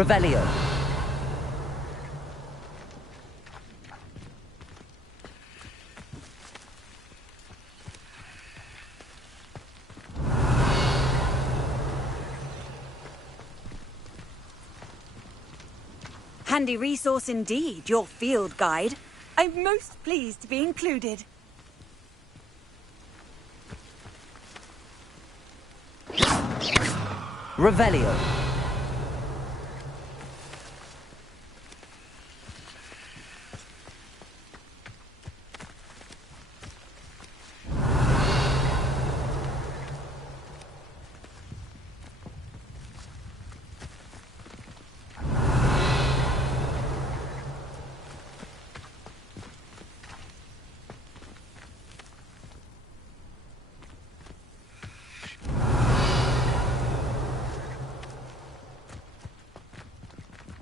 Revelio. Handy resource indeed, your field guide. I'm most pleased to be included. Revelio.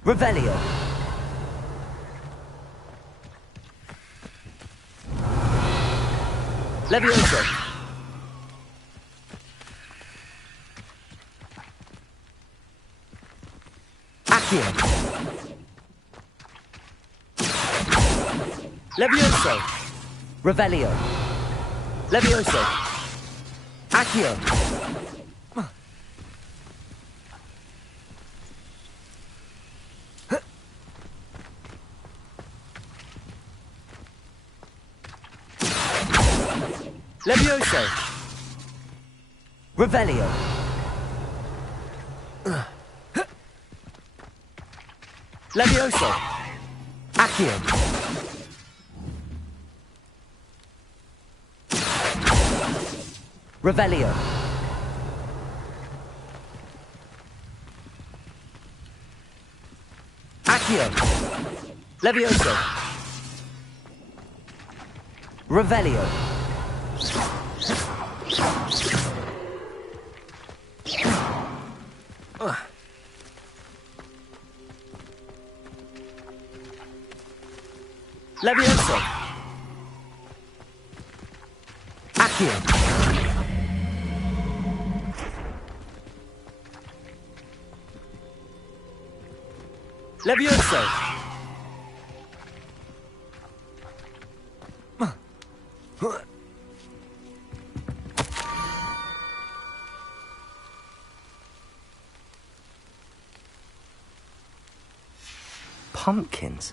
Revelio. Levioso. Accio. Levioso. Revelio. Levioso. Accio. Levioso. Revelio. Levioso. Accio. Revelio. Accio. Levioso. Revelio. Levioso. Accio. Levioso. Pumpkins?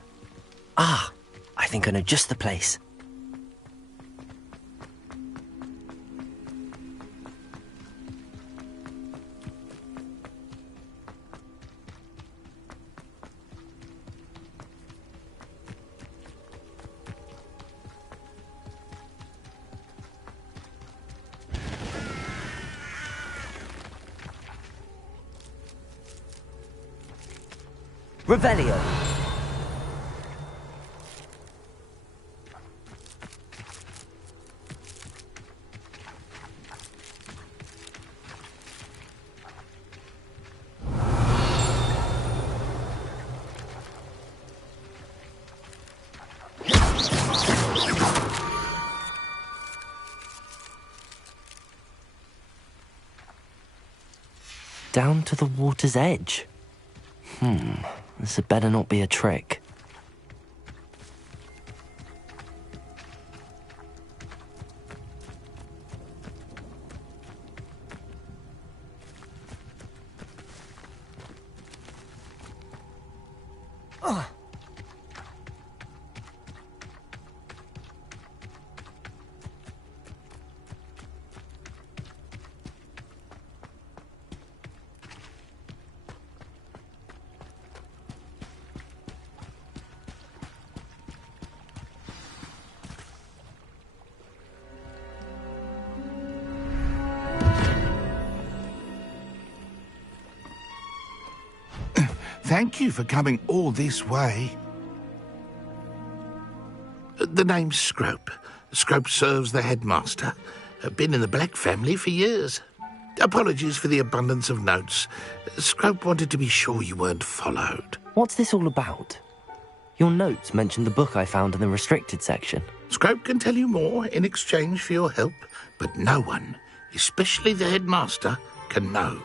Ah, I think I know just the place. Revelio. Down to the water's edge. This had better not be a trick. Thank you for coming all this way. The name's Scrope. Scrope serves the headmaster. Been in the Black family for years. Apologies for the abundance of notes. Scrope wanted to be sure you weren't followed. What's this all about? Your notes mentioned the book I found in the restricted section. Scrope can tell you more in exchange for your help, but no one, especially the headmaster, can know.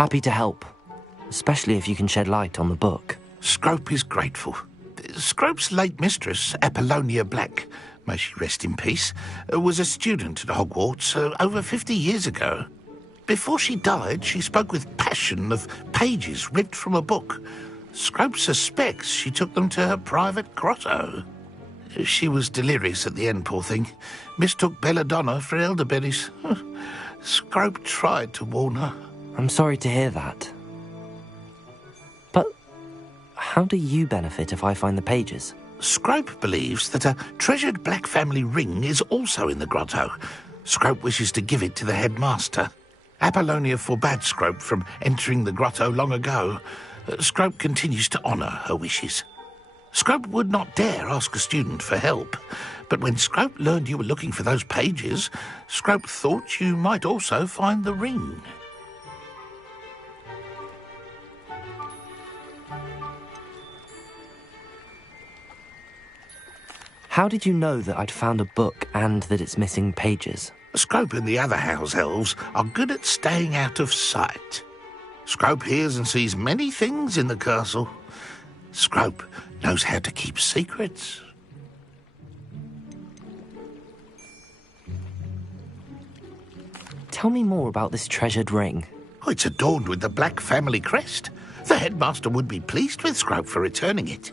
Happy to help, especially if you can shed light on the book. Scrope is grateful. Scrope's late mistress, Apollonia Black, may she rest in peace, was a student at Hogwarts over 50 years ago. Before she died, she spoke with passion of pages ripped from a book. Scrope suspects she took them to her private grotto. She was delirious at the end, poor thing. Mistook belladonna for elderberries. Scrope tried to warn her. I'm sorry to hear that. But how do you benefit if I find the pages? Scrope believes that a treasured Black family ring is also in the grotto. Scrope wishes to give it to the headmaster. Apollonia forbade Scrope from entering the grotto long ago. Scrope continues to honour her wishes. Scrope would not dare ask a student for help, but when Scrope learned you were looking for those pages, Scrope thought you might also find the ring. How did you know that I'd found a book and that it's missing pages? Scrope and the other house elves are good at staying out of sight. Scrope hears and sees many things in the castle. Scrope knows how to keep secrets. Tell me more about this treasured ring. Oh, it's adorned with the Black family crest. The headmaster would be pleased with Scrope for returning it.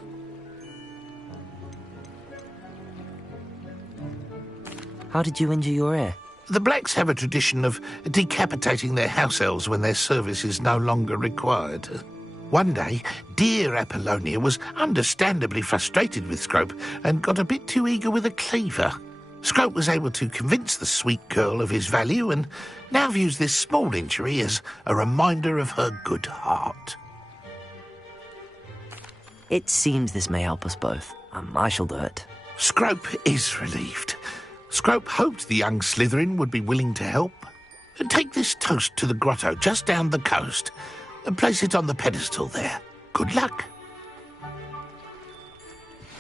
How did you injure your ear? The Blacks have a tradition of decapitating their house elves when their service is no longer required. One day, dear Apollonia was understandably frustrated with Scrope and got a bit too eager with a cleaver. Scrope was able to convince the sweet girl of his value and now views this small injury as a reminder of her good heart. It seems this may help us both. I shall do it. Scrope is relieved. Scrope hoped the young Slytherin would be willing to help. Take this toast to the grotto just down the coast and place it on the pedestal there. Good luck.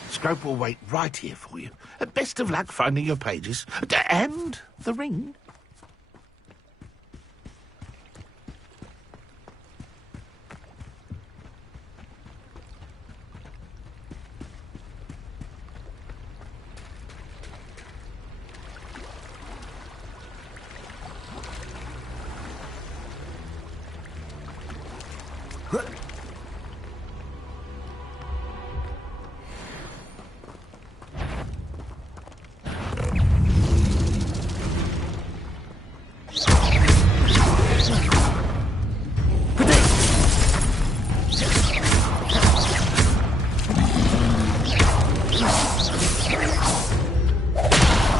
Scrope will wait right here for you. Best of luck finding your pages. And the ring.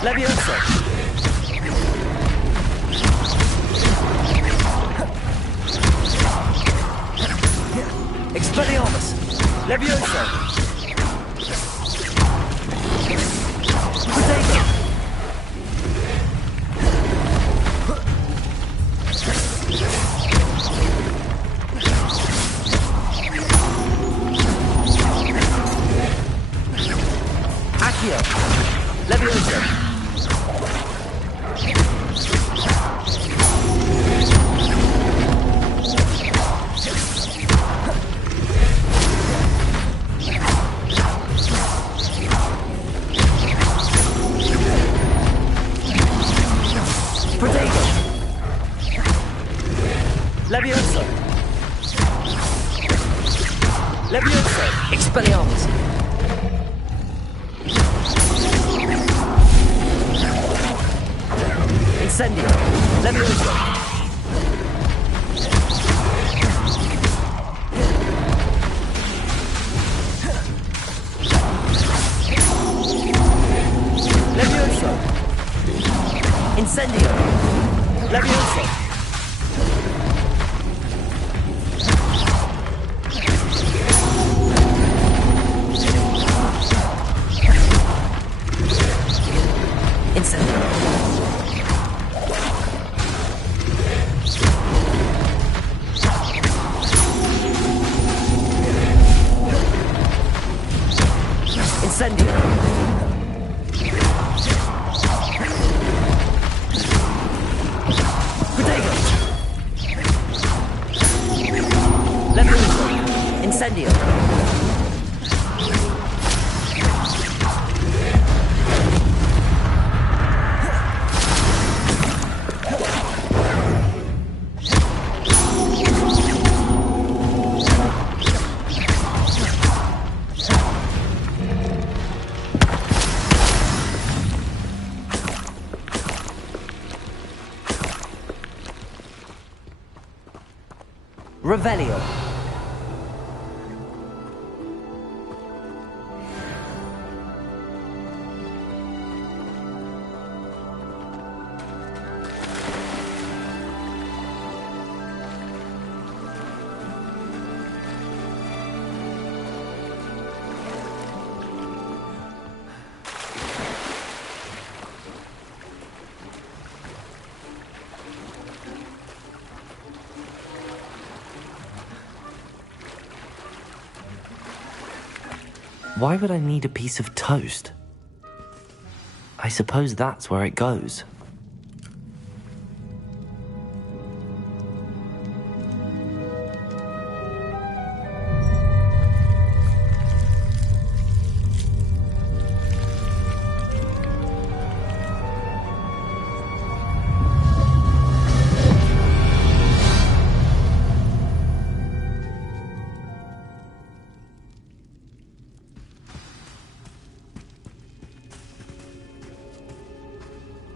Levioso! Expelliarmus! Levioso! Protego! Accio! Levioso! Protego! Levioso! Levioso! Expelliarmus! Incendio! Levioso! Levioso! Incendio! Levioso! Incendio! Incendio! Protego! Revelio. Why would I need a piece of toast? I suppose that's where it goes.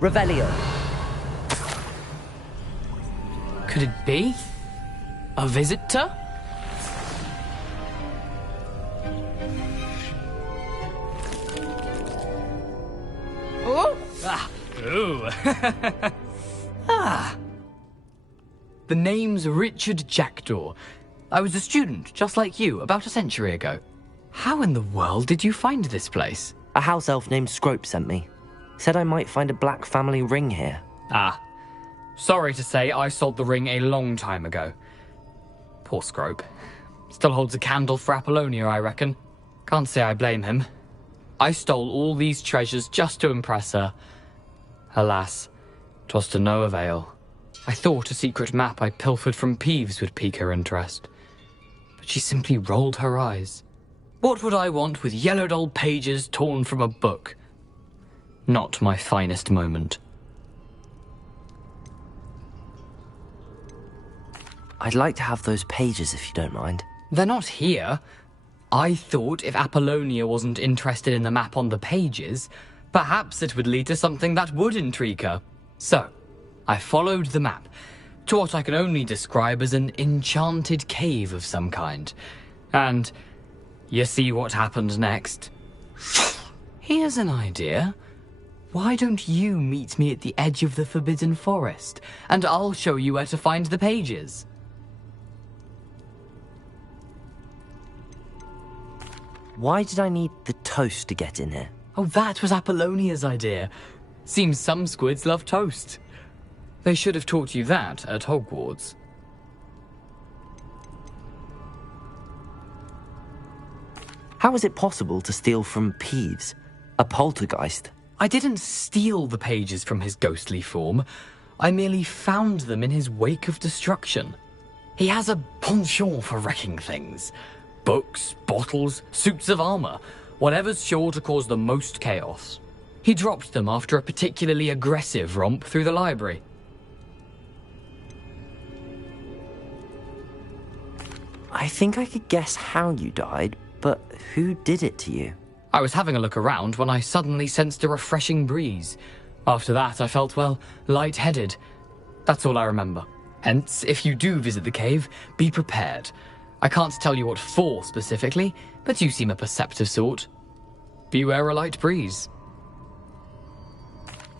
Revelio. Could it be? A visitor? Oh! Ah! Ooh! Ah! The name's Richard Jackdaw. I was a student, just like you, about a century ago. How in the world did you find this place? A house elf named Scrope sent me. Said I might find a black family ring here. Ah. Sorry to say, I sold the ring a long time ago. Poor Scrope. Still holds a candle for Apollonia, I reckon. Can't say I blame him. I stole all these treasures just to impress her. Alas, 'twas to no avail. I thought a secret map I pilfered from Peeves would pique her interest. But she simply rolled her eyes. What would I want with yellowed old pages torn from a book? Not my finest moment. I'd like to have those pages if you don't mind. They're not here. I thought if Apollonia wasn't interested in the map on the pages, perhaps it would lead to something that would intrigue her. So, I followed the map to what I can only describe as an enchanted cave of some kind. And you see what happened next? Here's an idea. Why don't you meet me at the edge of the Forbidden Forest, and I'll show you where to find the pages? Why did I need the toast to get in here? Oh, that was Apollonia's idea. Seems some squids love toast. They should have taught you that at Hogwarts. How is it possible to steal from Peeves? A poltergeist? I didn't steal the pages from his ghostly form. I merely found them in his wake of destruction. He has a penchant for wrecking things. Books, bottles, suits of armor, whatever's sure to cause the most chaos. He dropped them after a particularly aggressive romp through the library. I think I could guess how you died, but who did it to you? I was having a look around when I suddenly sensed a refreshing breeze. After that, I felt, well, lightheaded. That's all I remember. Hence, if you do visit the cave, be prepared. I can't tell you what for specifically, but you seem a perceptive sort. Beware a light breeze.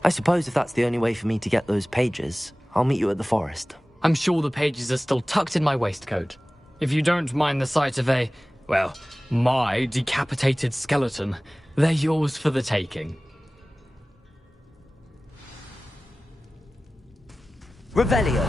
I suppose if that's the only way for me to get those pages, I'll meet you at the forest. I'm sure the pages are still tucked in my waistcoat. If you don't mind the sight of well, my decapitated skeleton, they're yours for the taking. Revelio.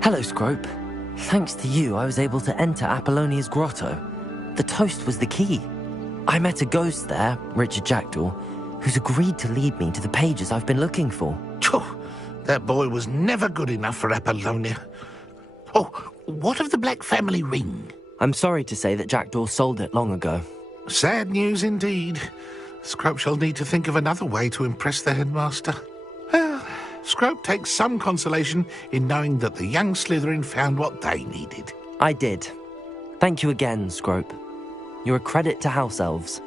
Hello, Scrope. Thanks to you, I was able to enter Apollonia's grotto. The toast was the key. I met a ghost there, Richard Jackdaw, who's agreed to lead me to the pages I've been looking for. That boy was never good enough for Apollonia. Oh, what of the Black family ring? I'm sorry to say that Jackdaw sold it long ago. Sad news indeed. Scrope shall need to think of another way to impress the headmaster. Well, Scrope takes some consolation in knowing that the young Slytherin found what they needed. I did. Thank you again, Scrope. You're a credit to House Elves.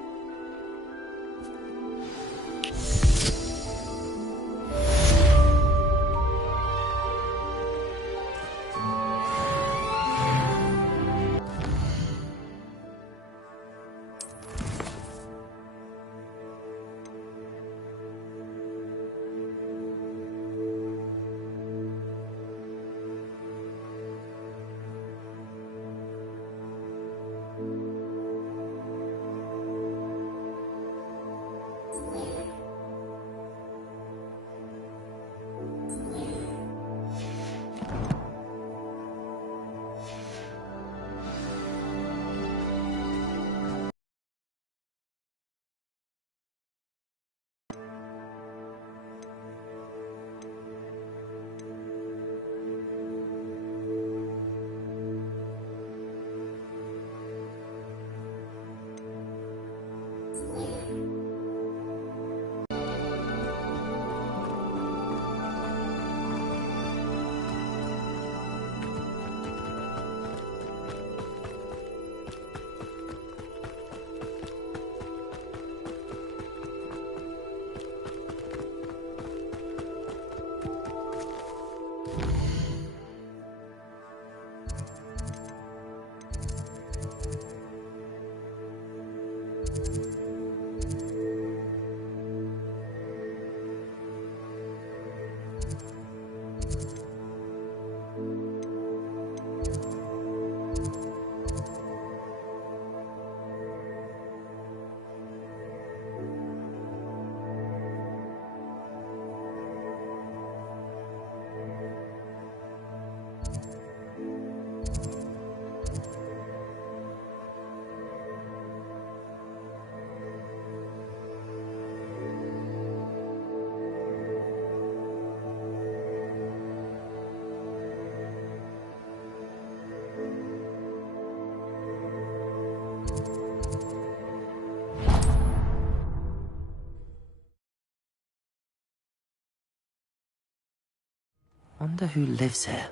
Wonder who lives here.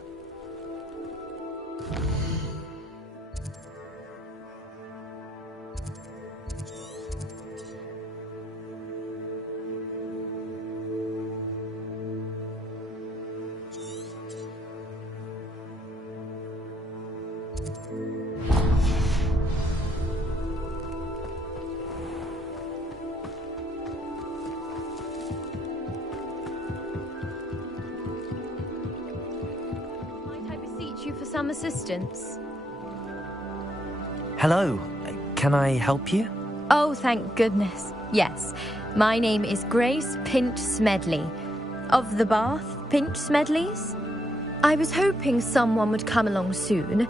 You for some assistance? Hello. Can I help you? Oh, thank goodness. Yes. My name is Grace Pinch Smedley. Of the Bath Pinch Smedleys? I was hoping someone would come along soon.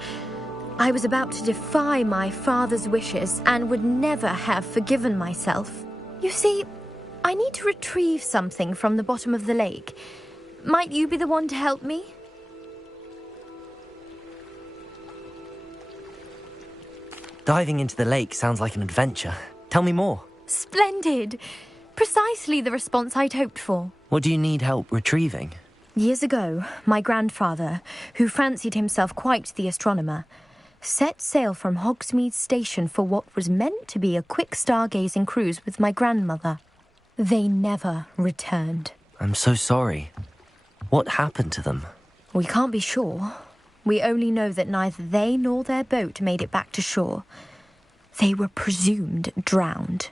I was about to defy my father's wishes and would never have forgiven myself. You see, I need to retrieve something from the bottom of the lake. Might you be the one to help me? Diving into the lake sounds like an adventure. Tell me more. Splendid! Precisely the response I'd hoped for. What do you need help retrieving? Years ago, my grandfather, who fancied himself quite the astronomer, set sail from Hogsmeade Station for what was meant to be a quick stargazing cruise with my grandmother. They never returned. I'm so sorry. What happened to them? We can't be sure. We only know that neither they nor their boat made it back to shore. They were presumed drowned.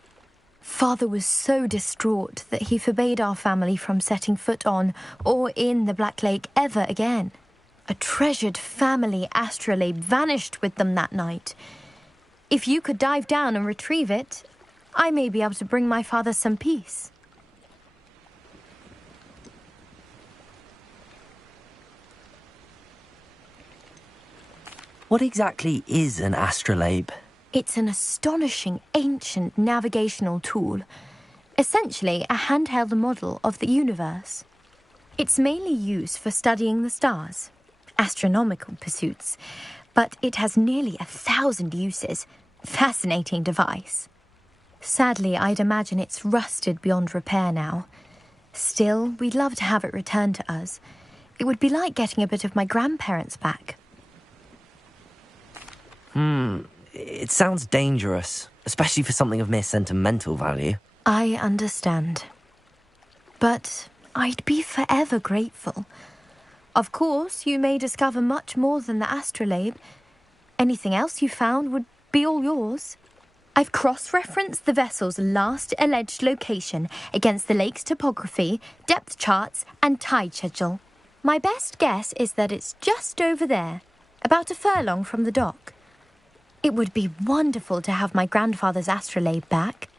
Father was so distraught that he forbade our family from setting foot on or in the Black Lake ever again. A treasured family astrolabe vanished with them that night. If you could dive down and retrieve it, I may be able to bring my father some peace. What exactly is an astrolabe? It's an astonishing ancient navigational tool, essentially a handheld model of the universe. It's mainly used for studying the stars, astronomical pursuits, but it has nearly 1,000 uses. Fascinating device. Sadly, I'd imagine it's rusted beyond repair now. Still, we'd love to have it returned to us. It would be like getting a bit of my grandparents back. It sounds dangerous, especially for something of mere sentimental value. I understand. But I'd be forever grateful. Of course, you may discover much more than the astrolabe. Anything else you found would be all yours. I've cross-referenced the vessel's last alleged location against the lake's topography, depth charts, and tide schedule. My best guess is that it's just over there, about a furlong from the dock. It would be wonderful to have my grandfather's astrolabe back.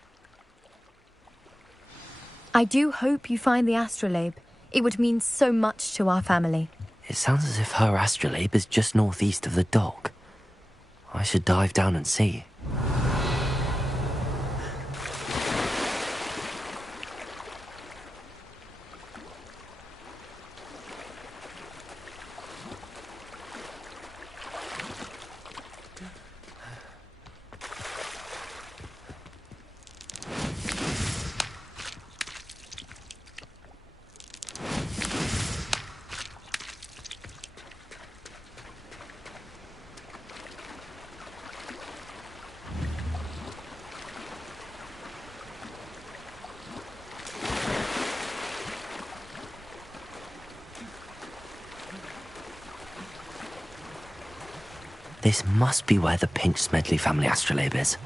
I do hope you find the astrolabe. It would mean so much to our family. It sounds as if her astrolabe is just northeast of the dock. I should dive down and see. This must be where the Pinch Smedley family astrolabe is.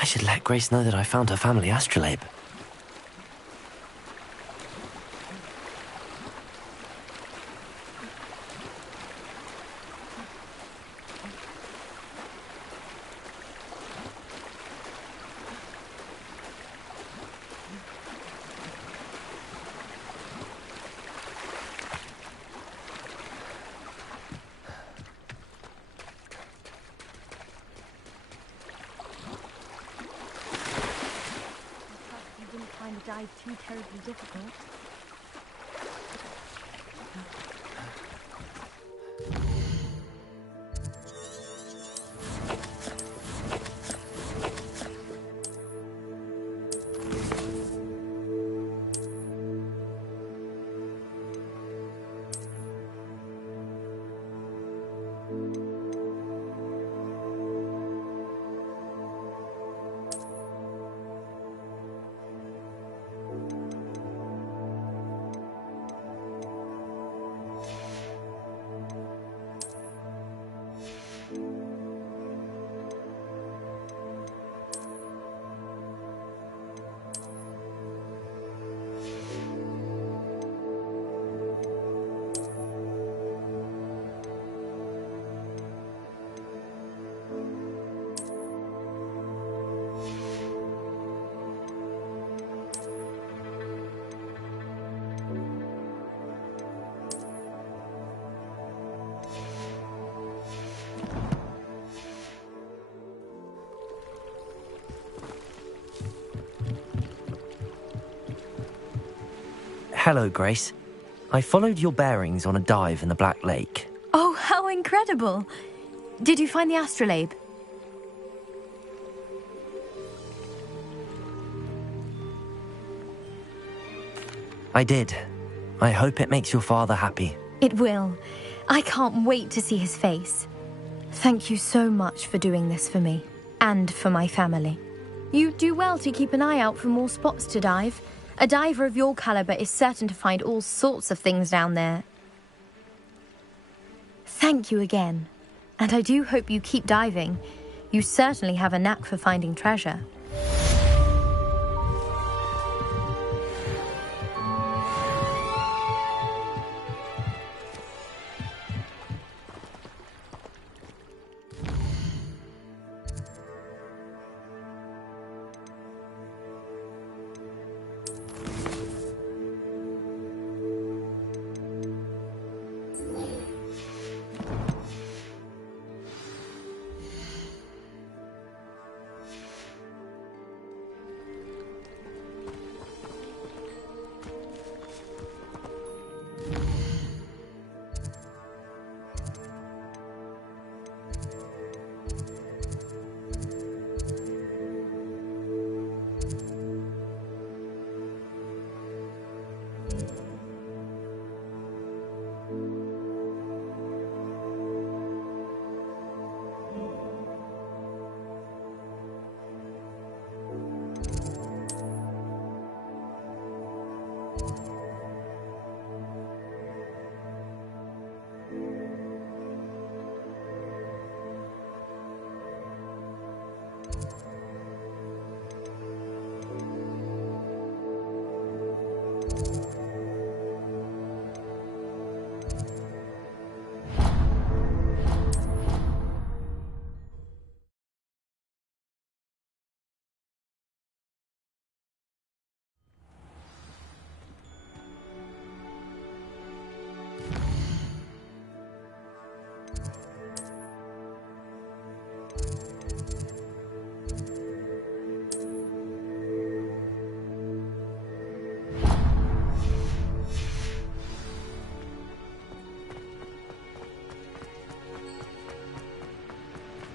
I should let Grace know that I found her family astrolabe. You didn't find the dive too terribly difficult. Hello, Grace. I followed your bearings on a dive in the Black Lake. Oh, how incredible! Did you find the astrolabe? I did. I hope it makes your father happy. It will. I can't wait to see his face. Thank you so much for doing this for me, and for my family. You do well to keep an eye out for more spots to dive. A diver of your caliber is certain to find all sorts of things down there. Thank you again, and I do hope you keep diving. You certainly have a knack for finding treasure.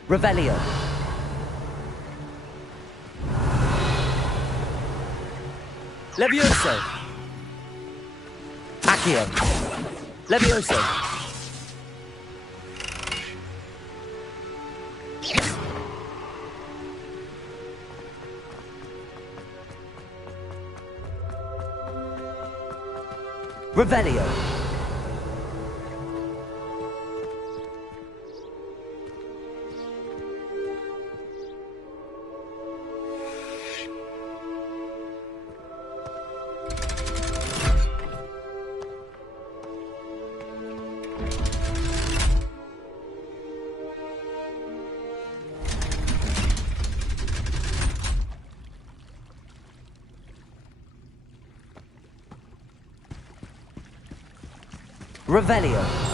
Revelio. Levioso. Accio. Levioso. Revelio. Revelio.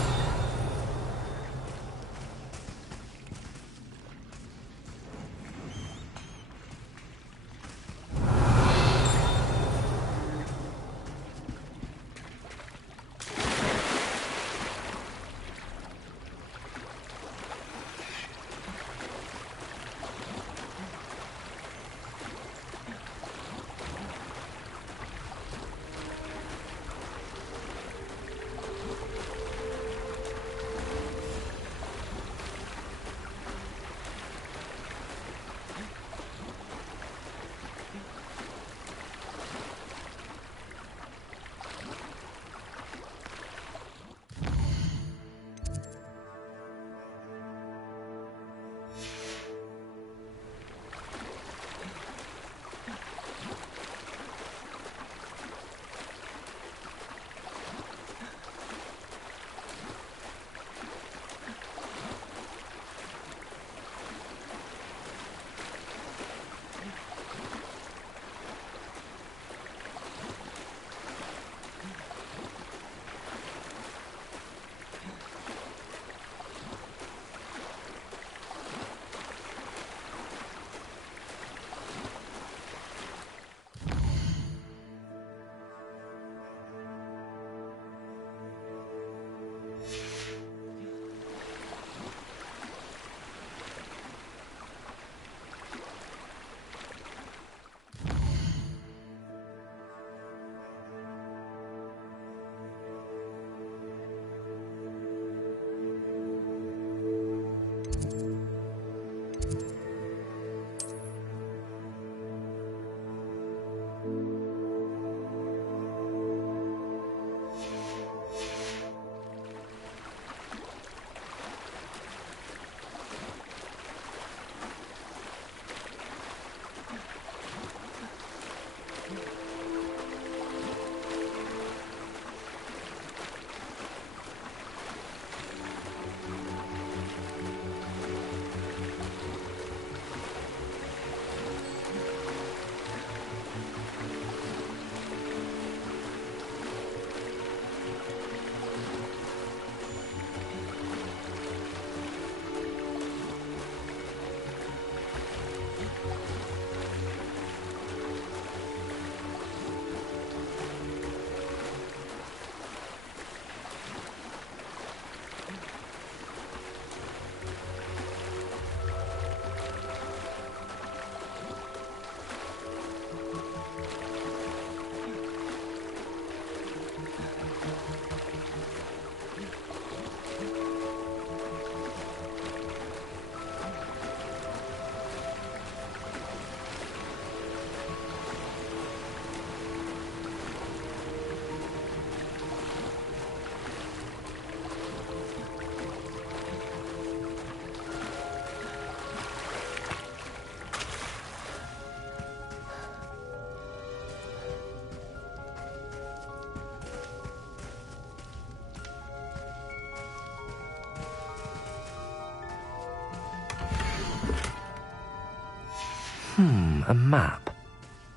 A map.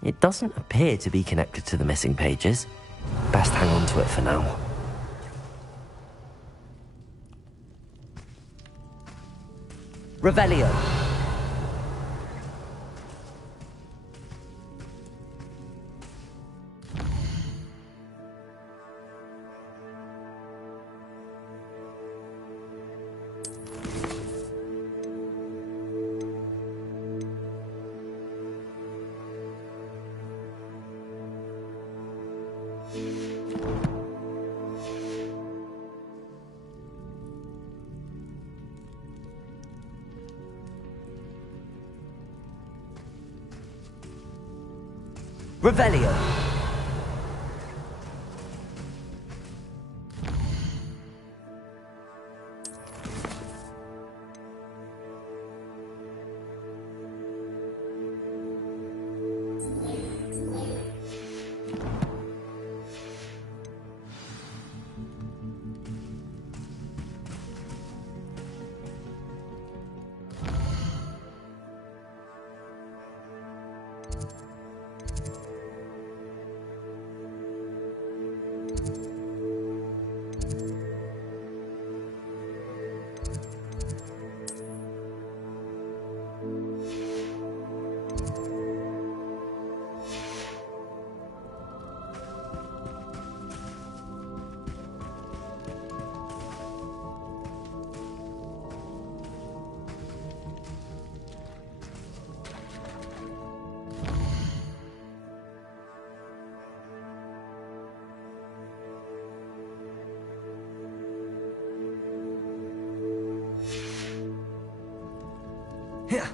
It doesn't appear to be connected to the missing pages. Best hang on to it for now. Revelio. Revelio. Yeah.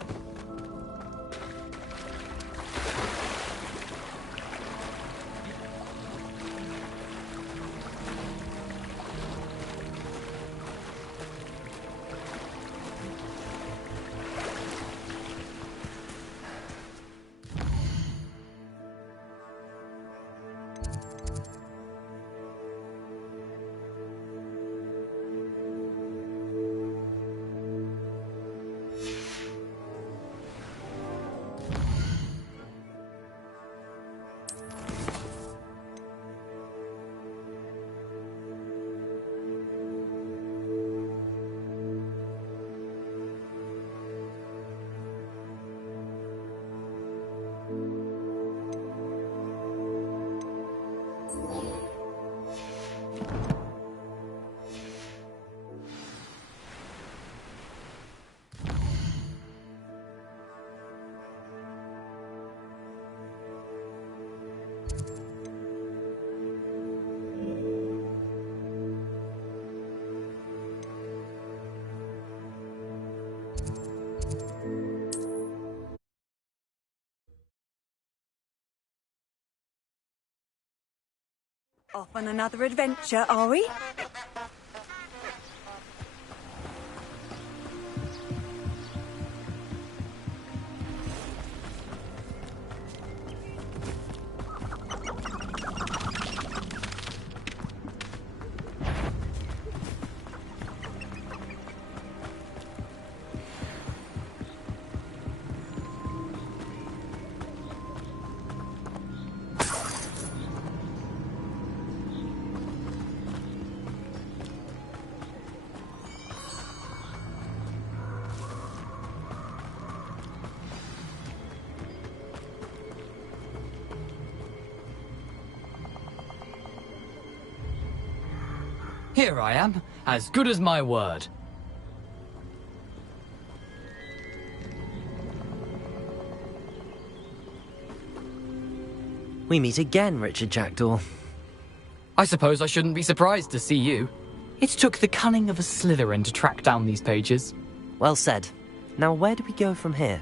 Off on another adventure, are we? Here I am, as good as my word. We meet again, Richard Jackdaw. I suppose I shouldn't be surprised to see you. It took the cunning of a Slytherin to track down these pages. Well said. Now where do we go from here?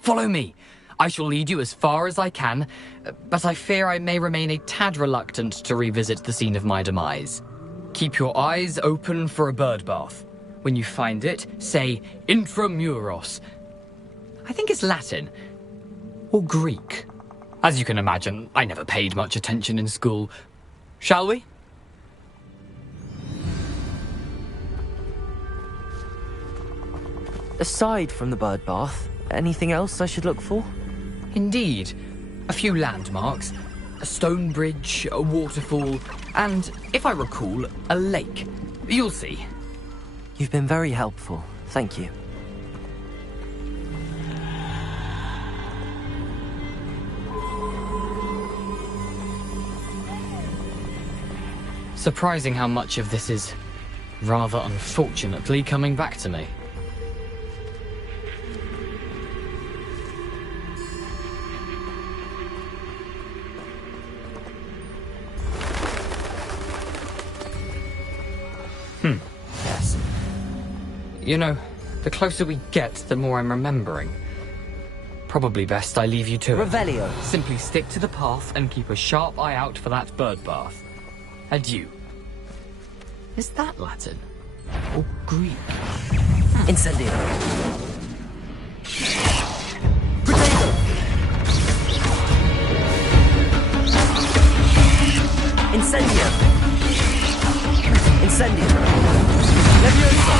Follow me. I shall lead you as far as I can, but I fear I may remain a tad reluctant to revisit the scene of my demise. Keep your eyes open for a bird bath. When you find it, say intramuros. I think it's Latin. Or Greek. As you can imagine, I never paid much attention in school. Shall we? Aside from the bird bath, anything else I should look for? Indeed. A few landmarks. A stone bridge, a waterfall, and, if I recall, a lake. You'll see. You've been very helpful. Thank you. Surprising how much of this is, rather unfortunately, coming back to me. Yes. You know, the closer we get, the more I'm remembering. Probably best I leave you to it. Revelio. Simply stick to the path and keep a sharp eye out for that bird bath. Adieu. Is that Latin? Or Greek? Incendio. Potato. Incendio. Incendio. Leviosa.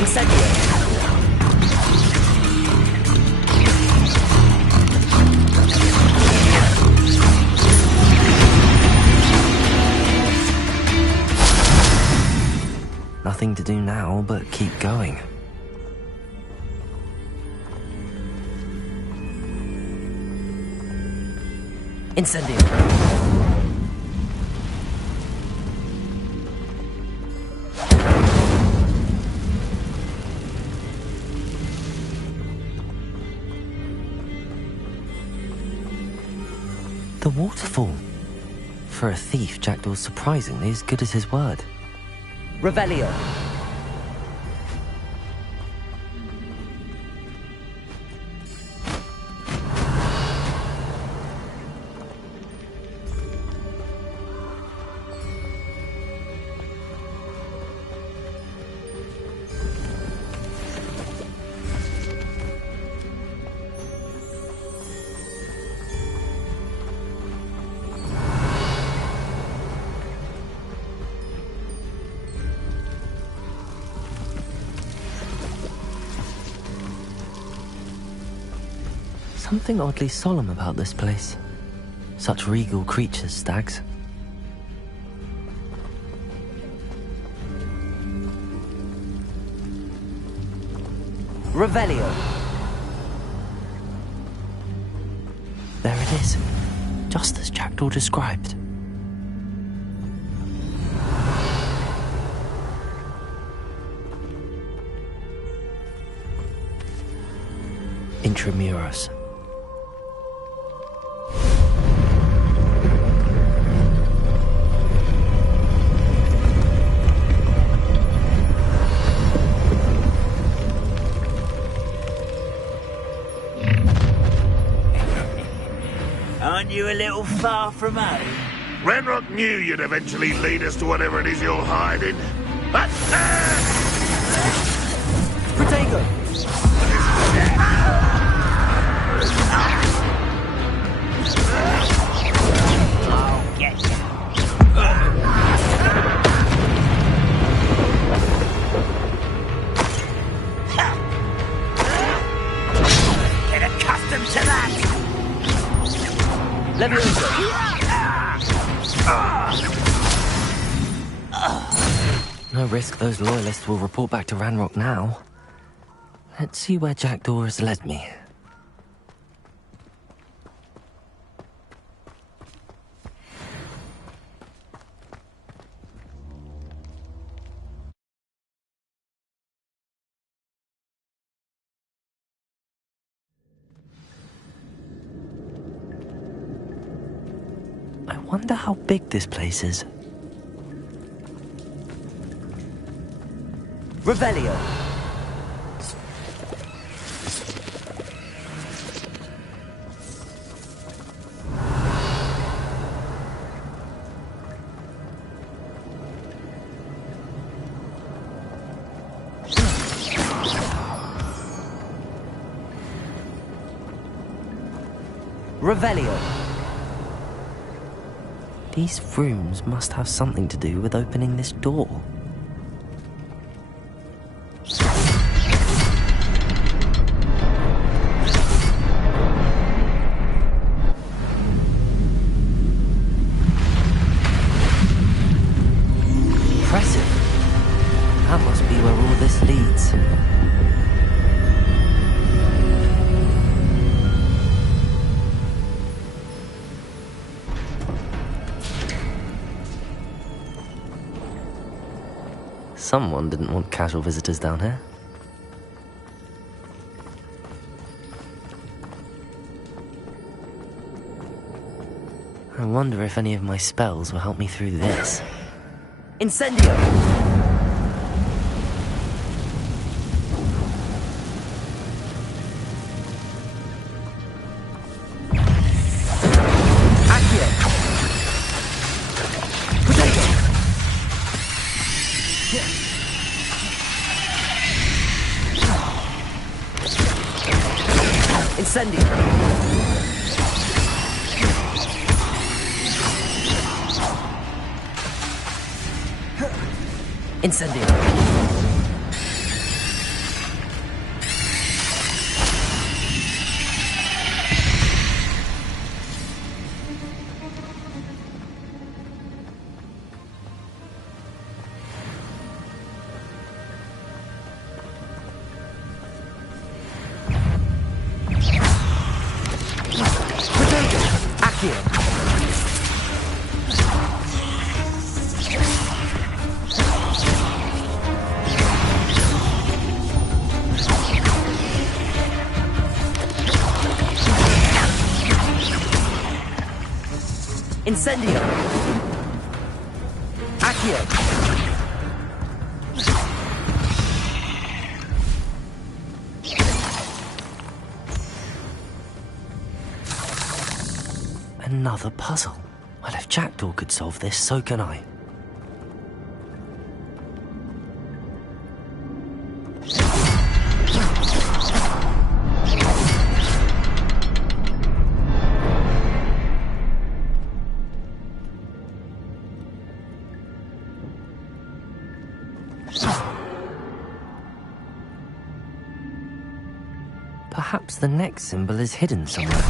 Incendio. Nothing to do now but keep going. Incendio. The waterfall. For a thief, Jackdaw's surprisingly as good as his word. Revelio. Something oddly solemn about this place. Such regal creatures, stags. Revelio. There it is, just as Jackdaw described. Intramuros. Aren't you a little far from home? Ranrock knew you'd eventually lead us to whatever it is you're hiding. Protego. I'll get you. Get accustomed to that. Levioso. No risk those loyalists will report back to Ranrock now. Let's see where Jackdaw has led me. I wonder how big this place is. Revelio. Revelio. These rooms must have something to do with opening this door. Impressive. That must be where all this leads. Someone didn't want casual visitors down here. I wonder if any of my spells will help me through this. Incendio. Accio. Potato. Incendio. Incendio. Accio. Incendio. Accio. Another puzzle. Well, if Jackdaw could solve this, so can I. Perhaps the next symbol is hidden somewhere.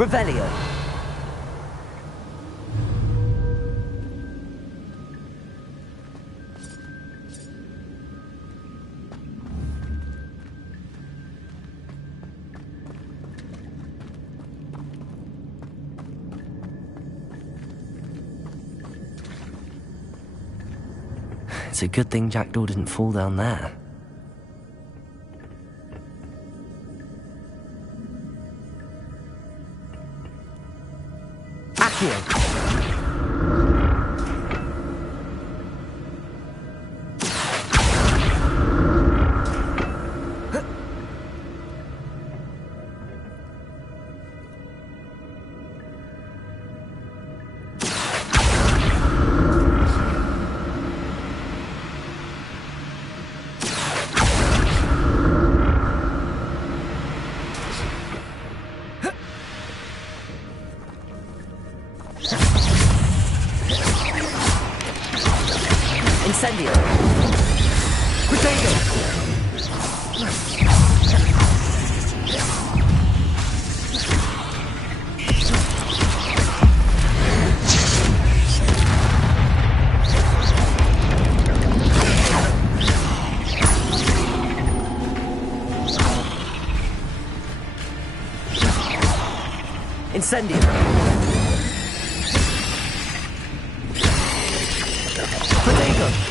Revelio. It's a good thing Jackdaw didn't fall down there. Accio. Incendio. Protego. Incendio. Protego.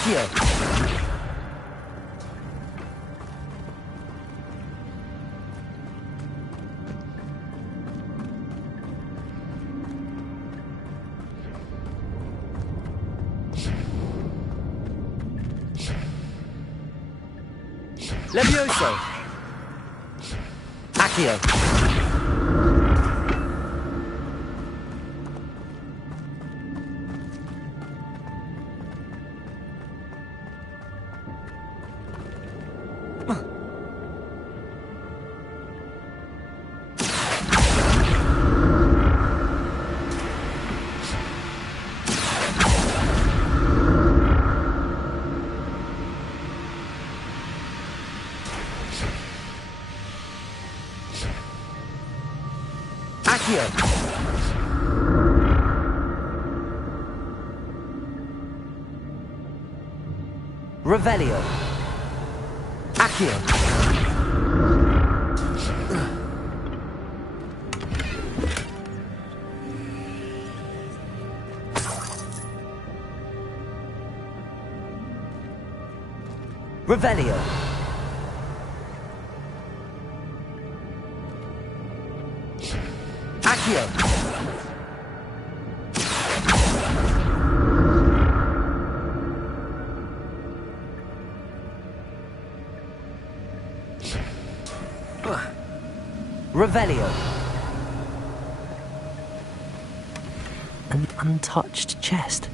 Accio. Levioso. Accio. Accio. Revelio. Accio. Revelio. Accio. Revelio. An untouched chest.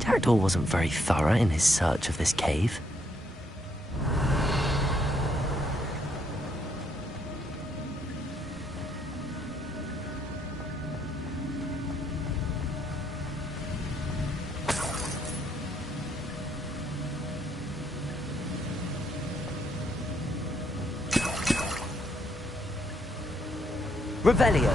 Jackdaw wasn't very thorough in his search of this cave. Revelio.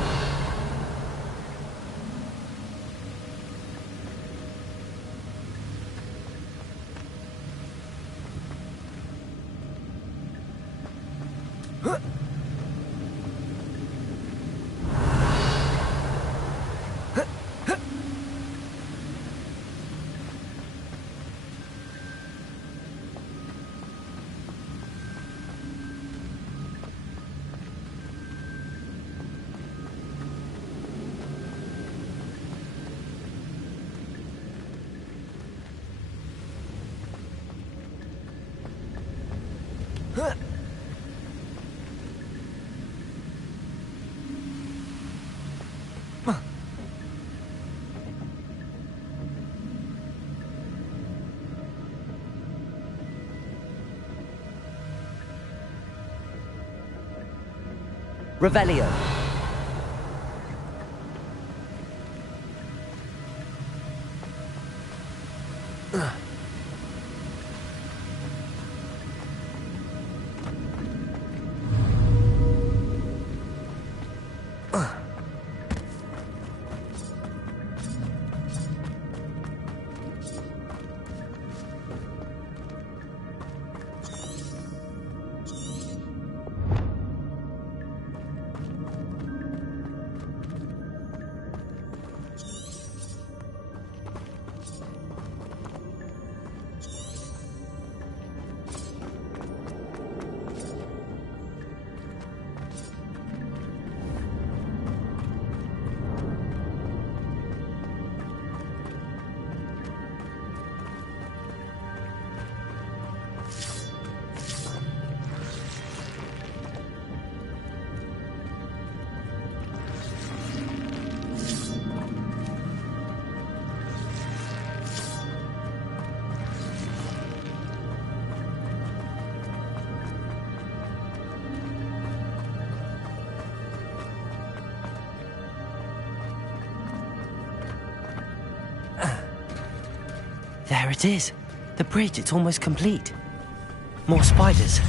Revelio. There it is. The bridge, it's almost complete. More spiders.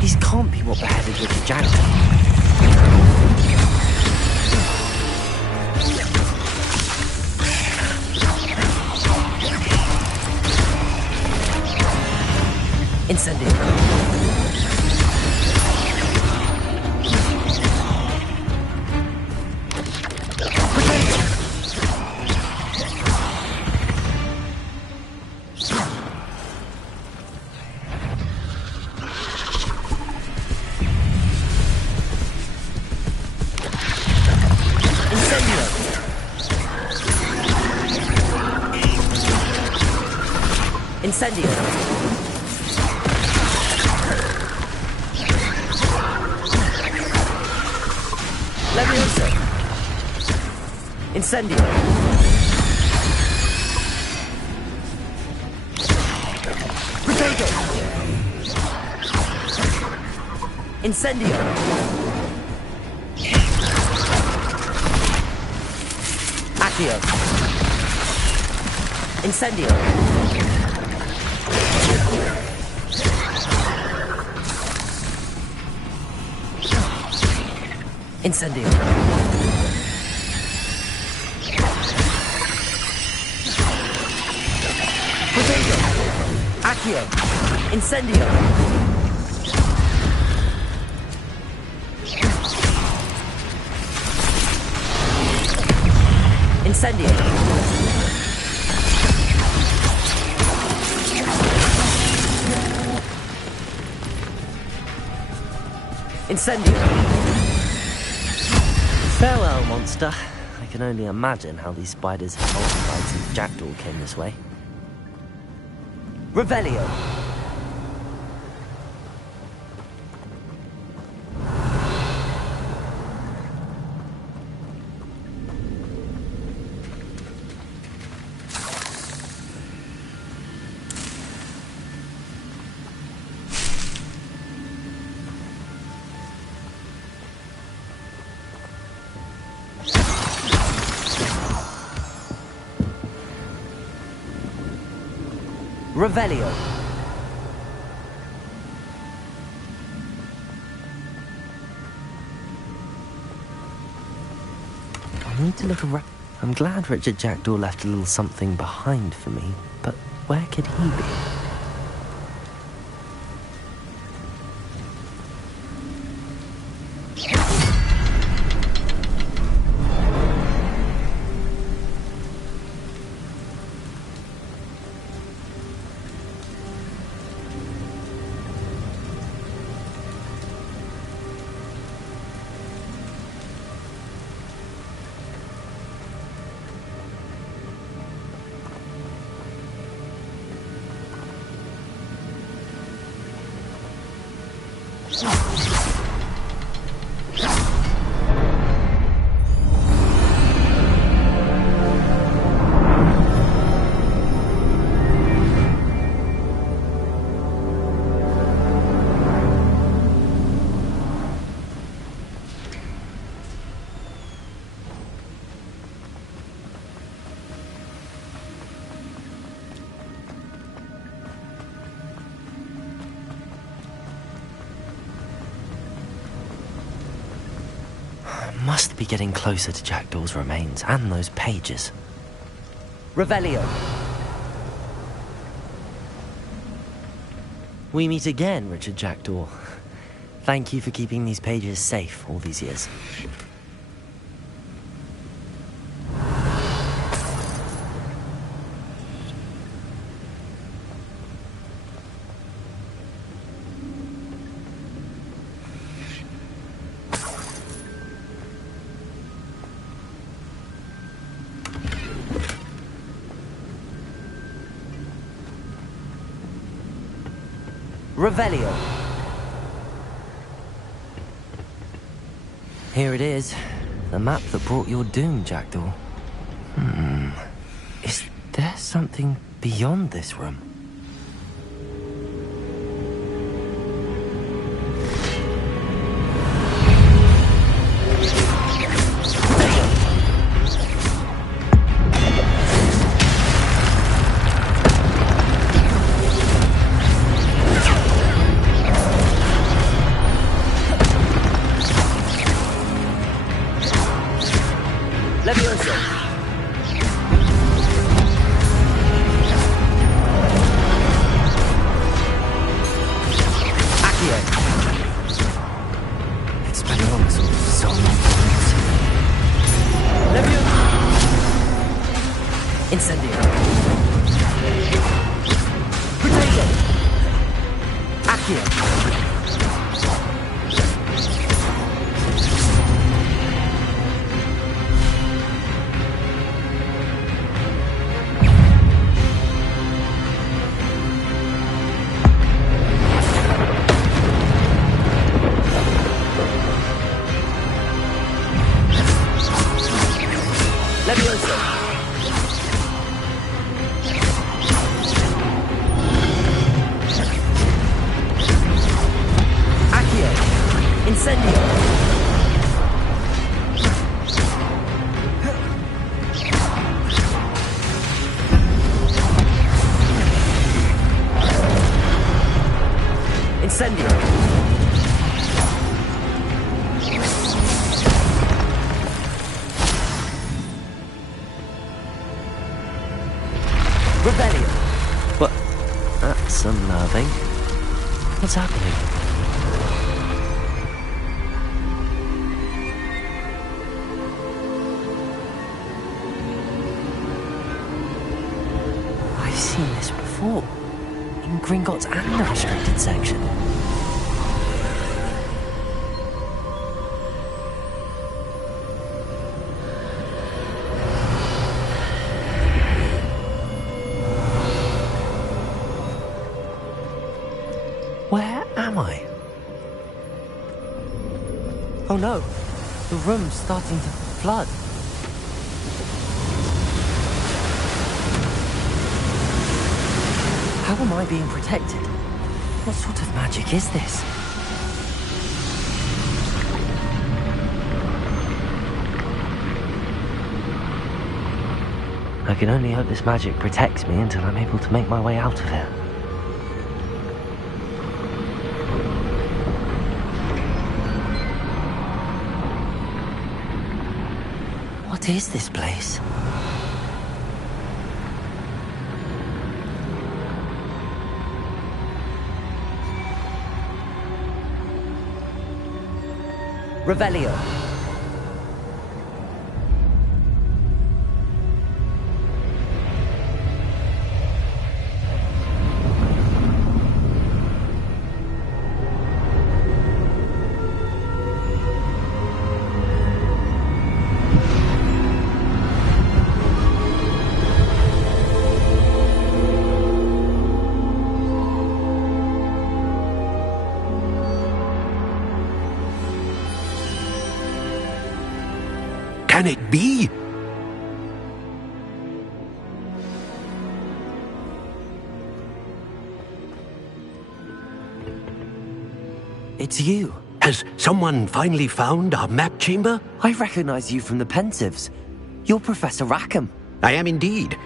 These can't be what beheaded Richard Jackson. Incendio. Incendio. Leviosa. Incendio. Protego. Incendio. Accio. Incendio. Incendio. Protego. Accio. Incendio. Incendio. Incendio. Farewell, monster. I can only imagine how these spiders multiplied since Jackdaw came this way. Revelio. Revelio. I need to look around. I'm glad Richard Jackdaw left a little something behind for me, but where could he be? Must be getting closer to Jackdaw's remains and those pages. Revelio. We meet again, Richard Jackdaw. Thank you for keeping these pages safe all these years. Revelio. Here it is. The map that brought your doom, Jackdaw. Is there something beyond this room? Leviosa. Incendio. Revelio. What? That's unnerving. What's happening? I've seen this before. In Gringotts and the restricted section. Where am I? Oh no, the room's starting to flood. How am I being protected? What sort of magic is this? I can only hope this magic protects me until I'm able to make my way out of here. What is this place? Revelio. Can it be? It's you. Has someone finally found our map chamber? I recognize you from the Pensives. You're Professor Rackham. I am indeed.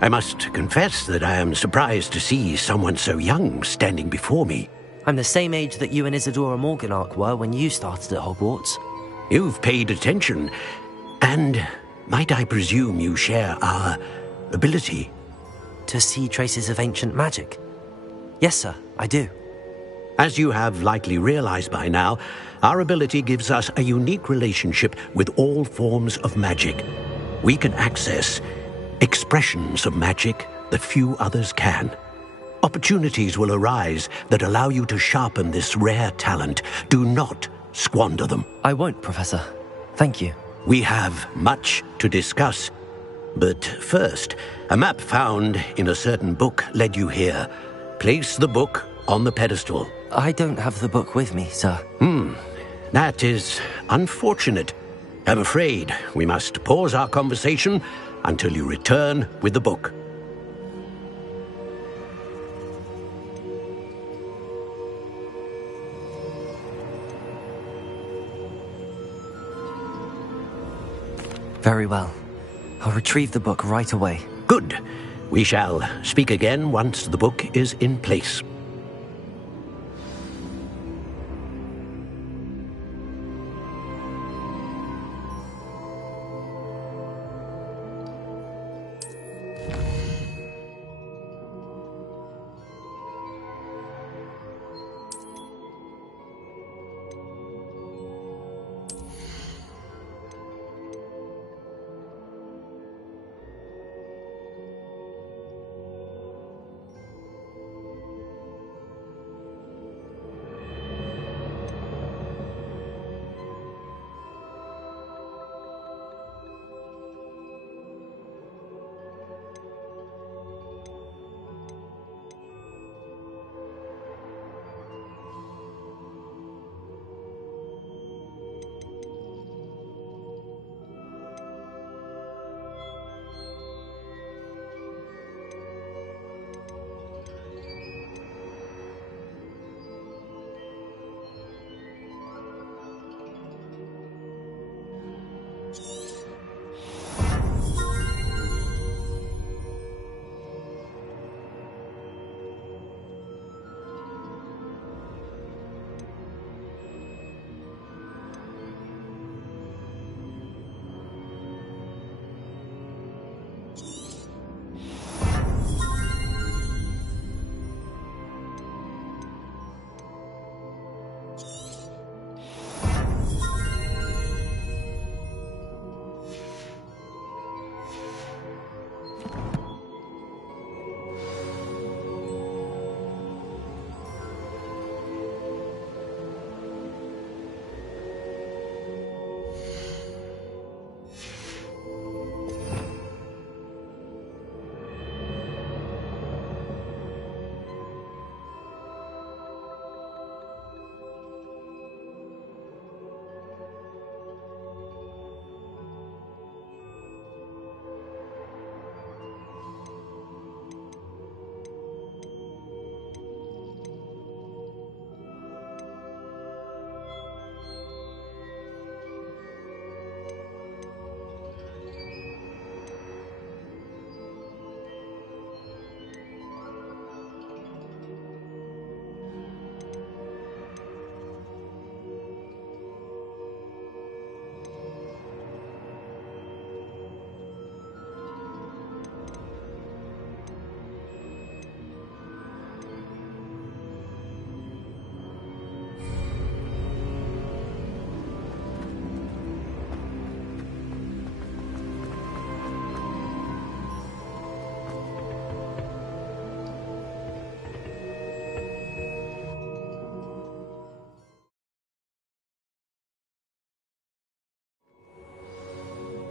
I must confess that I am surprised to see someone so young standing before me. I'm the same age that you and Isadora Morganark were when you started at Hogwarts. You've paid attention. And might I presume you share our ability? To see traces of ancient magic? Yes, sir, I do. As you have likely realized by now, our ability gives us a unique relationship with all forms of magic. We can access expressions of magic that few others can. Opportunities will arise that allow you to sharpen this rare talent. Do not squander them. I won't, Professor. Thank you. We have much to discuss. But first, a map found in a certain book led you here. Place the book on the pedestal. I don't have the book with me, sir. That is unfortunate. I'm afraid we must pause our conversation until you return with the book. Very well. I'll retrieve the book right away. Good. We shall speak again once the book is in place.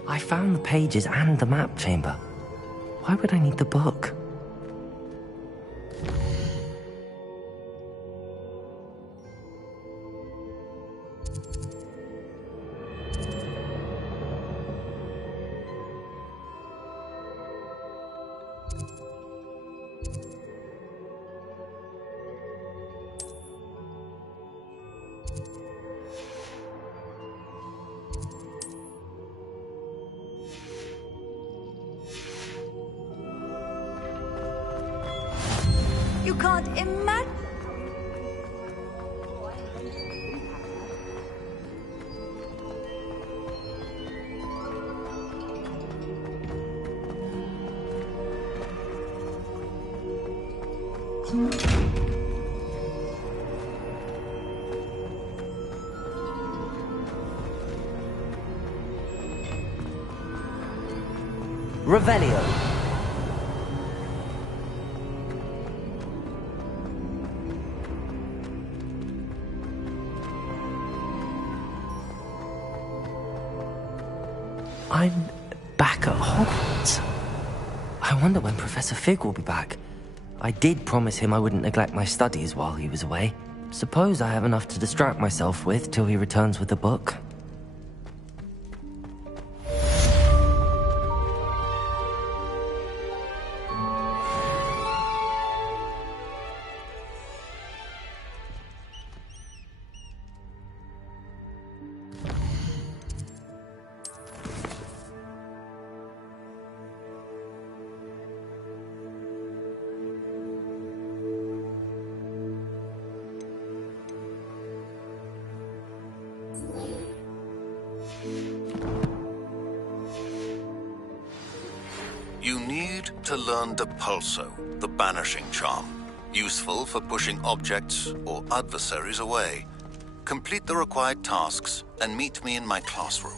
I found the pages and the map chamber. Why would I need the book? You can't imagine. Revelio. I'm back at Hogwarts. I wonder when Professor Fig will be back. I did promise him I wouldn't neglect my studies while he was away. Suppose I have enough to distract myself with till he returns with the book. You need to learn Depulso, the banishing charm, useful for pushing objects or adversaries away. Complete the required tasks and meet me in my classroom.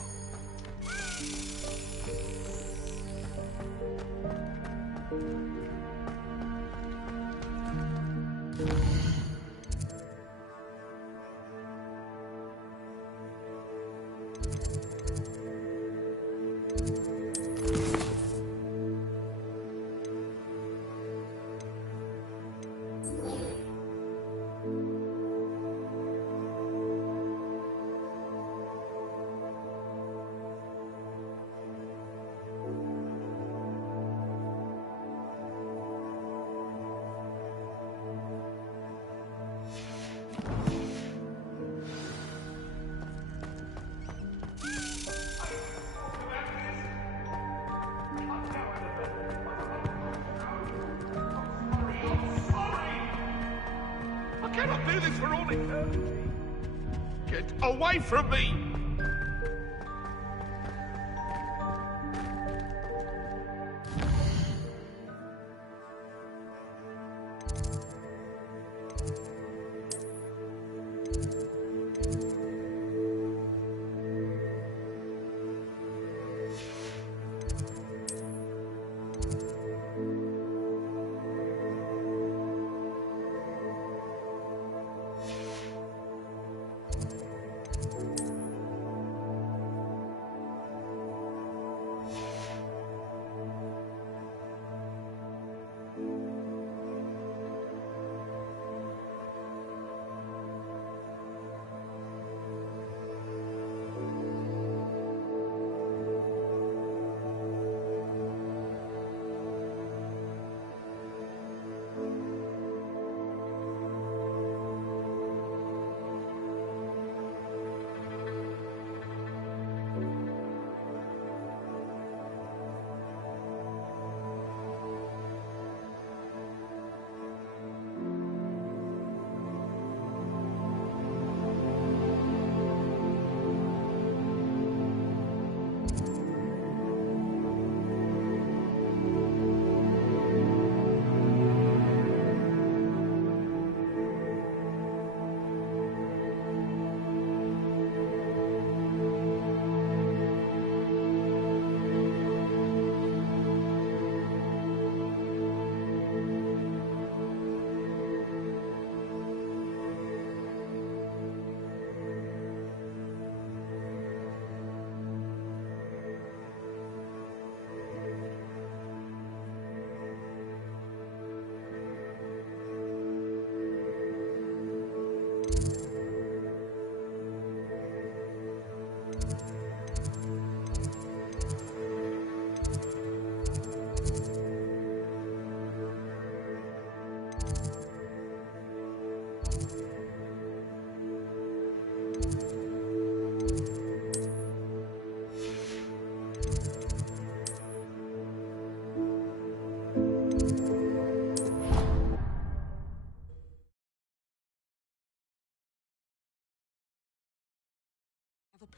I cannot do this for all eternity. Get away from me!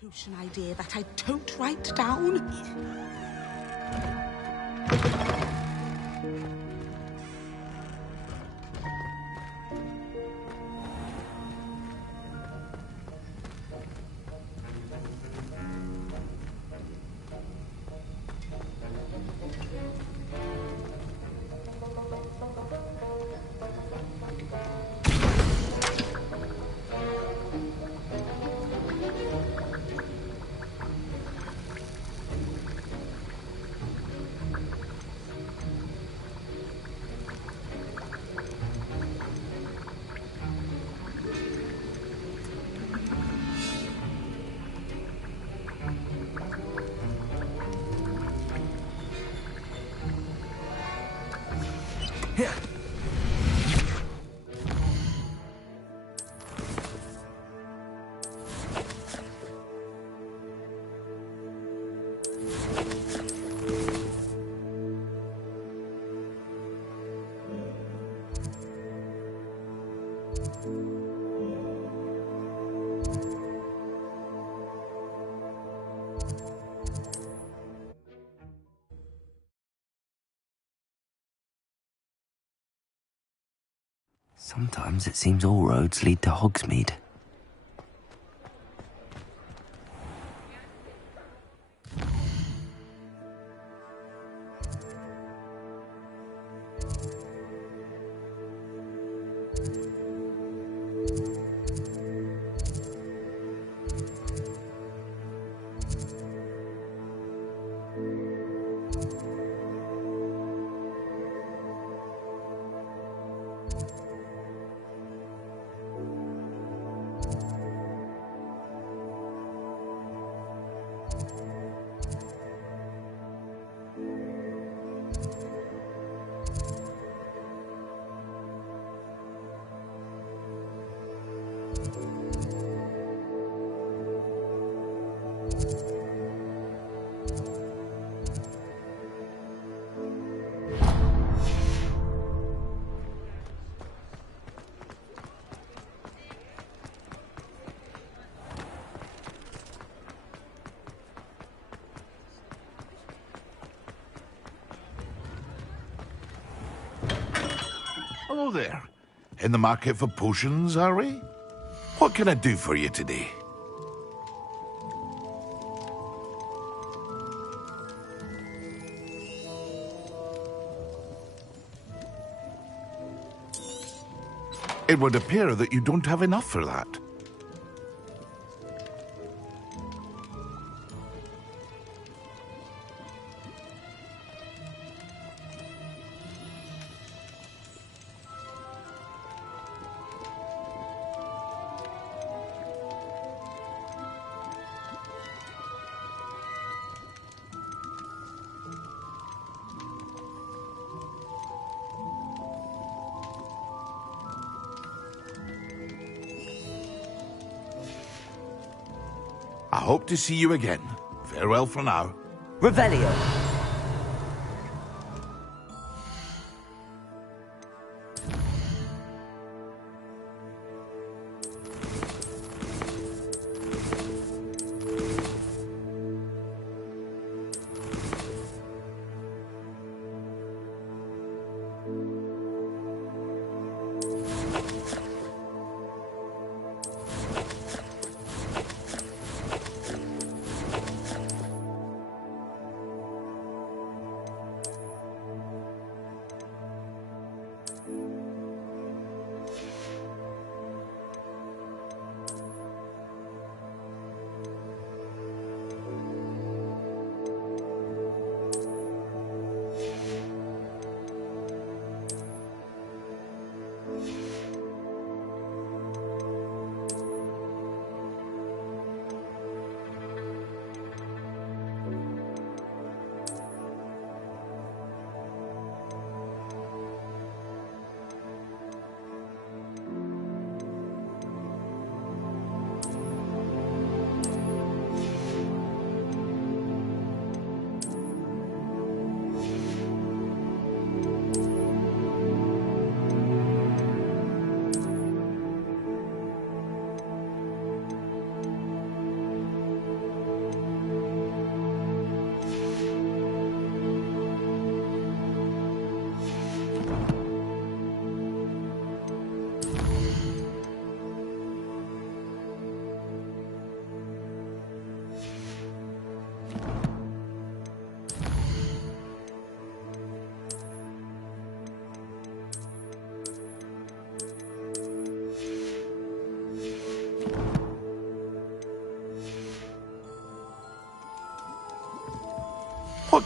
potion idea that I don't write down. Sometimes it seems all roads lead to Hogsmeade. Hello there. In the market for potions, are we? What can I do for you today? It would appear that you don't have enough for that. I hope to see you again. Farewell for now. Revelio.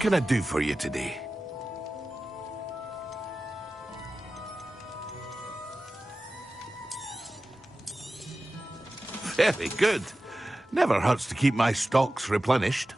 can I do for you today? Very good. Never hurts to keep my stocks replenished.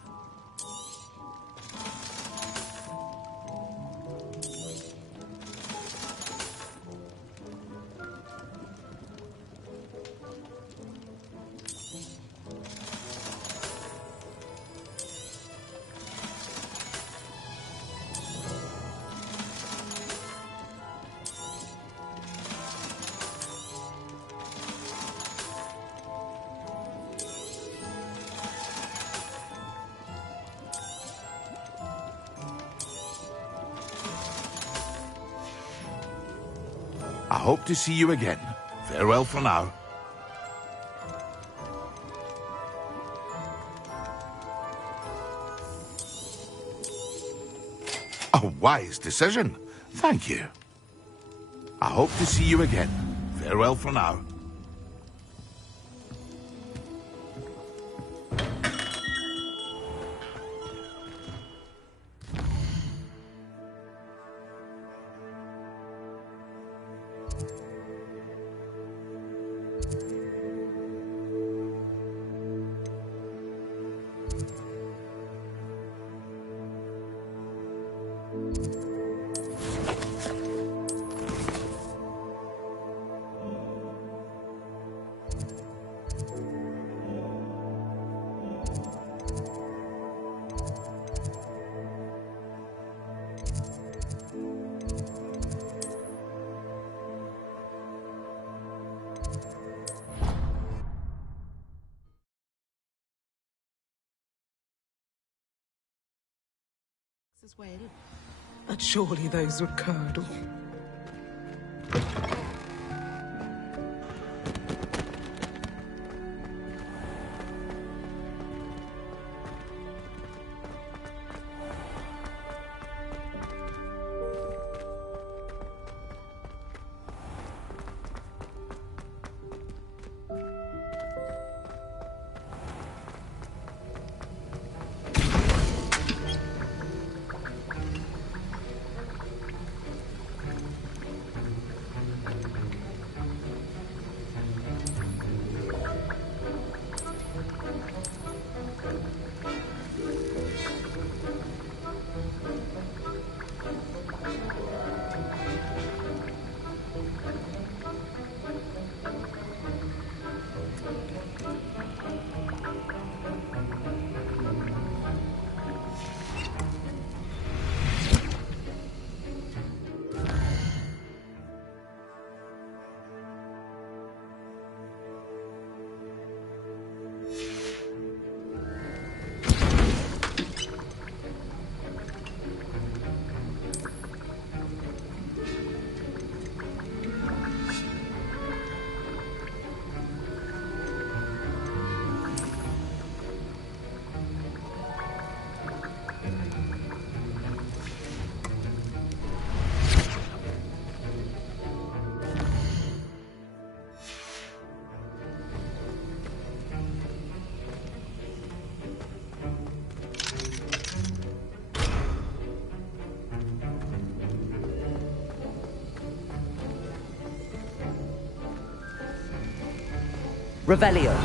I hope to see you again. Farewell for now. A wise decision. Thank you. I hope to see you again. Farewell for now. As well. But surely those would curdle. Revelio.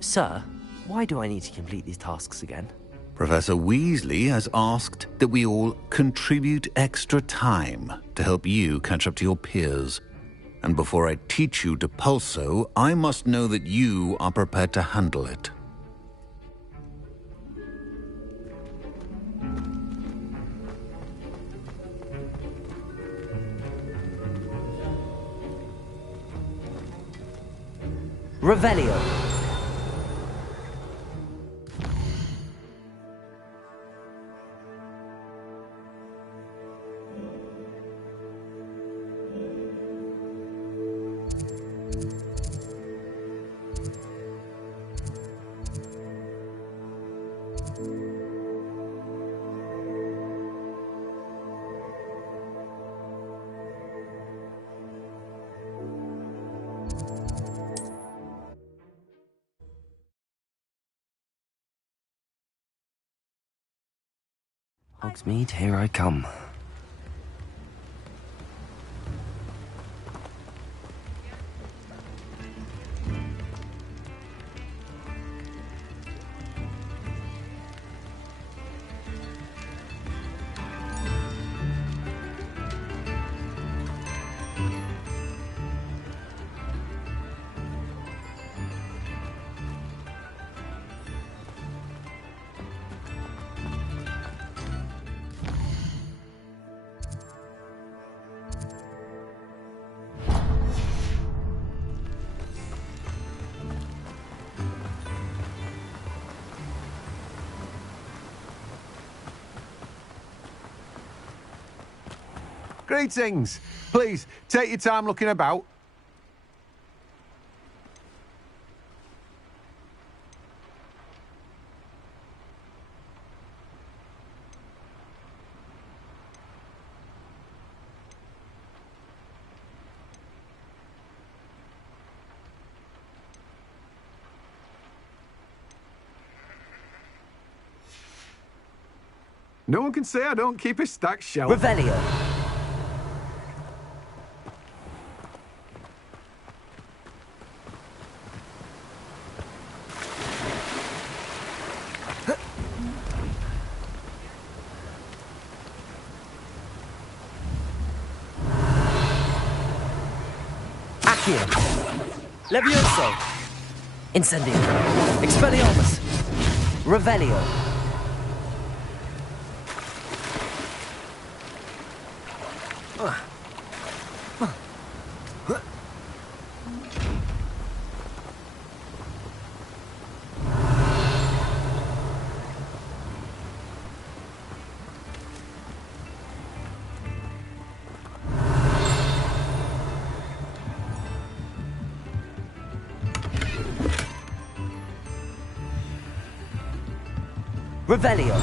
Sir, why do I need to complete these tasks again? Professor Weasley has asked that we all contribute extra time to help you catch up to your peers. And before I teach you Depulso, I must know that you are prepared to handle it. Revelio. Hogsmeade, here I come. Greetings. Please, take your time looking about. No one can say I don't keep a stacked shelf. Revelio. Accio. Levioso. Incendio. Expelliarmus. Revelio. Revelio.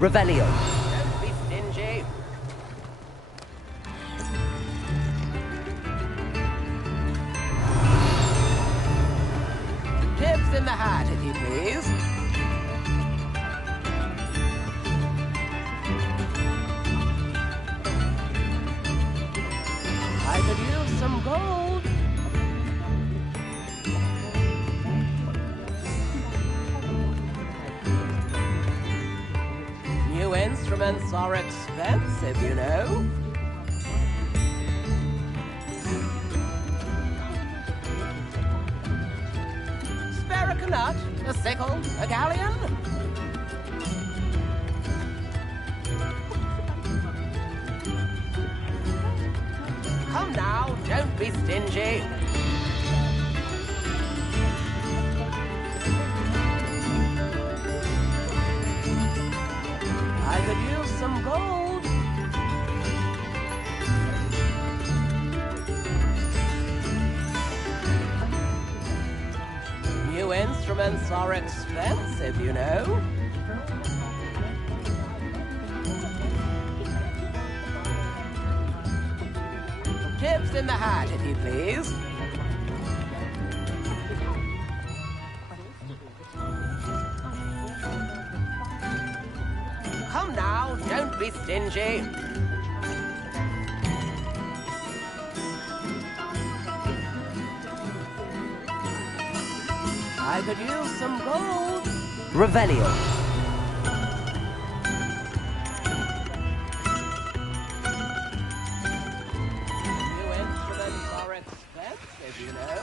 Revelio. Don't be stingy. Tips in the hat, if you please. I could use some gold. New instruments are expensive, you know. Spare a nut, a sickle, a galleon. Come now, don't be stingy. I could use some gold. New instruments are expensive, you know. Tips in the hat, if you please. Come now, don't be stingy. I could use some gold. Revelio. New instruments are expensive, you know.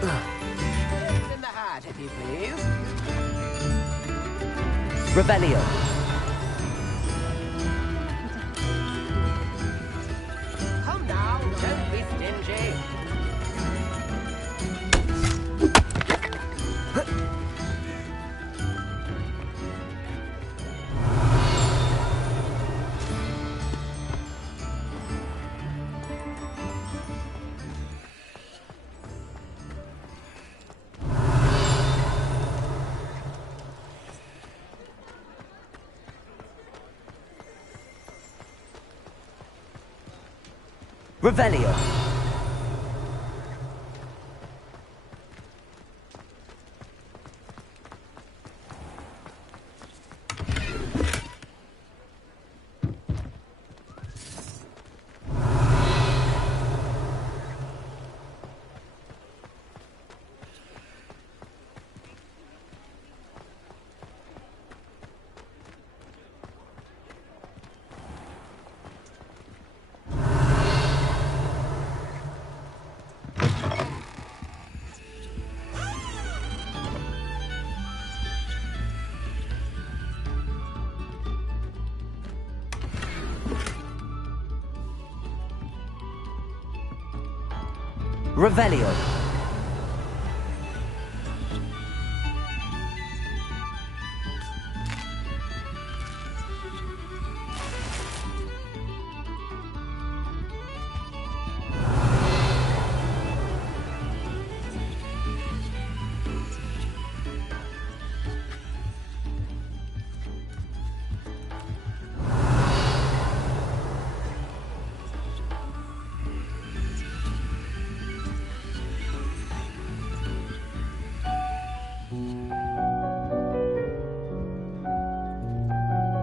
Tips in the hat, if you please. Revelio. Come now, don't be stingy. Revelio. Revelio.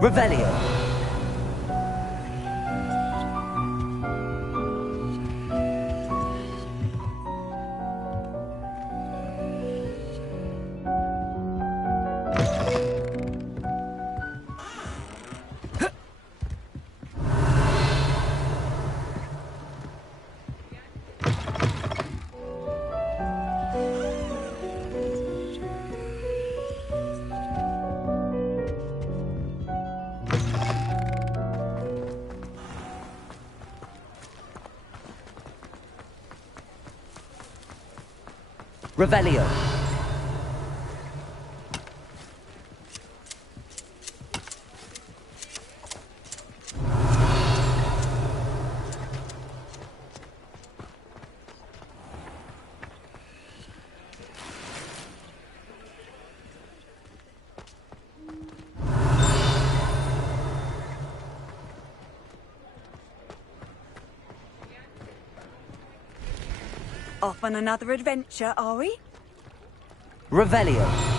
Revelio. Revelio. Off on another adventure, are we? Revelio.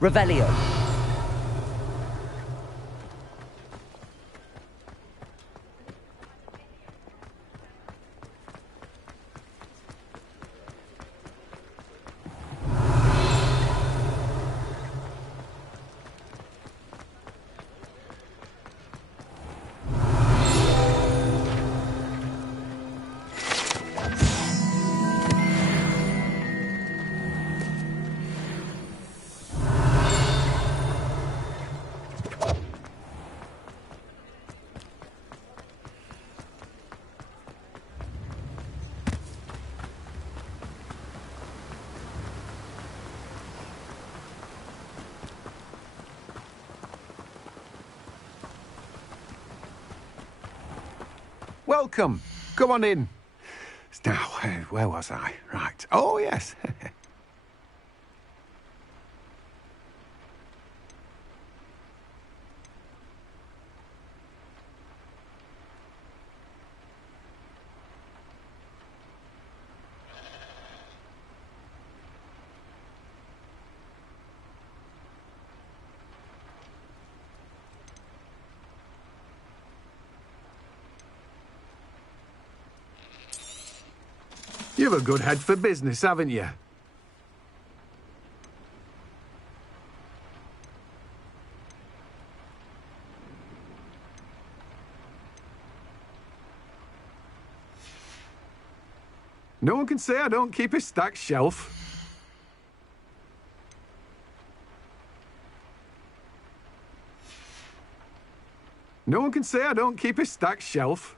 Revelio. Welcome. Come on in. Now, where was I? Right. Oh, yes. You've a good head for business, haven't you? No one can say I don't keep a stacked shelf. No one can say I don't keep a stacked shelf.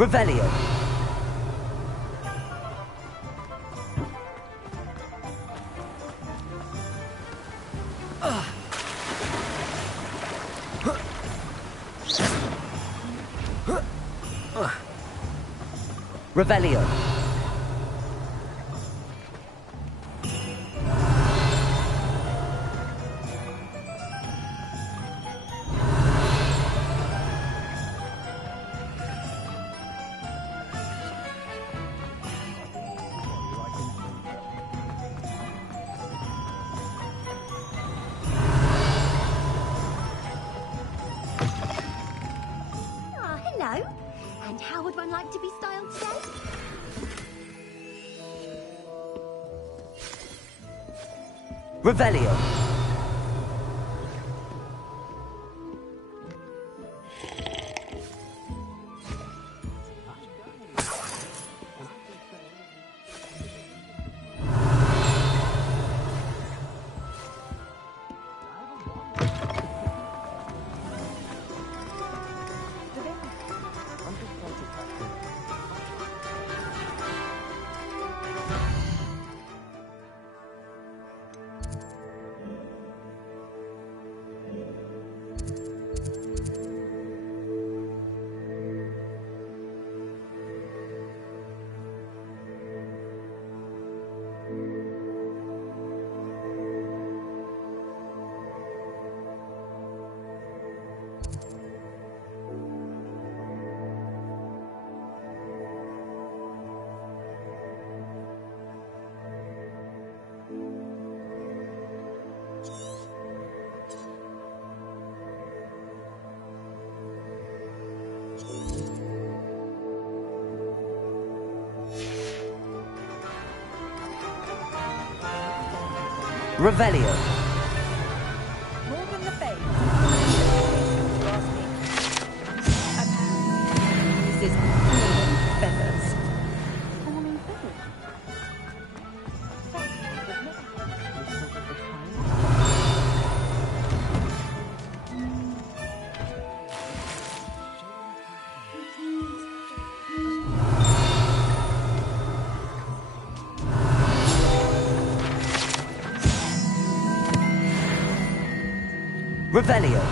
Revelio. Revelio. Hello. And how would one like to be styled today? Revelio. Revelio. More than the faith. You ask me. This is falling feathers. Falling feathers? Revelio.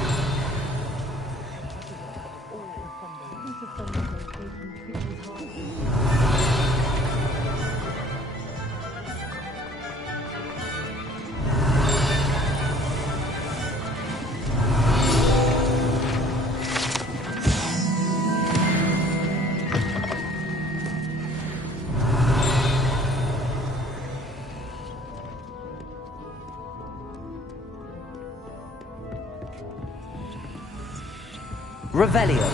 Revelio.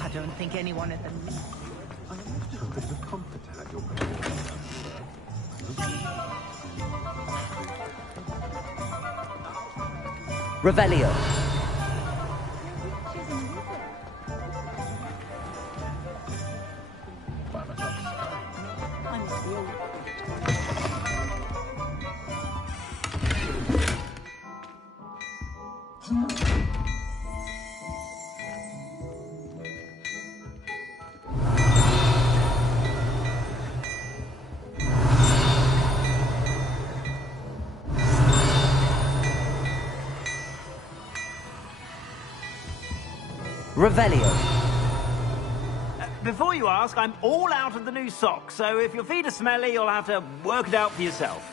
I don't think anyone at the... A bit of comfort at your Revelio. Revelio. Before you ask, I'm all out of the new socks, so if your feet are smelly, you'll have to work it out for yourself.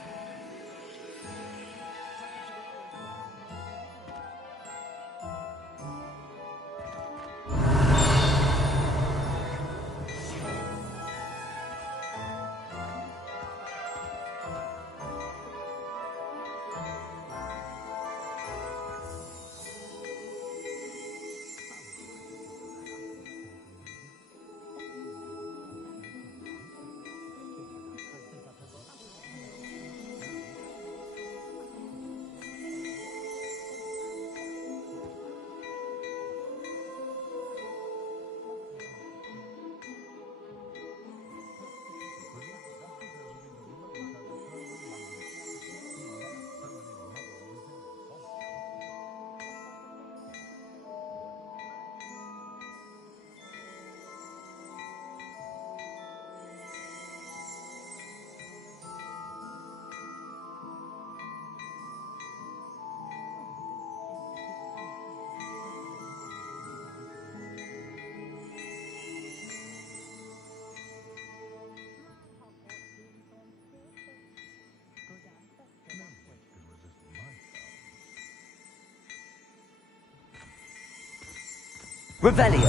Revelio.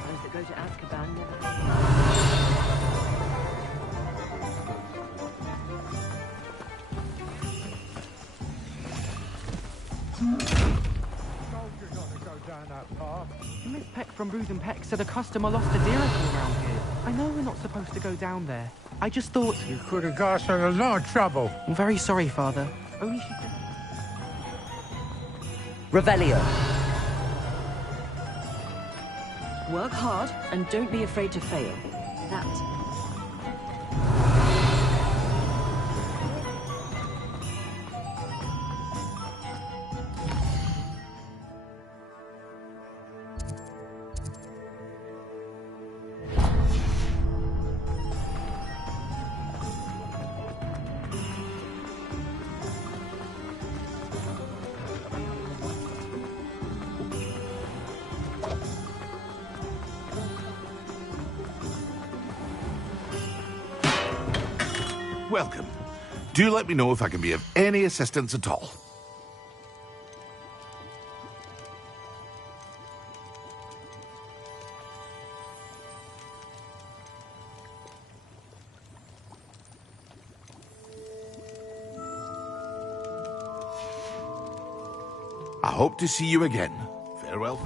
Those that go to Azkaban never... Miss Peck from Booth and Peck said a customer lost a deer around here. I know we're not supposed to go down there. I just thought... You could have got us in a lot of trouble. I'm very sorry, Father. Only she said... Revelio. Work hard and don't be afraid to fail. That. Welcome. Do let me know if I can be of any assistance at all. I hope to see you again. Farewell.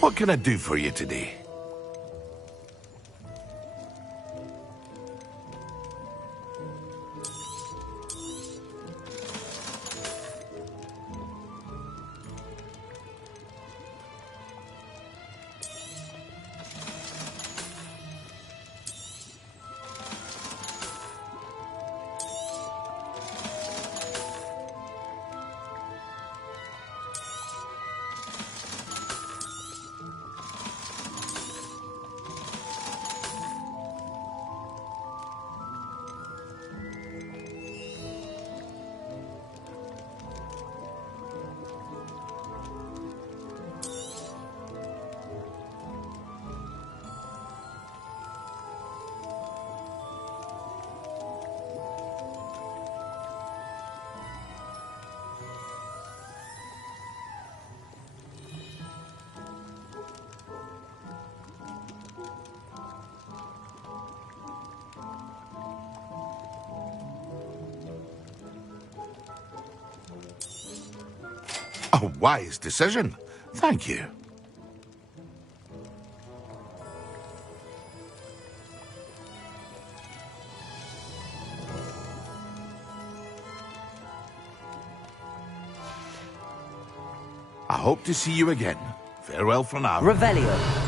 What can I do for you today? A wise decision. Thank you. I hope to see you again. Farewell for now. Revelio.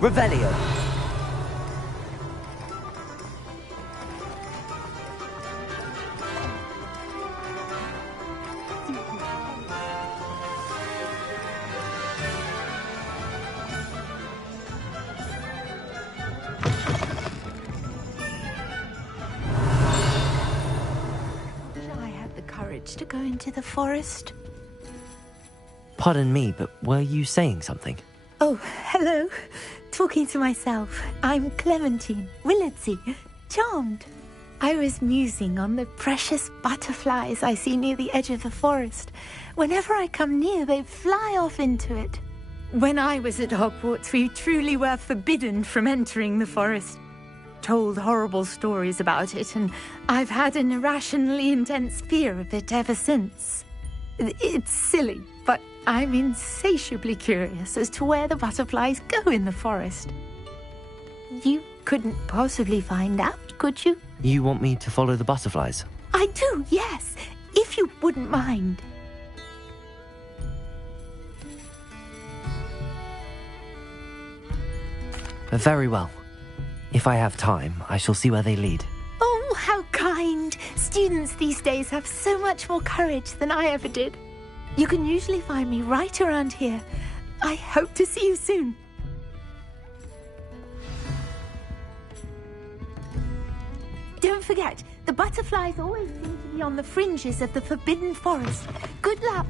Revelio. I had the courage to go into the forest. Pardon me, but were you saying something? Oh, hello. Talking to myself. I'm Clementine, Willardsey, charmed. I was musing on the precious butterflies I see near the edge of the forest. Whenever I come near, they fly off into it. When I was at Hogwarts, we truly were forbidden from entering the forest. Told horrible stories about it, and I've had an irrationally intense fear of it ever since. It's silly, but I'm insatiably curious as to where the butterflies go in the forest. You couldn't possibly find out, could you? You want me to follow the butterflies? I do, yes, if you wouldn't mind. Very well. If I have time, I shall see where they lead. Oh, how kind! Students these days have so much more courage than I ever did. You can usually find me right around here. I hope to see you soon. Don't forget, the butterflies always seem to be on the fringes of the Forbidden Forest. Good luck!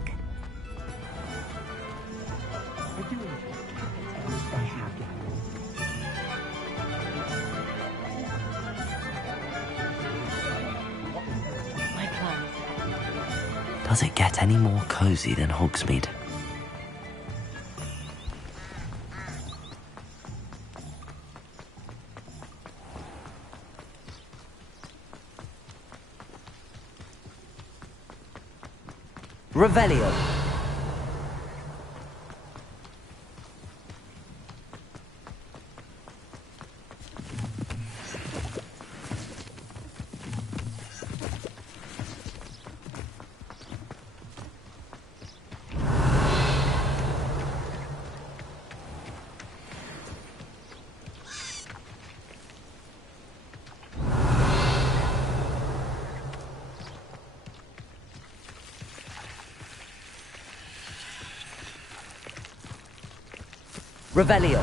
Does it get any more cozy than Hogsmeade? Revelio. Revelio.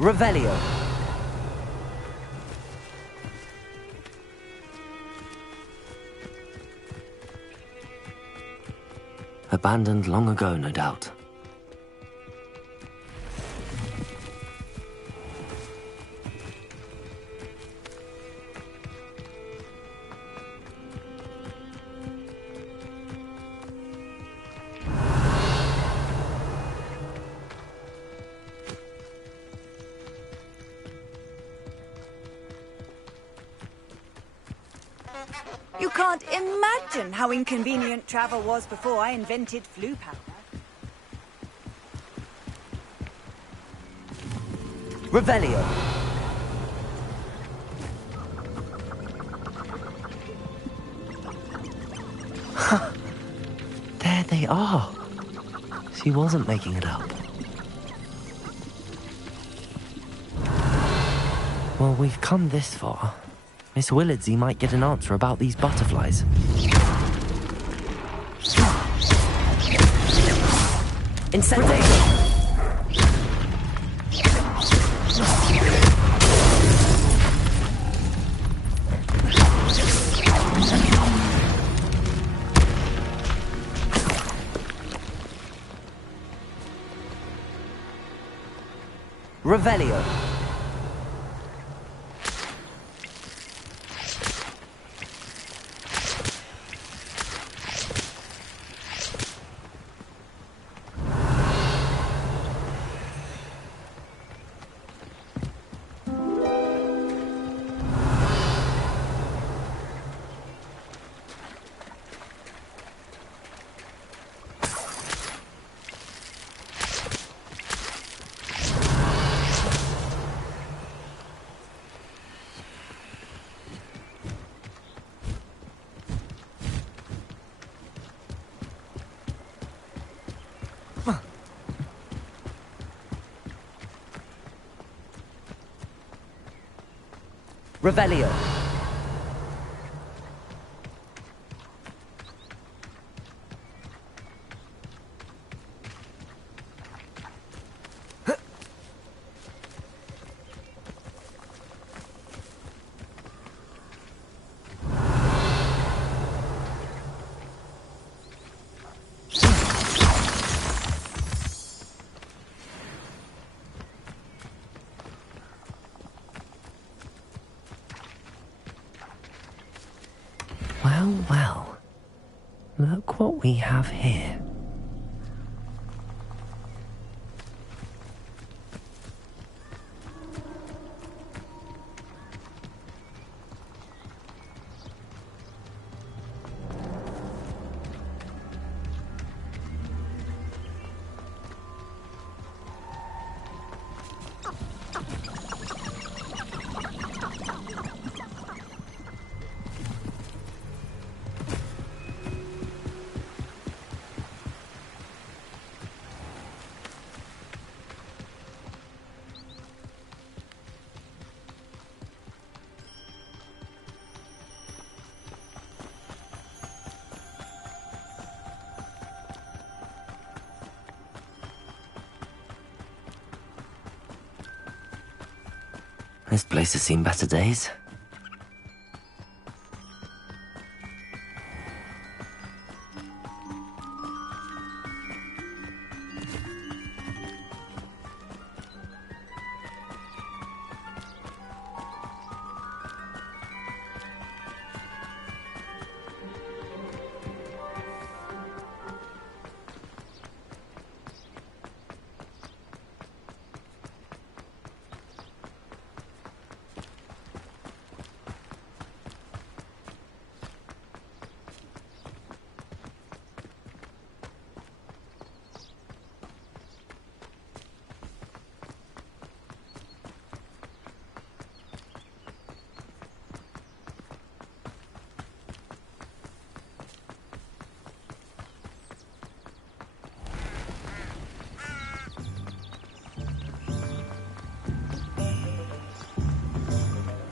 Revelio. Abandoned long ago, no doubt. You can't imagine how inconvenient travel was before I invented flu powder. Revelio. There they are. She wasn't making it up. Well, we've come this far. Miss Willardsey might get an answer about these butterflies. Incendio. Revelio. Revelio. Well, well. Look what we have here. This place has seen better days.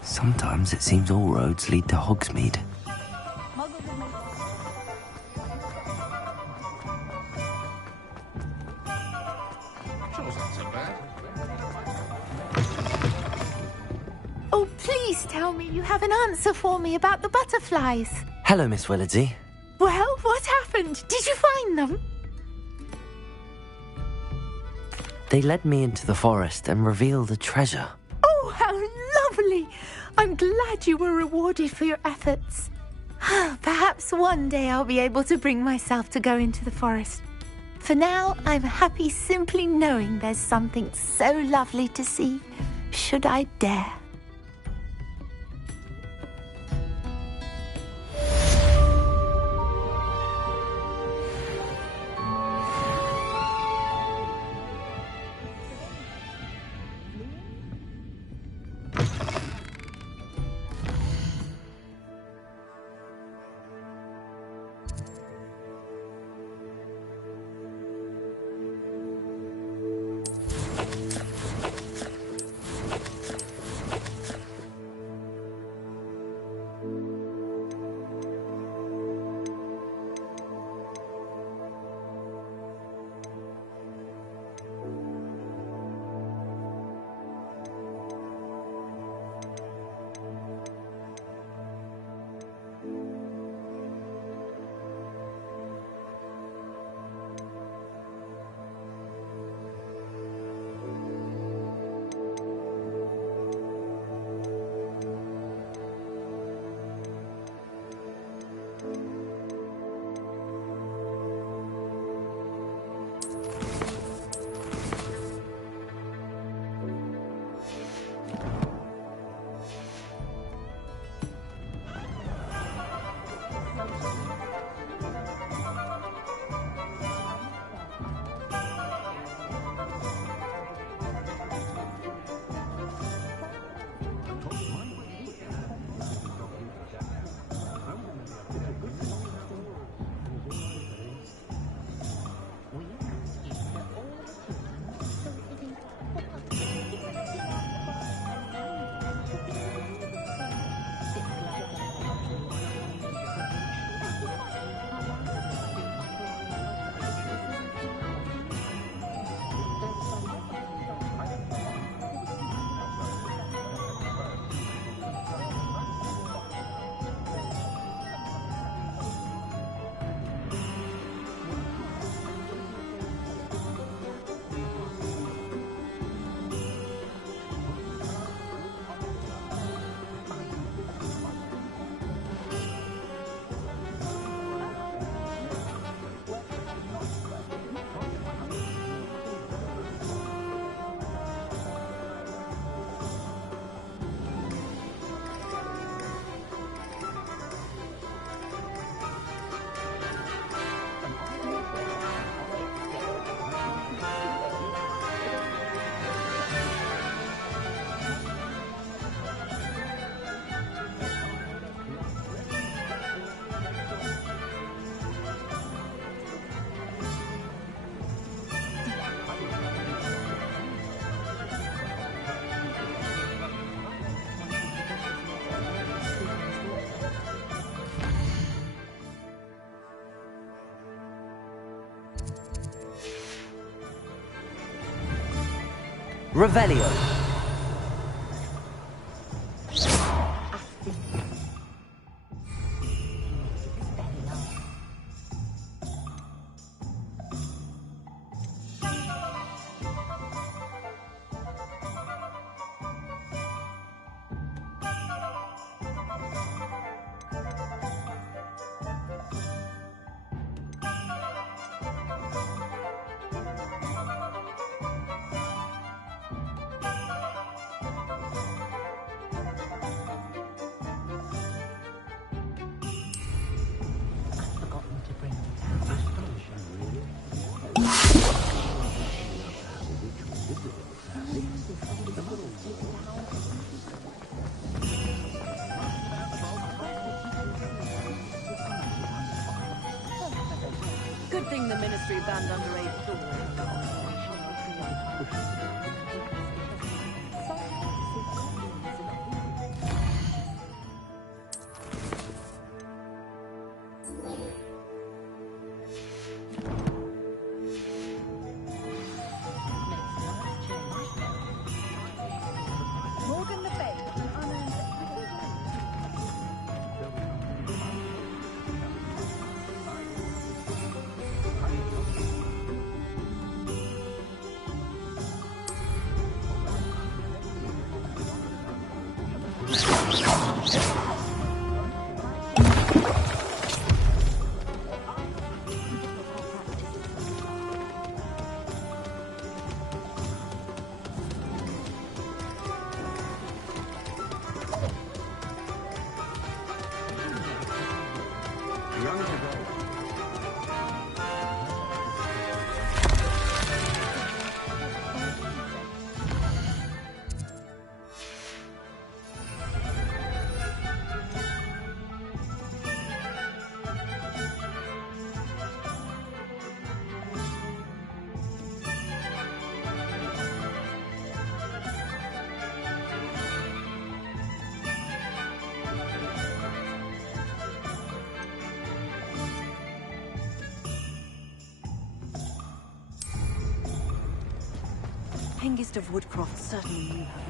Sometimes it seems all roads lead to Hogsmeade. Oh, please tell me you have an answer for me about the butterflies. Hello, Miss Willardsey. Well, what happened? Did you find them? They led me into the forest and revealed a treasure. Oh, how lovely! I'm glad you were rewarded for your efforts. Perhaps one day I'll be able to bring myself to go into the forest. For now, I'm happy simply knowing there's something so lovely to see, should I dare. Revelio. Good thing the Ministry banned underage thought. Morgan Le Fay got an unearned... Hengist of Woodcroft certainly knew how to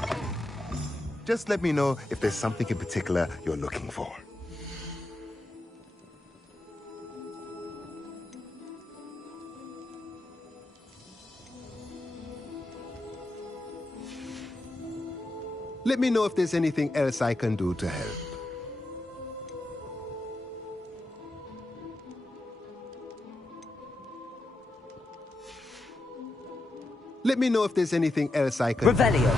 fight. Just let me know if there's something in particular you're looking for. Let me know if there's anything else I can do to help. Let me know if there's anything else I can... Revelio.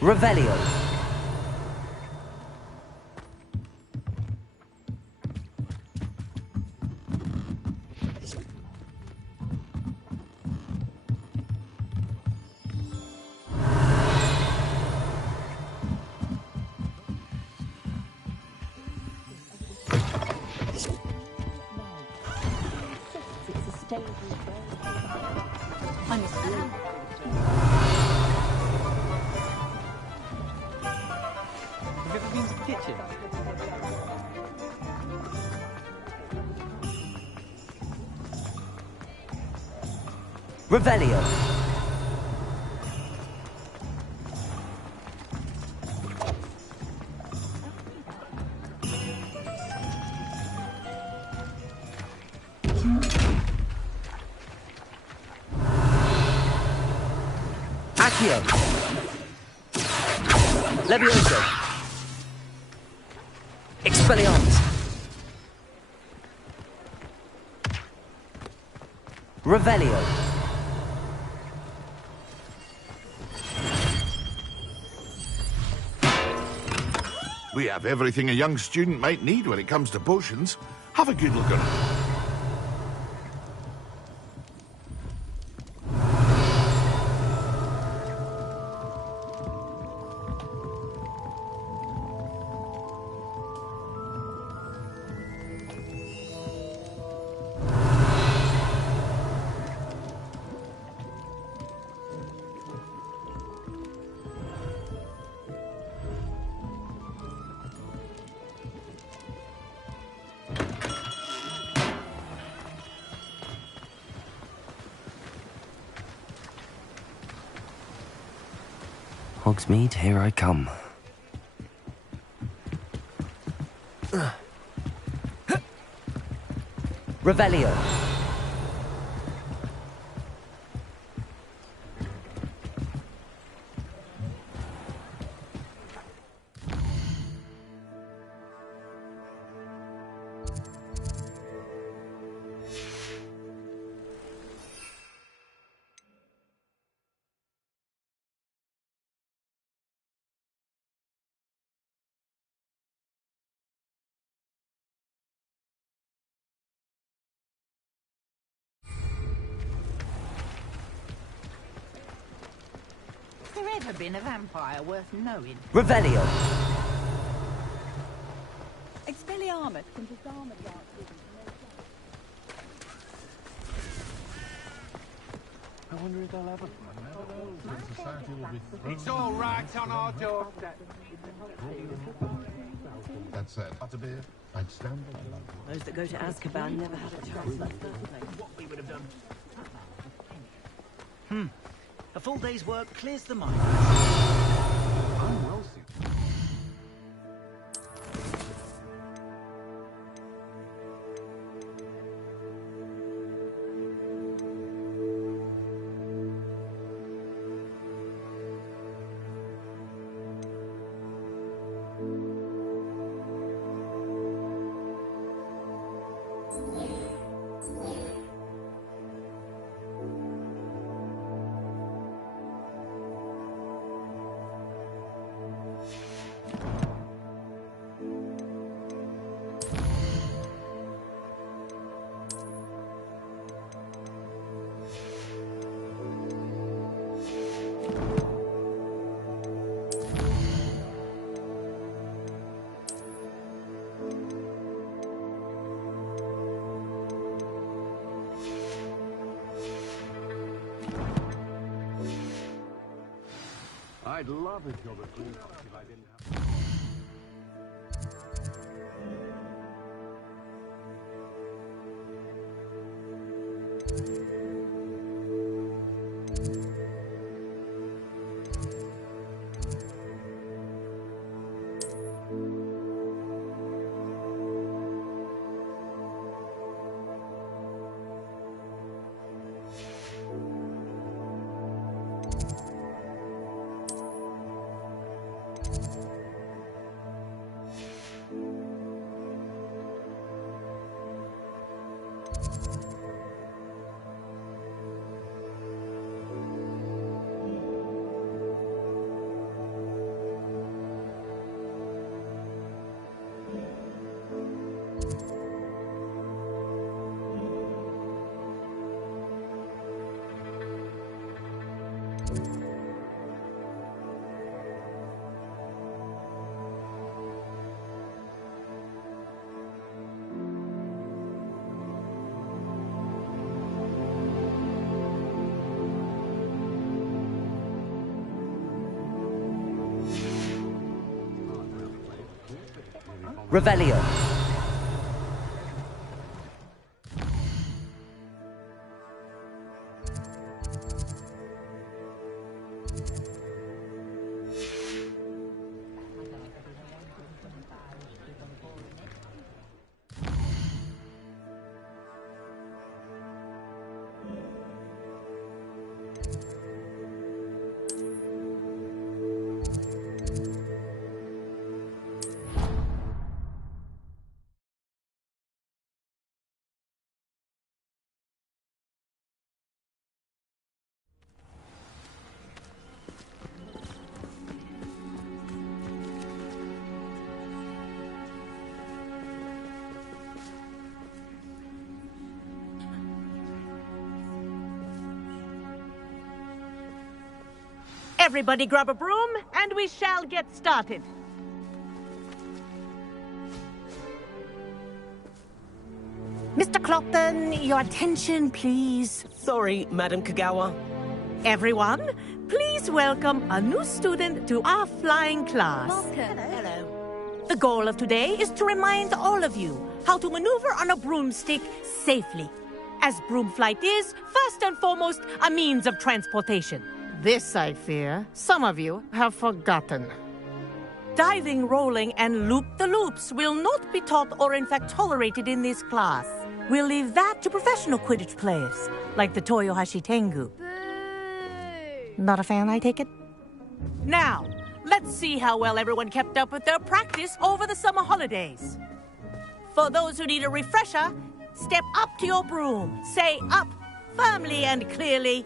Revelio. Have you ever been to the kitchen? Revelio. Accio. Levioso. Expelliarmus. Revelio. We have everything a young student might need when it comes to potions. Have a good look at it. Hogsmeade, here I come. Revelio. Has there ever been a vampire worth knowing? Revelio. Expelliarmus can disarm a dark vision. I wonder if they'll ever It's all right on our doorstep. That said, butterbeer, I'd stand by that. Those that go to Azkaban never had a chance in the first place. What we would have done. A full day's work clears the mind. I'm well suited. I'd love a job at Green if I didn't have... Revelio. Everybody grab a broom, and we shall get started. Mr. Clopton, your attention, please. Sorry, Madam Kagawa. Everyone, please welcome a new student to our flying class. Hello. The goal of today is to remind all of you how to maneuver on a broomstick safely, as broom flight is, first and foremost, a means of transportation. This, I fear, some of you have forgotten. Diving, rolling, and loop-the-loops will not be taught or in fact tolerated in this class. We'll leave that to professional Quidditch players, like the Toyohashi Tengu. Not a fan, I take it? Now, let's see how well everyone kept up with their practice over the summer holidays. For those who need a refresher, step up to your broom, say up firmly and clearly,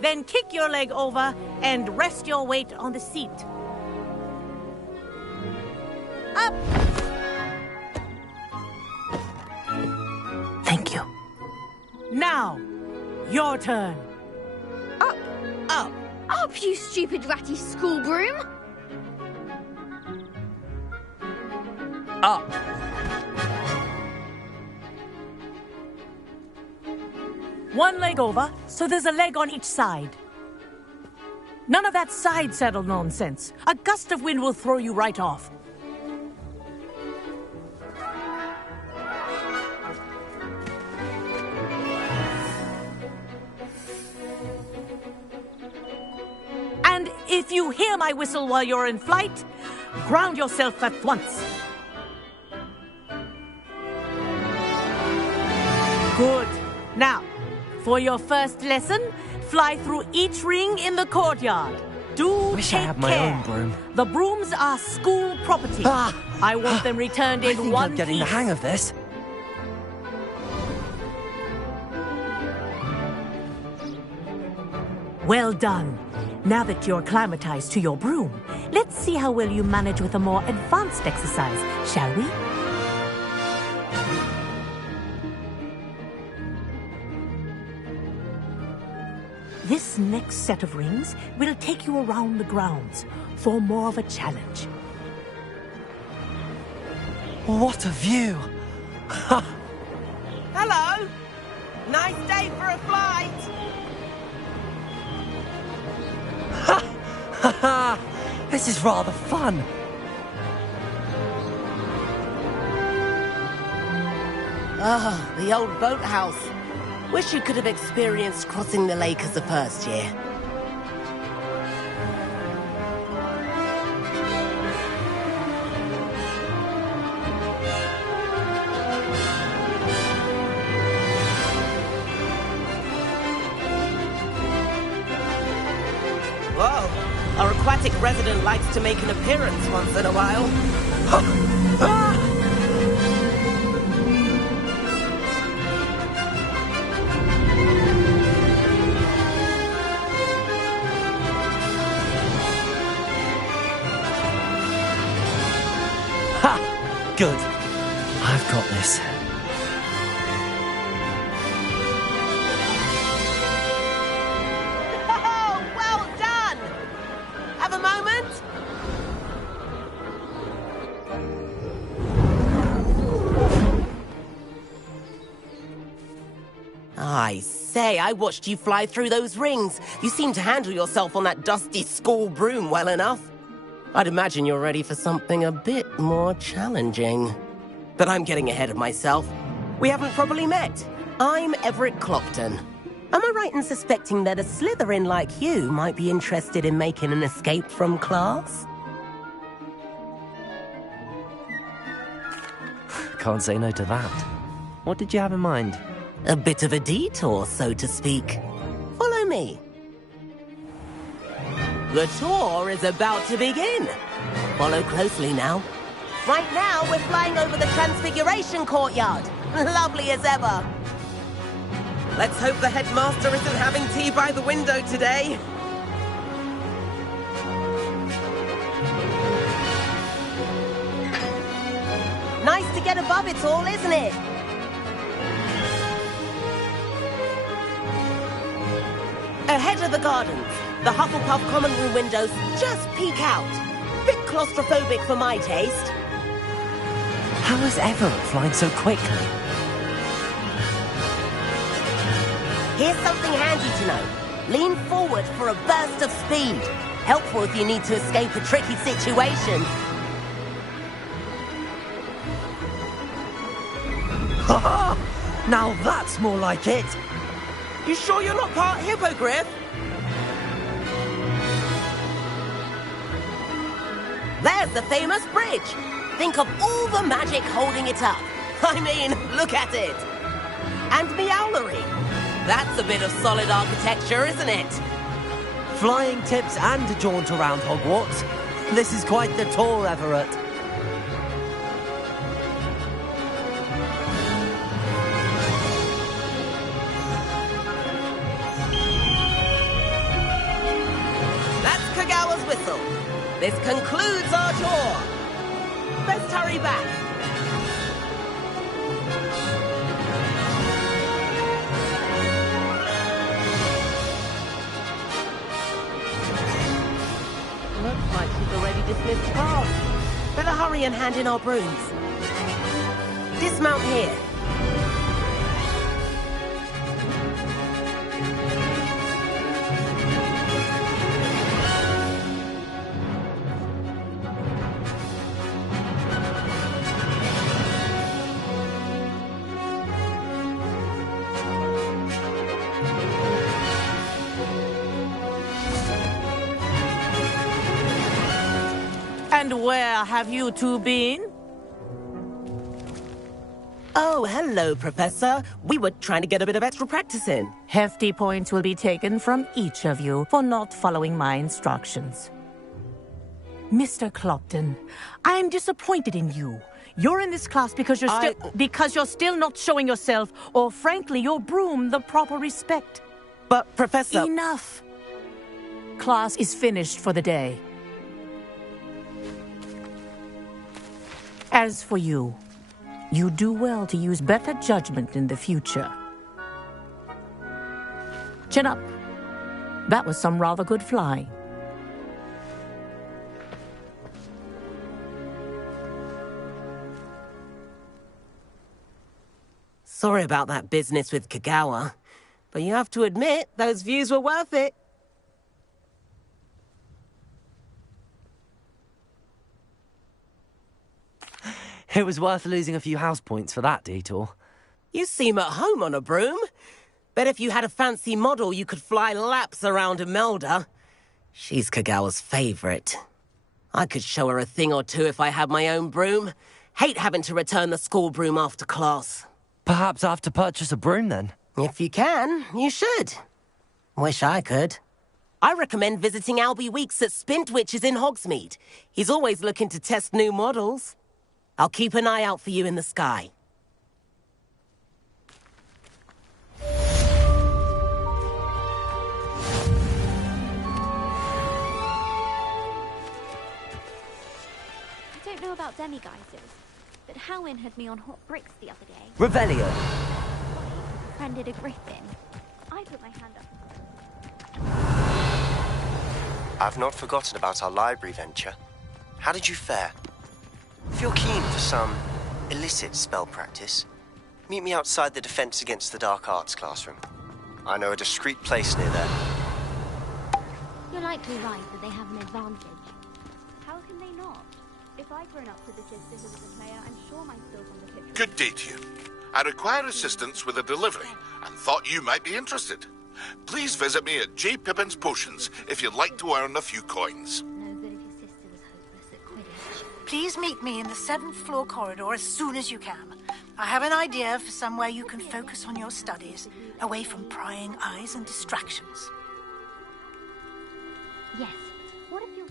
then kick your leg over and rest your weight on the seat. Up! Thank you. Now, your turn. Up! Up! Up, you stupid ratty school broom! Up! One leg over, so there's a leg on each side. None of that side saddle nonsense. A gust of wind will throw you right off. And if you hear my whistle while you're in flight, ground yourself at once. Good. Now, for your first lesson, fly through each ring in the courtyard. Wish I had my own broom. The brooms are school property. I want them returned in one I'm getting piece. the hang of this. Well done. Now that you're acclimatized to your broom, let's see how well you manage with a more advanced exercise, shall we? This next set of rings will take you around the grounds for more of a challenge. What a view! Hello! Nice day for a flight! This is rather fun. Ah, the old boathouse. Wish you could have experienced crossing the lake as a first year. Whoa, our aquatic resident likes to make an appearance once in a while. Good. I've got this. Oh, well done! Have a moment? I say, I watched you fly through those rings. You seem to handle yourself on that dusty school broom well enough. I'd imagine you're ready for something a bit more challenging. But I'm getting ahead of myself. We haven't properly met. I'm Everett Clopton. Am I right in suspecting that a Slytherin like you might be interested in making an escape from class? Can't say no to that. What did you have in mind? A bit of a detour, so to speak. Follow me. The tour is about to begin. Follow closely now. Right now, we're flying over the Transfiguration Courtyard. Lovely as ever. Let's hope the headmaster isn't having tea by the window today. Nice to get above it all, isn't it? Ahead of the gardens, the Hufflepuff common room windows just peek out. Bit claustrophobic for my taste. How is Everett flying so quickly? Here's something handy to know. Lean forward for a burst of speed. Helpful if you need to escape a tricky situation. Ha! Now that's more like it. You sure you're not part hippogriff? There's the famous bridge. Think of all the magic holding it up. I mean, look at it. And Meowlery. That's a bit of solid architecture, isn't it? Flying tips and a jaunt around Hogwarts. This is quite the tour, Everett. That's Kagawa's whistle. This concludes our tour. Let's hurry back. Looks like she's already dismissed class. Better hurry and hand in our brooms. Dismount here. And where have you two been? Oh, hello, Professor. We were trying to get a bit of extra practice in. Hefty points will be taken from each of you for not following my instructions. Mr. Clopton, I am disappointed in you. You're in this class because you're still not showing yourself, or frankly, your broom, the proper respect. But, Professor... Enough. Class is finished for the day. As for you, you do well to use better judgment in the future. Chin up. That was some rather good flying. Sorry about that business with Kagawa, but you have to admit, those views were worth it. It was worth losing a few house points for that detour. You seem at home on a broom. Bet if you had a fancy model, you could fly laps around Imelda. She's Kagawa's favorite. I could show her a thing or two if I had my own broom. Hate having to return the school broom after class. Perhaps I have to purchase a broom then? If you can, you should. Wish I could. I recommend visiting Albie Weeks at Spintwitches in Hogsmeade. He's always looking to test new models. I'll keep an eye out for you in the sky. I don't know about demiguises, but Howin had me on hot bricks the other day. Revelio. Befriended a griffin. I put my hand up. I've not forgotten about our library venture. How did you fare? If you're keen for some illicit spell practice, meet me outside the Defense Against the Dark Arts classroom. I know a discreet place near there. You're likely right that they have an advantage. How can they not? If I'd grown up with the sisters as a player, I'm sure my skills on the pitch... Good day to you. I require assistance with a delivery and thought you might be interested. Please visit me at J. Pippin's Potions if you'd like to earn a few coins. Please meet me in the 7th floor corridor as soon as you can. I have an idea for somewhere you can focus on your studies, away from prying eyes and distractions. Yes. What if you're...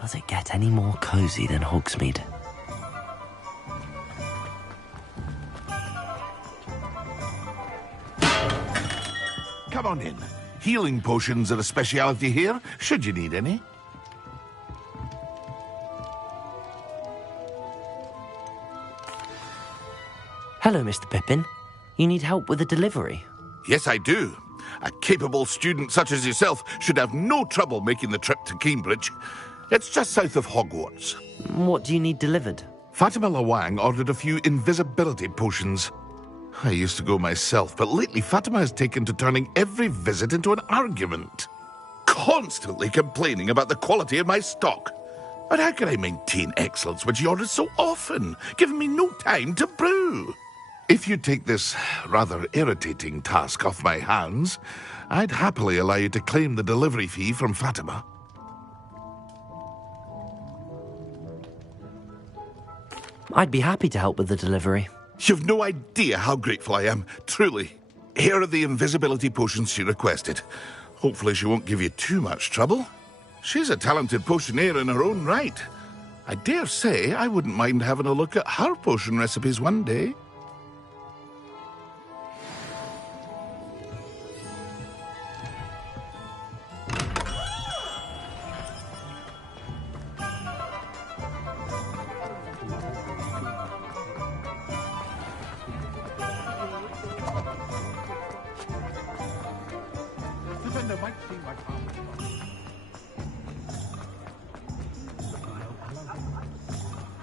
Does it get any more cozy than Hogsmeade? Come on in. Healing potions are a speciality here, should you need any. Hello, Mr. Pippin. You need help with a delivery? Yes, I do. A capable student such as yourself should have no trouble making the trip to Cambridge. It's just south of Hogwarts. What do you need delivered? Fatima Lawang ordered a few invisibility potions. I used to go myself, but lately Fatima has taken to turning every visit into an argument. Constantly complaining about the quality of my stock. But how can I maintain excellence when she orders so often, giving me no time to brew? If you take this rather irritating task off my hands, I'd happily allow you to claim the delivery fee from Fatima. I'd be happy to help with the delivery. You've no idea how grateful I am, truly. Here are the invisibility potions she requested. Hopefully she won't give you too much trouble. She's a talented potioneer in her own right. I dare say I wouldn't mind having a look at her potion recipes one day.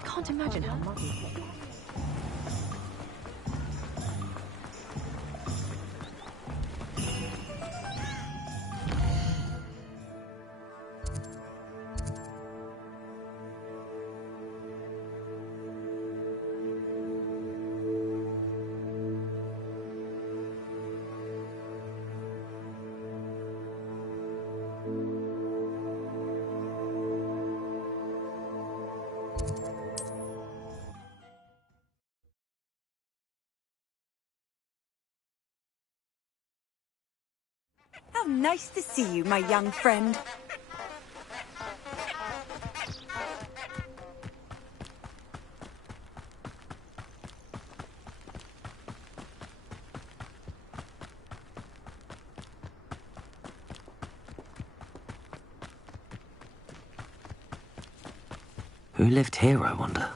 Can't imagine how muggy. How nice to see you, my young friend. Who lived here, I wonder?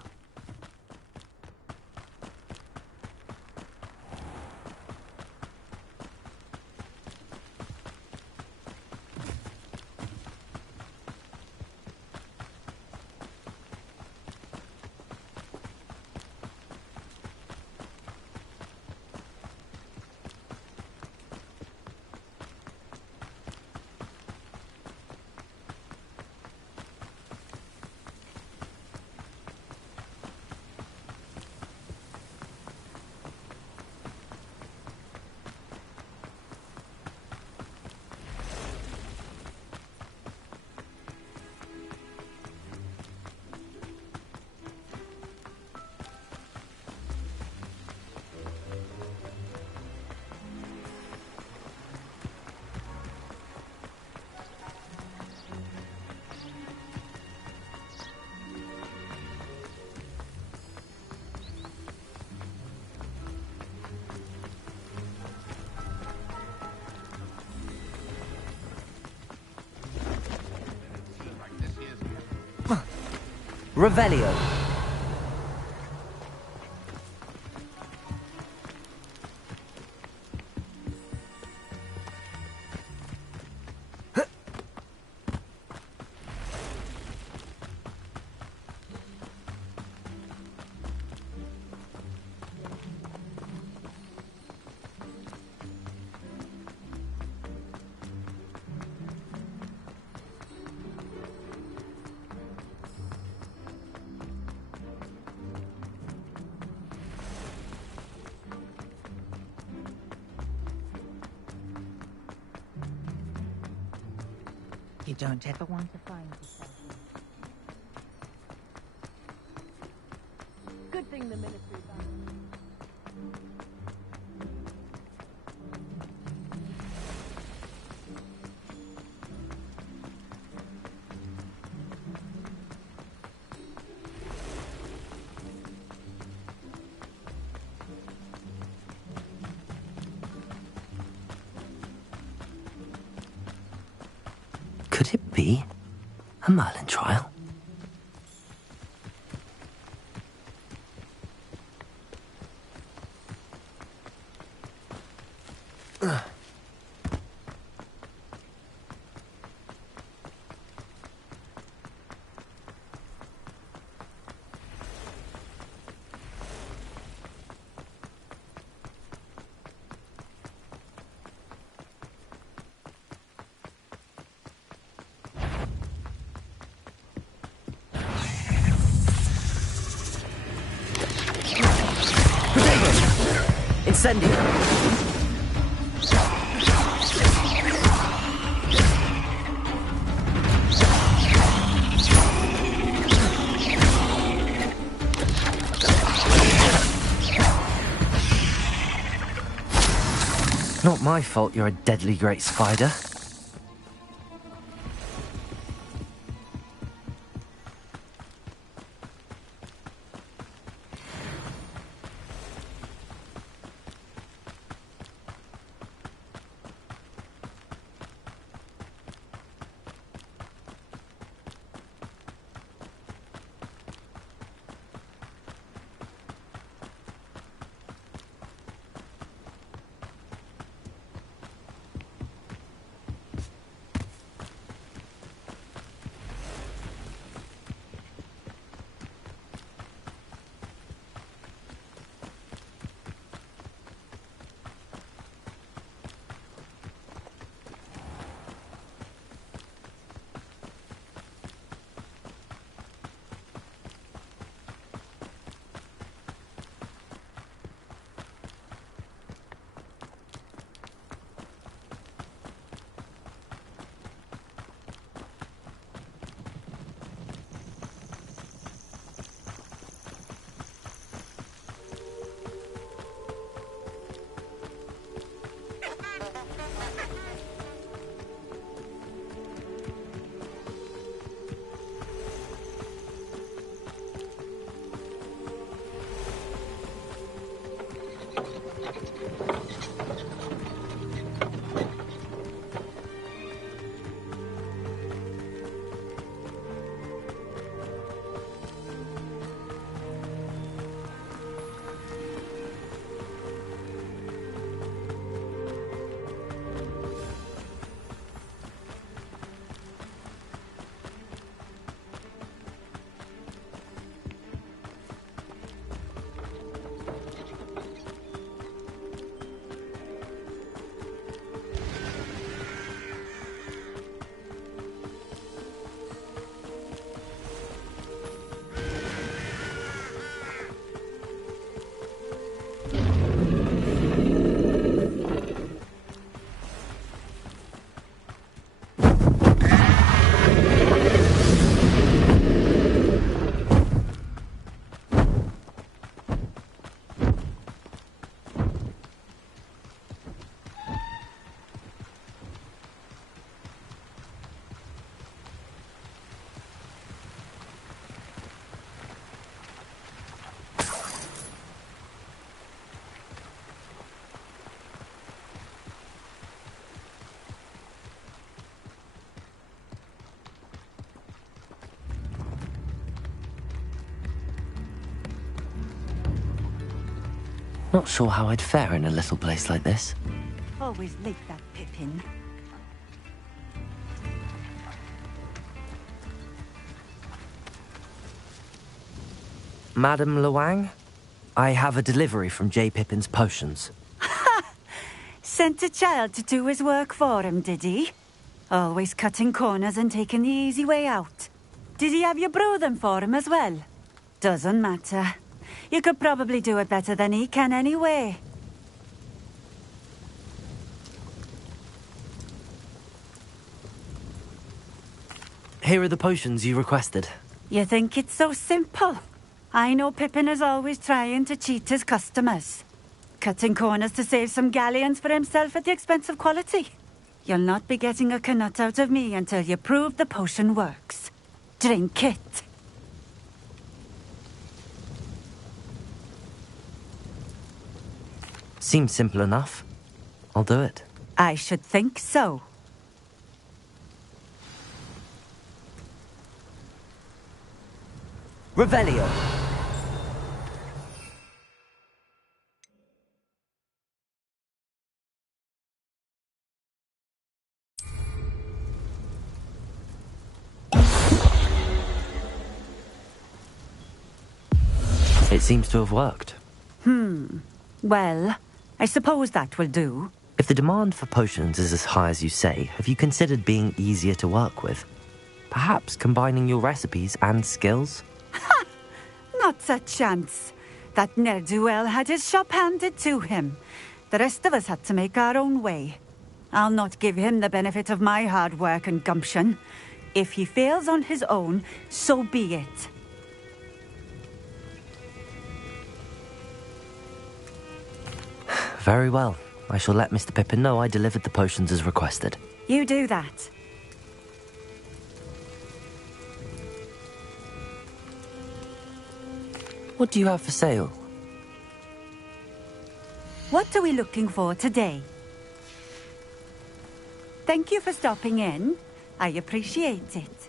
Revelio. You don't ever want to find yourself. Good thing the military back. Could it be a Merlin trial? Incendio! Not my fault you're a deadly great spider. Not sure how I'd fare in a little place like this. Always like that Pippin. Madame Luang, I have a delivery from J. Pippin's potions. Sent a child to do his work for him, did he? Always cutting corners and taking the easy way out. Did he have you brew them for him as well? Doesn't matter. You could probably do it better than he can anyway. Here are the potions you requested. You think it's so simple? I know Pippin is always trying to cheat his customers. Cutting corners to save some galleons for himself at the expense of quality. You'll not be getting a canut out of me until you prove the potion works. Drink it. Seems simple enough. I'll do it. I should think so. Revelio. It seems to have worked. Well, I suppose that will do. If the demand for potions is as high as you say, have you considered being easier to work with? Perhaps combining your recipes and skills? Not a chance. That ne'er-do-well had his shop handed to him. The rest of us had to make our own way. I'll not give him the benefit of my hard work and gumption. If he fails on his own, so be it. Very well. I shall let Mr. Pippin know I delivered the potions as requested. You do that. What do you have for sale? What are we looking for today? Thank you for stopping in. I appreciate it.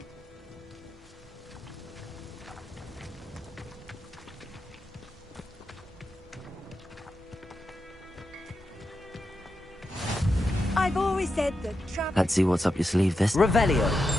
I've always said that travel... Let's see what's up your sleeve this... Revelio.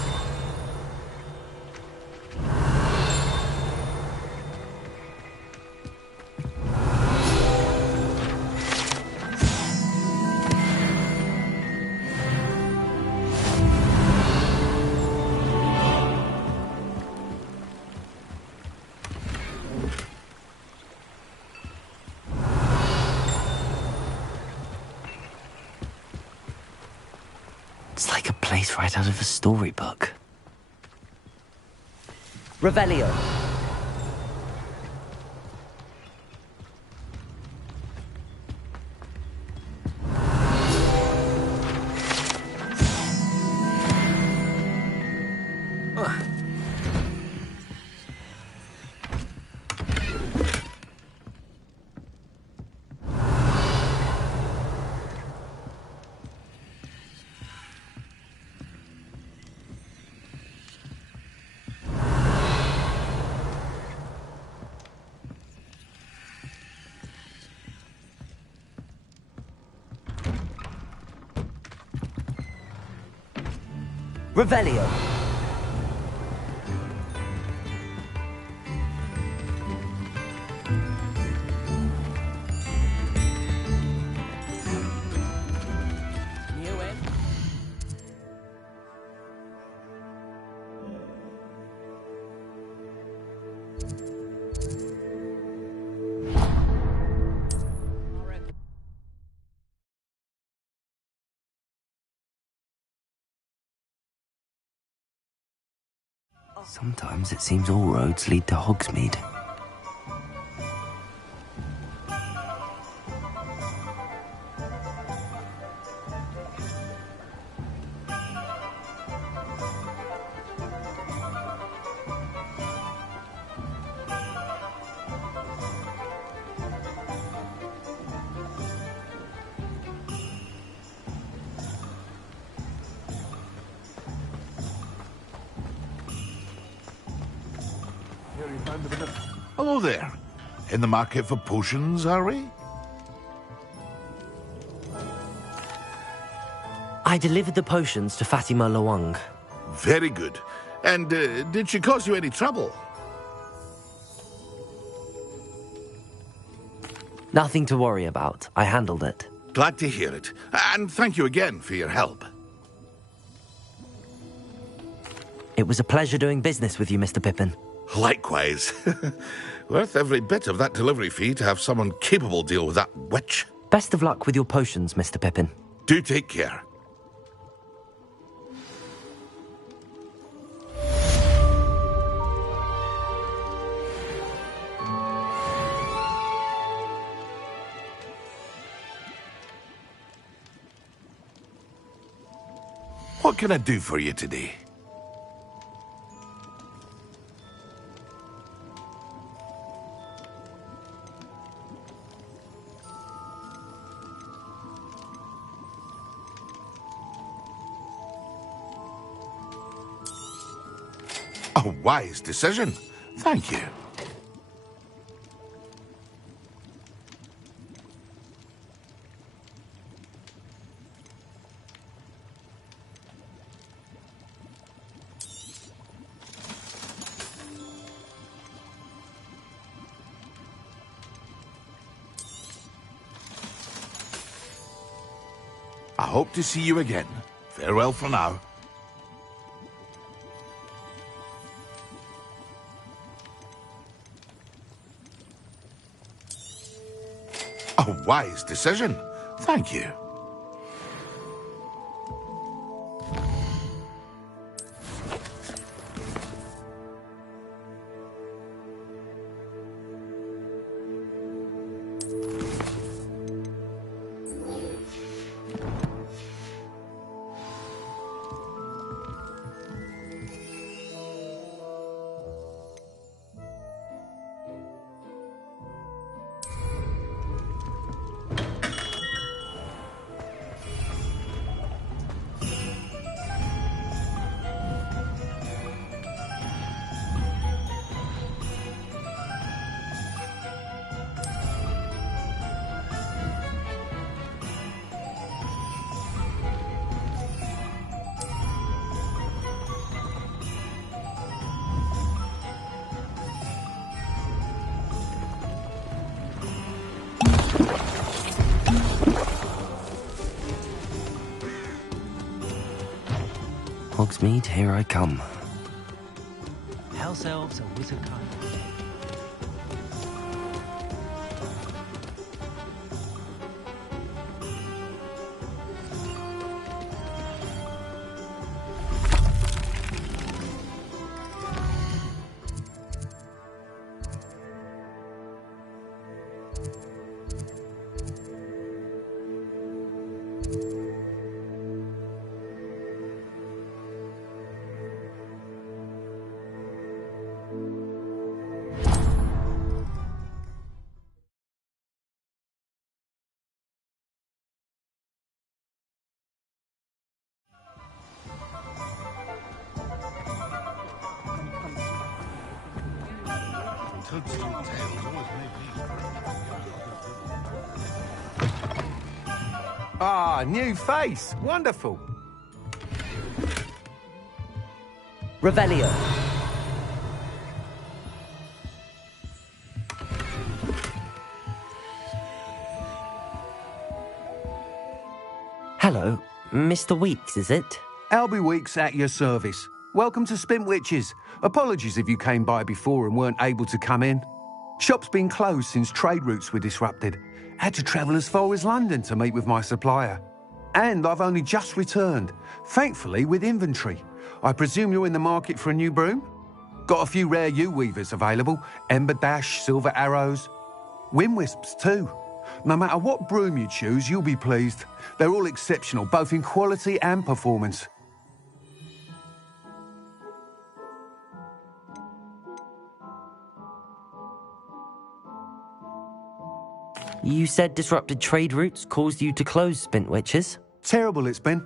It's like a place right out of a storybook. Revelio. Revelio. Sometimes it seems all roads lead to Hogsmeade. Hello there. In the market for potions, are we? I delivered the potions to Fatima Lawang. Very good. And did she cause you any trouble? Nothing to worry about. I handled it. Glad to hear it. And thank you again for your help. It was a pleasure doing business with you, Mr. Pippin. Likewise. Worth every bit of that delivery fee to have someone capable deal with that witch. Best of luck with your potions, Mr. Pippin. Do take care. What can I do for you today? A wise decision. Thank you. I hope to see you again. Farewell for now. A wise decision. Thank you. Hogsmeade, here I come. House elves and wizard kind. Ah, new face. Wonderful. Revelio. Hello, Mr. Weeks, is it? Albie Weeks at your service. Welcome to Spintwitches. Apologies if you came by before and weren't able to come in. Shop's been closed since trade routes were disrupted. Had to travel as far as London to meet with my supplier. And I've only just returned, thankfully with inventory. I presume you're in the market for a new broom? Got a few rare yew-weavers available. Ember Dash, Silver Arrows. Wind Wisps too. No matter what broom you choose, you'll be pleased. They're all exceptional, both in quality and performance. You said disrupted trade routes caused you to close Spintwitches? Terrible it's been.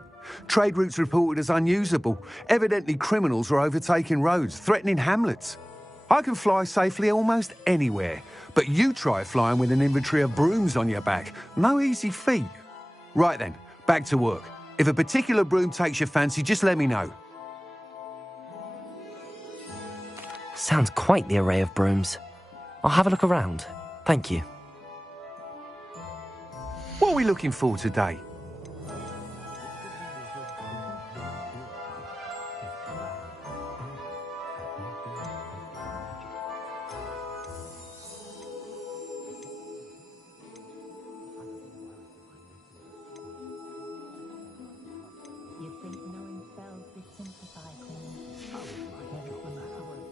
Trade routes reported as unusable. Evidently criminals are overtaking roads, threatening hamlets. I can fly safely almost anywhere, but you try flying with an inventory of brooms on your back. No easy feat. Right then, back to work. If a particular broom takes your fancy, just let me know. Sounds quite the array of brooms. I'll have a look around. Thank you. What are we looking for today?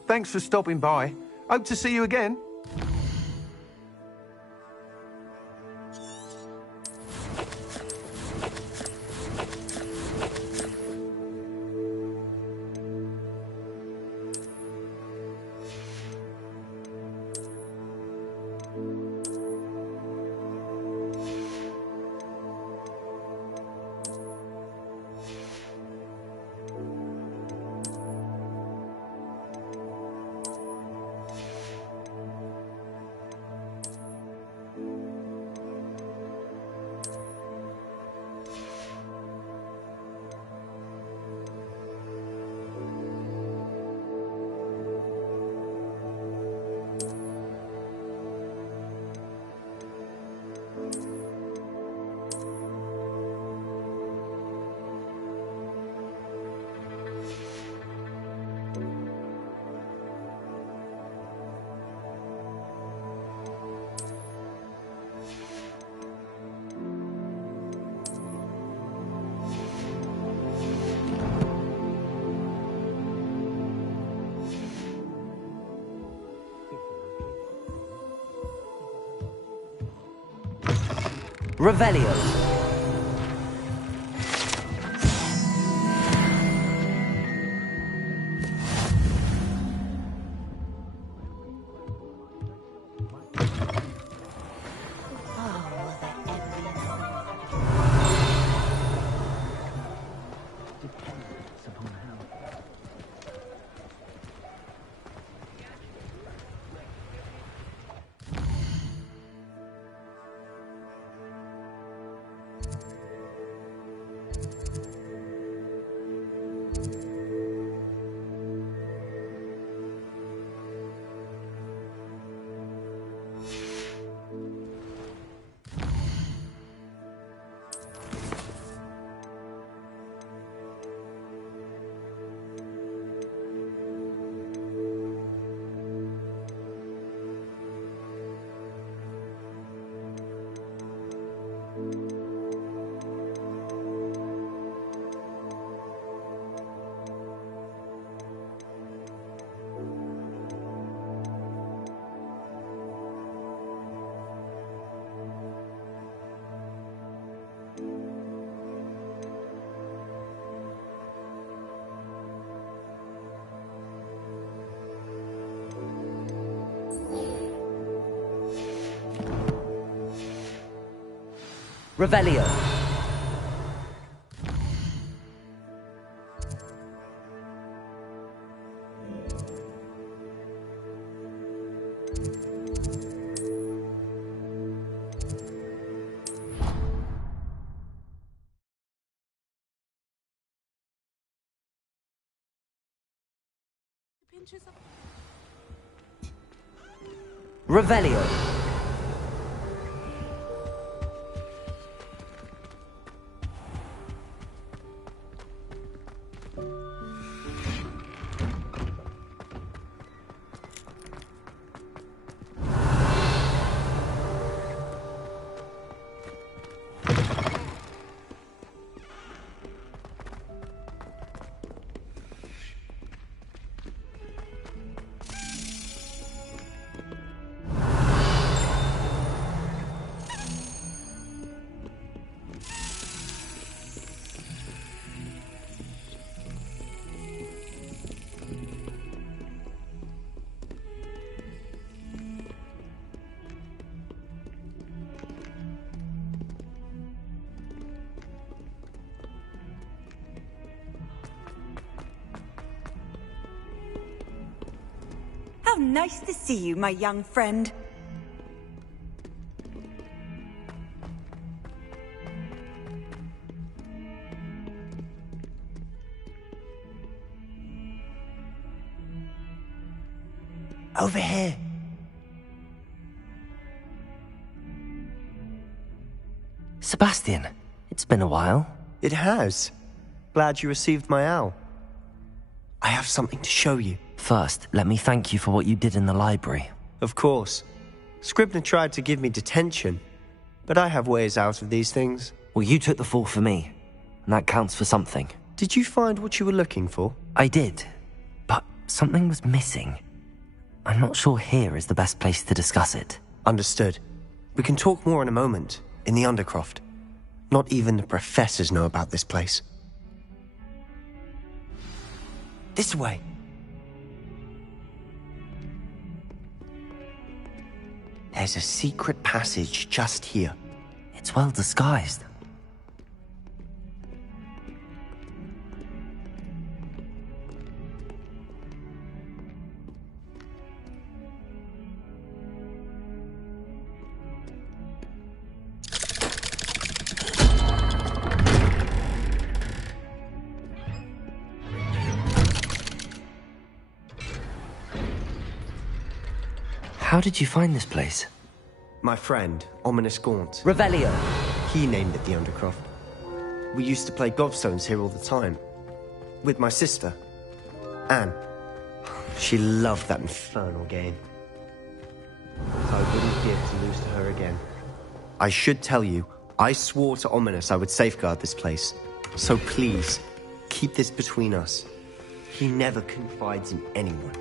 Thanks for stopping by. Hope to see you again. Revelio. Revelio. Revelio. How nice to see you, my young friend. Over here. Sebastian, it's been a while. It has. Glad you received my owl. I have something to show you. First, let me thank you for what you did in the library. Of course. Scribner tried to give me detention, but I have ways out of these things. Well, you took the fall for me, and that counts for something. Did you find what you were looking for? I did, but something was missing. I'm not sure here is the best place to discuss it. Understood. We can talk more in a moment, in the Undercroft. Not even the professors know about this place. This way. There's a secret passage just here. It's well disguised. How did you find this place? My friend, Ominous Gaunt. Revelio. He named it the Undercroft. We used to play gobstones here all the time. With my sister, Anne. She loved that infernal game. I wouldn't give to lose to her again. I should tell you, I swore to Ominous I would safeguard this place. So please, keep this between us. He never confides in anyone.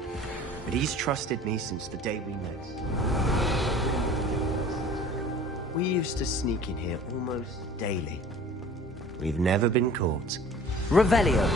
But he's trusted me since the day we met. We used to sneak in here almost daily. We've never been caught. Revelio.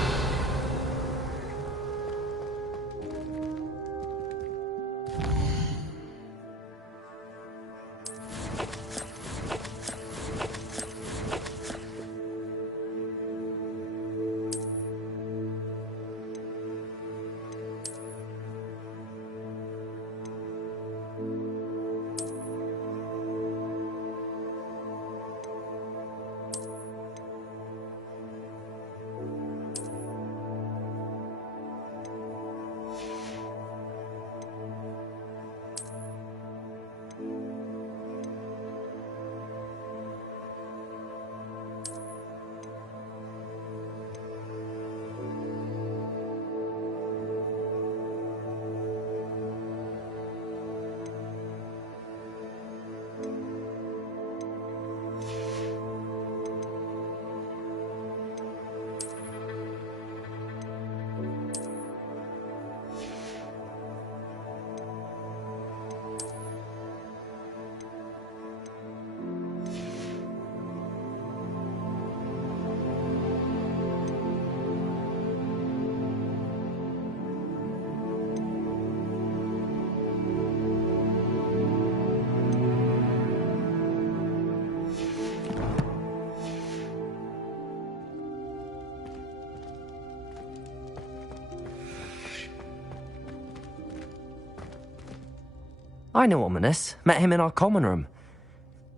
I know Ominous. Met him in our common room.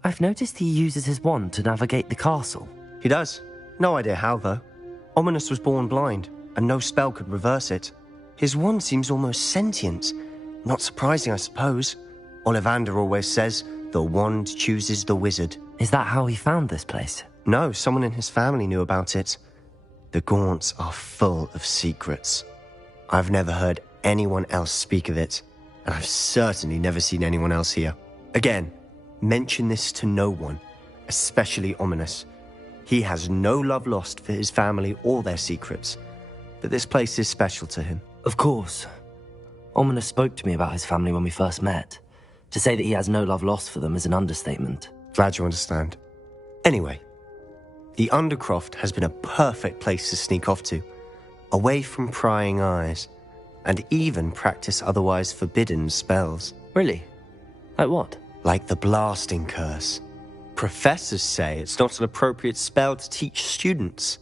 I've noticed he uses his wand to navigate the castle. He does. No idea how, though. Ominous was born blind, and no spell could reverse it. His wand seems almost sentient. Not surprising, I suppose. Ollivander always says, the wand chooses the wizard. Is that how he found this place? No, someone in his family knew about it. The Gaunts are full of secrets. I've never heard anyone else speak of it, and I've certainly never seen anyone else here. Again, mention this to no one, especially Ominous. He has no love lost for his family or their secrets, but this place is special to him. Of course. Ominous spoke to me about his family when we first met. To say that he has no love lost for them is an understatement. Glad you understand. Anyway, the Undercroft has been a perfect place to sneak off to, away from prying eyes, and even practice otherwise forbidden spells. Really? Like what? Like the blasting curse. Professors say it's not an appropriate spell to teach students.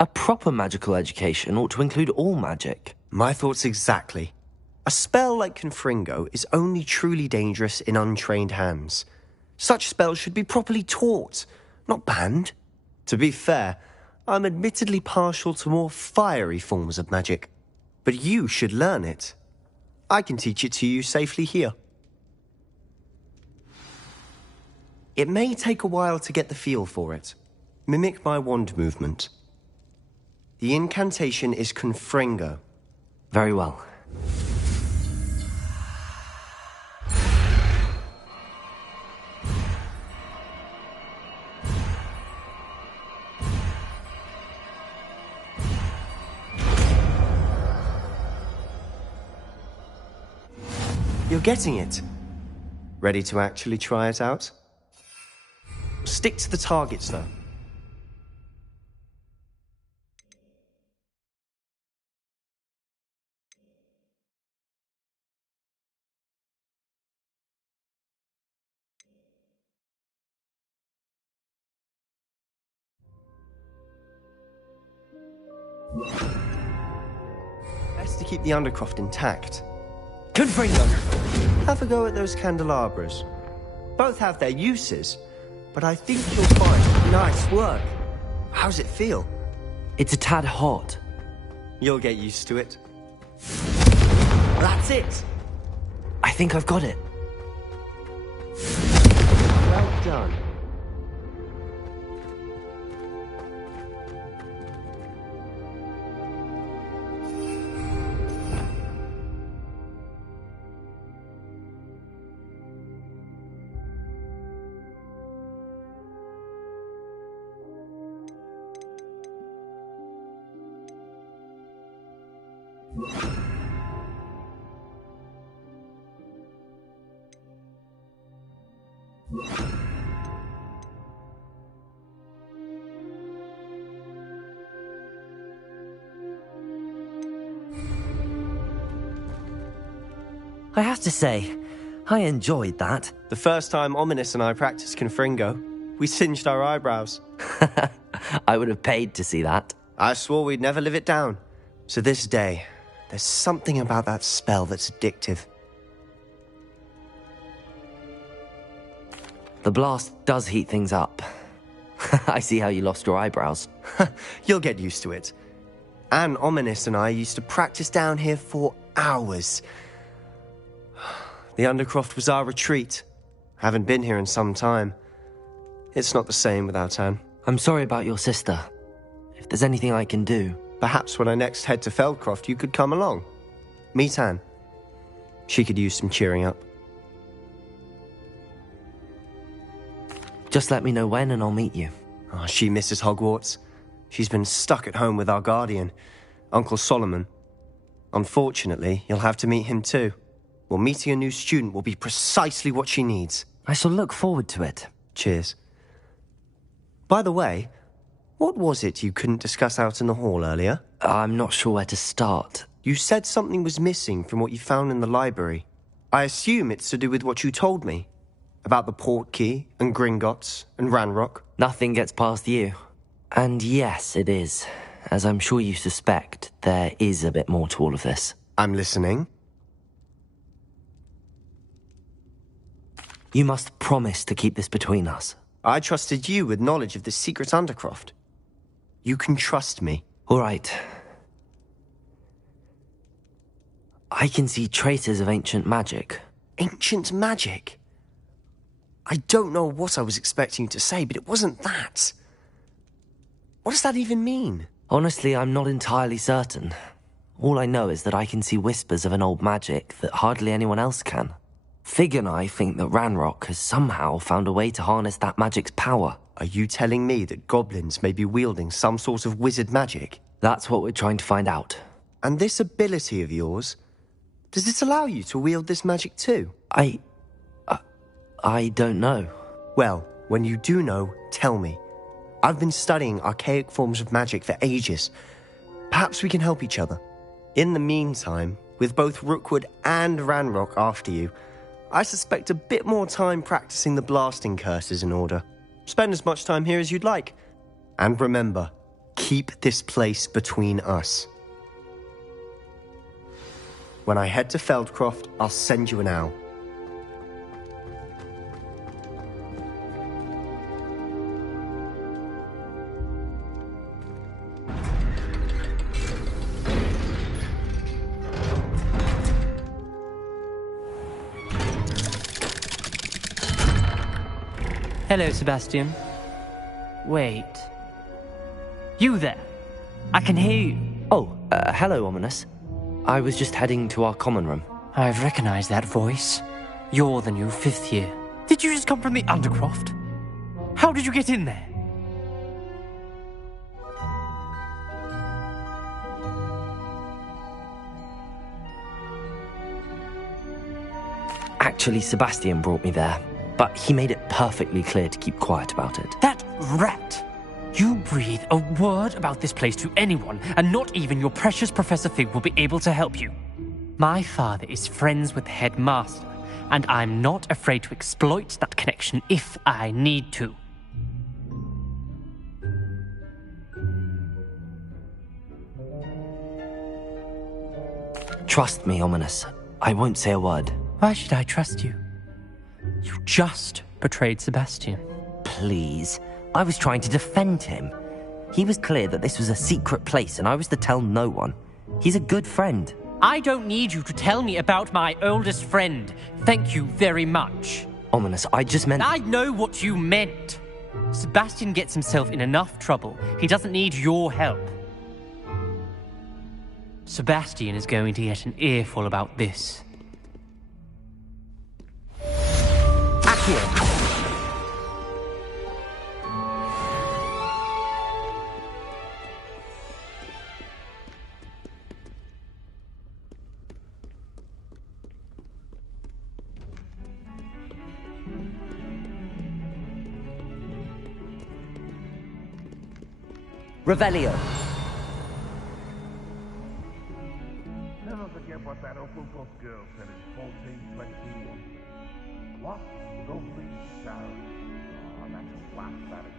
A proper magical education ought to include all magic. My thoughts exactly. A spell like Confringo is only truly dangerous in untrained hands. Such spells should be properly taught, not banned. To be fair, I'm admittedly partial to more fiery forms of magic, but you should learn it. I can teach it to you safely here. It may take a while to get the feel for it. Mimic my wand movement. The incantation is Confringo. Very well. You're getting it. Ready to actually try it out? Stick to the targets, though. Best to keep the Undercroft intact. Confringo! Have a go at those candelabras. Both have their uses, but I think you'll find nice work. How's it feel? It's a tad hot. You'll get used to it. That's it! I think I've got it. Well done. I have to say, I enjoyed that. The first time Ominous and I practiced Confringo, we singed our eyebrows. I would have paid to see that. I swore we'd never live it down. So this day, there's something about that spell that's addictive. The blast does heat things up. I see how you lost your eyebrows. You'll get used to it. Anne, Ominous and I used to practice down here for hours. The Undercroft was our retreat. Haven't been here in some time. It's not the same without Anne. I'm sorry about your sister. If there's anything I can do... Perhaps when I next head to Feldcroft, you could come along. Meet Anne. She could use some cheering up. Just let me know when and I'll meet you. Oh, she misses Hogwarts. She's been stuck at home with our guardian, Uncle Solomon. Unfortunately, you'll have to meet him too. Well, meeting a new student will be precisely what she needs. I shall look forward to it. Cheers. By the way, what was it you couldn't discuss out in the hall earlier? I'm not sure where to start. You said something was missing from what you found in the library. I assume it's to do with what you told me. About the Portkey, and Gringotts, and Ranrock. Nothing gets past you. And yes, it is. As I'm sure you suspect, there is a bit more to all of this. I'm listening. You must promise to keep this between us. I trusted you with knowledge of the secret Undercroft. You can trust me. All right. I can see traces of ancient magic. Ancient magic? I don't know what I was expecting you to say, but it wasn't that. What does that even mean? Honestly, I'm not entirely certain. All I know is that I can see whispers of an old magic that hardly anyone else can. Fig and I think that Ranrock has somehow found a way to harness that magic's power. Are you telling me that goblins may be wielding some sort of wizard magic? That's what we're trying to find out. And this ability of yours, does it allow you to wield this magic too? I don't know. Well, when you do know, tell me. I've been studying archaic forms of magic for ages. Perhaps we can help each other. In the meantime, with both Rookwood and Ranrock after you, I suspect a bit more time practicing the blasting curse is in order. Spend as much time here as you'd like. And remember, keep this place between us. When I head to Feldcroft, I'll send you an owl. Hello, Sebastian. Wait. You there? I can hear you. Oh, hello, Ominous. I was just heading to our common room. I've recognized that voice. You're the new 5th year. Did you just come from the Undercroft? How did you get in there? Actually, Sebastian brought me there. But he made it perfectly clear to keep quiet about it. That rat! You breathe a word about this place to anyone, and not even your precious Professor Fig will be able to help you. My father is friends with the headmaster, and I'm not afraid to exploit that connection if I need to. Trust me, Ominous. I won't say a word. Why should I trust you? You just betrayed Sebastian. Please. I was trying to defend him. He was clear that this was a secret place and I was to tell no one. He's a good friend. I don't need you to tell me about my oldest friend. Thank you very much. Ominous, I just meant... I know what you meant. Sebastian gets himself in enough trouble. He doesn't need your help. Sebastian is going to get an earful about this. Accio! Revelio. Never forget what that Oklahoma girl said in 1421. What lovely sound. Oh, that's a class, that is.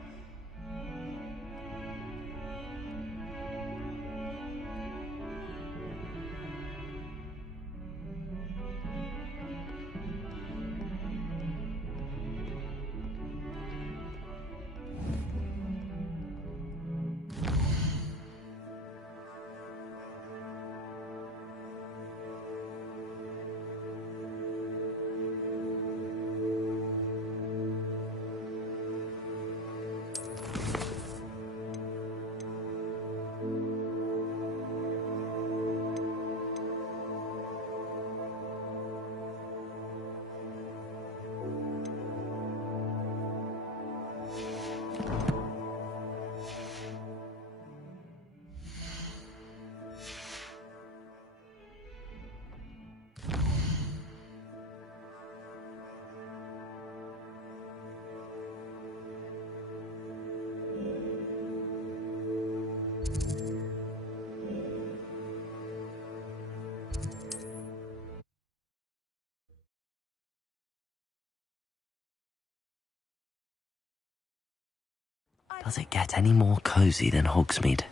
Does it get any more cozy than Hogsmeade?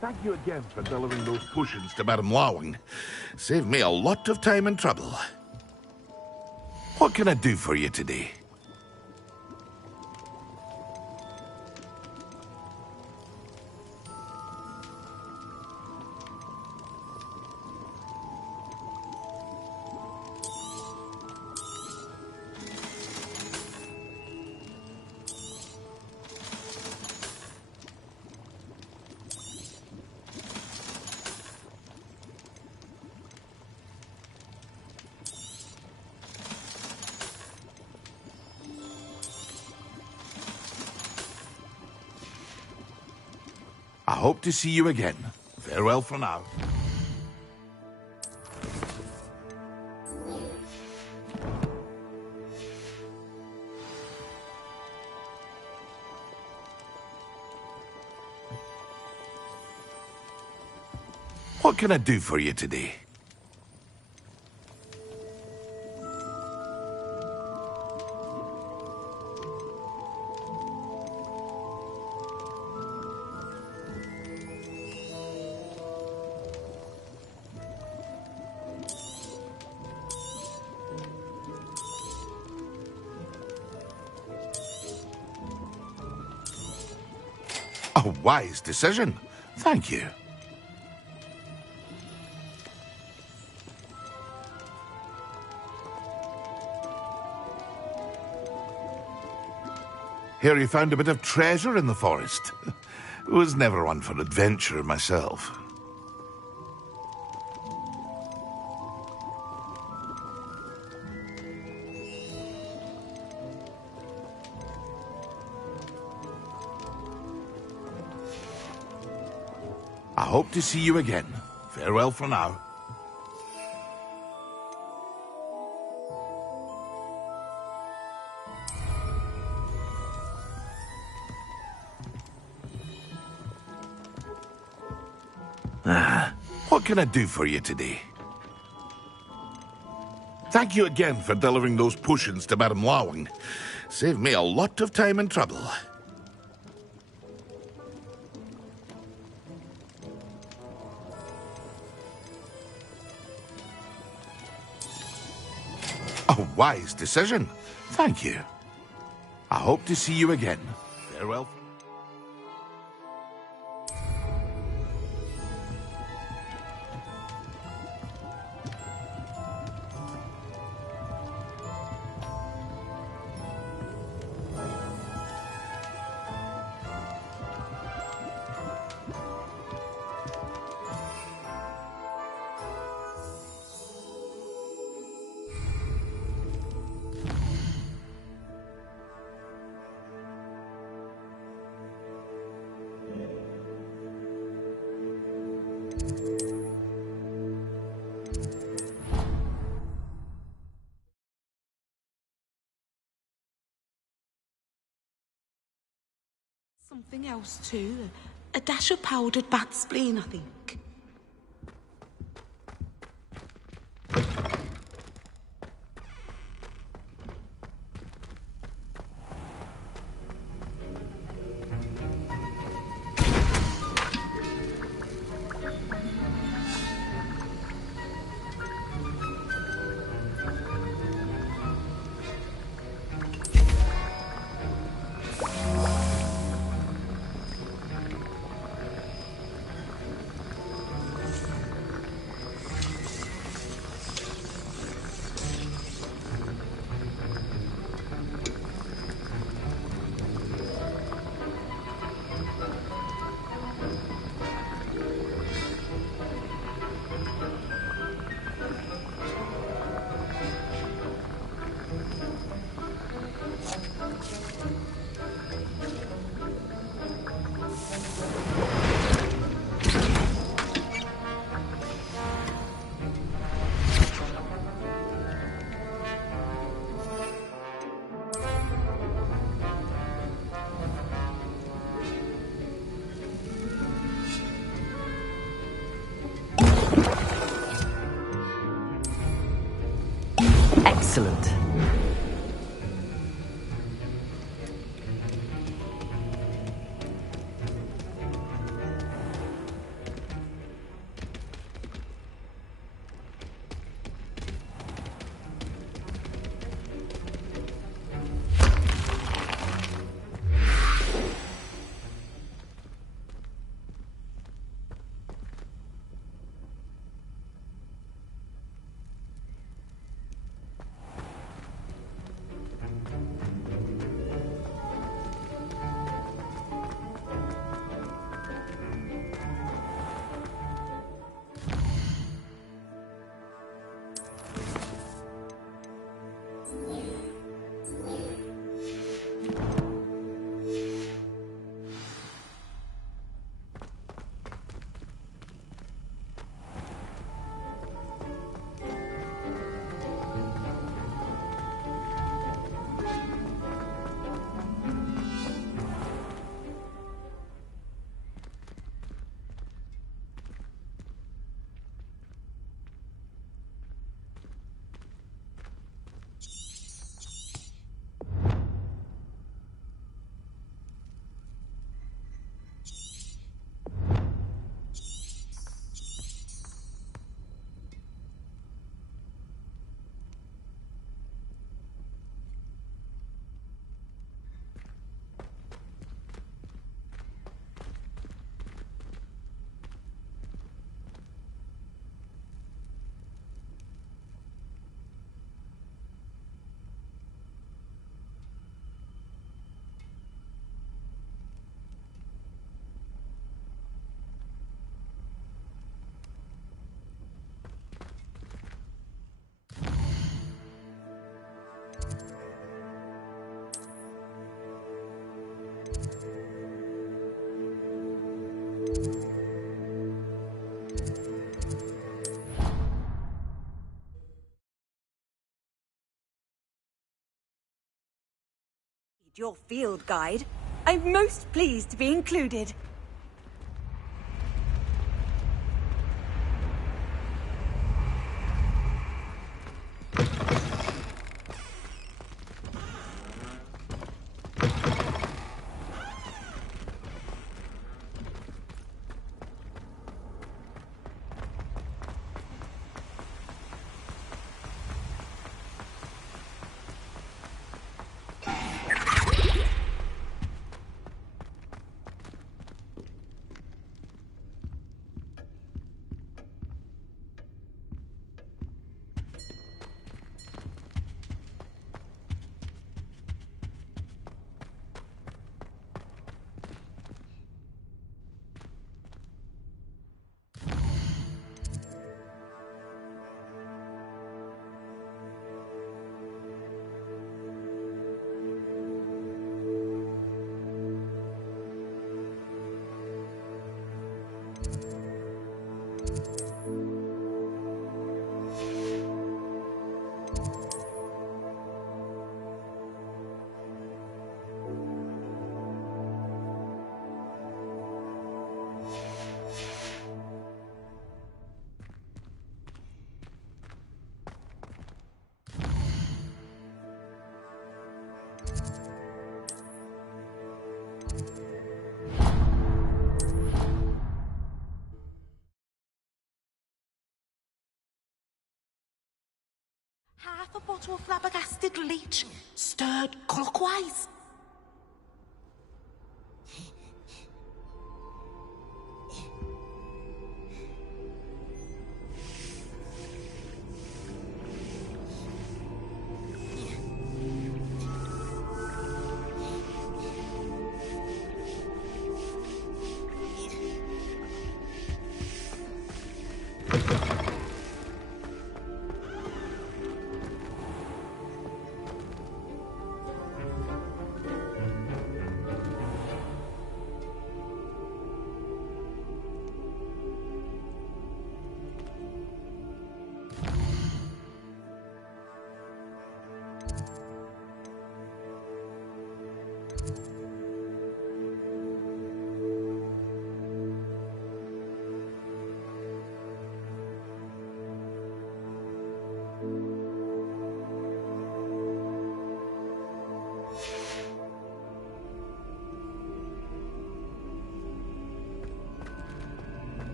Thank you again for delivering those potions to Madame Lawing. Saved me a lot of time and trouble. What can I do for you today? I hope to see you again. Farewell for now. What can I do for you today? A wise decision. Thank you. Hear you found a bit of treasure in the forest. Was never one for adventure myself. I hope to see you again. Farewell for now. What can I do for you today? Thank you again for delivering those potions to Madame Lawing. Saved me a lot of time and trouble. A wise decision. Thank you. I hope to see you again. Farewell. Something else too. A dash of powdered bat spleen, I think. Excellent. Your field guide. I'm most pleased to be included. Half a bottle of flabbergasted leech, stirred clockwise.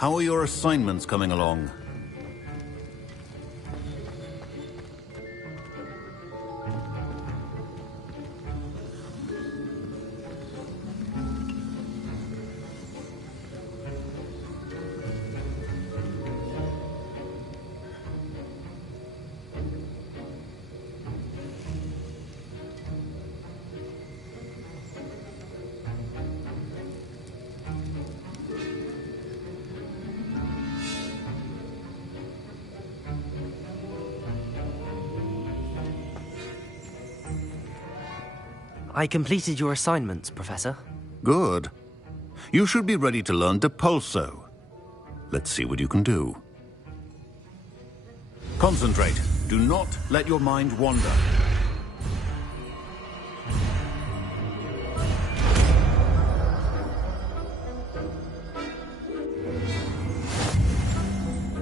How are your assignments coming along? I completed your assignments, Professor. Good. You should be ready to learn Depulso. Let's see what you can do. Concentrate. Do not let your mind wander.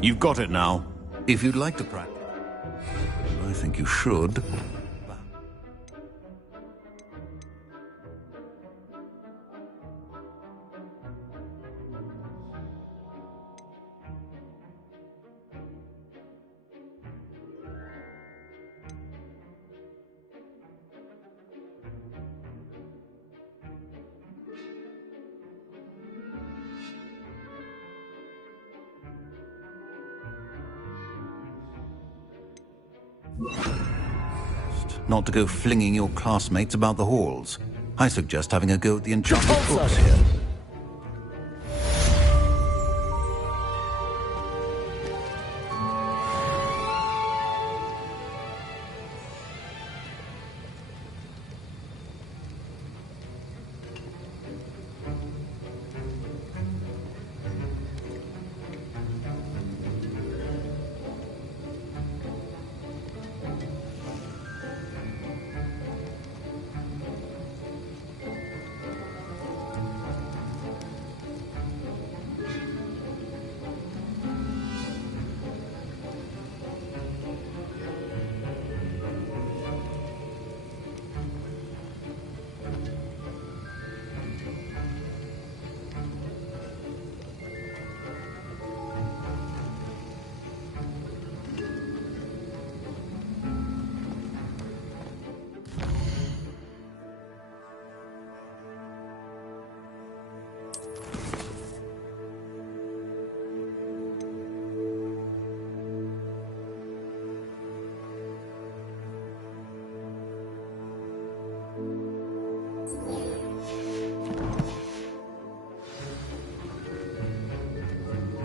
You've got it now. If you'd like to practice, I think you should. Not to go flinging your classmates about the halls. I suggest having a go at the enchanted books here.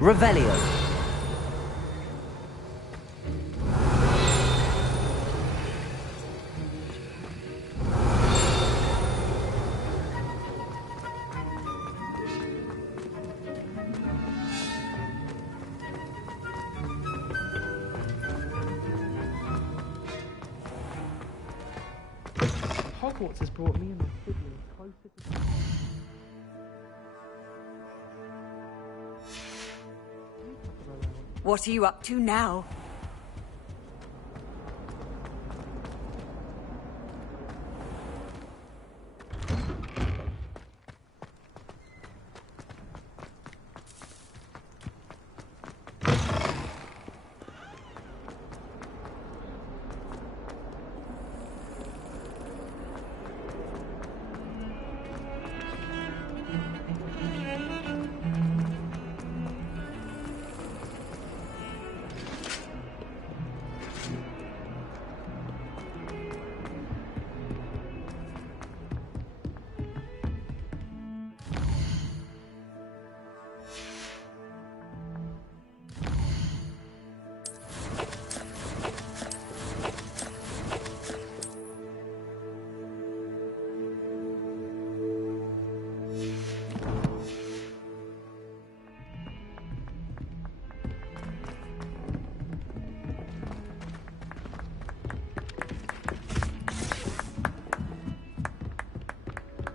Revelio. Hogwarts has brought me and my siblings closer to... What are you up to now?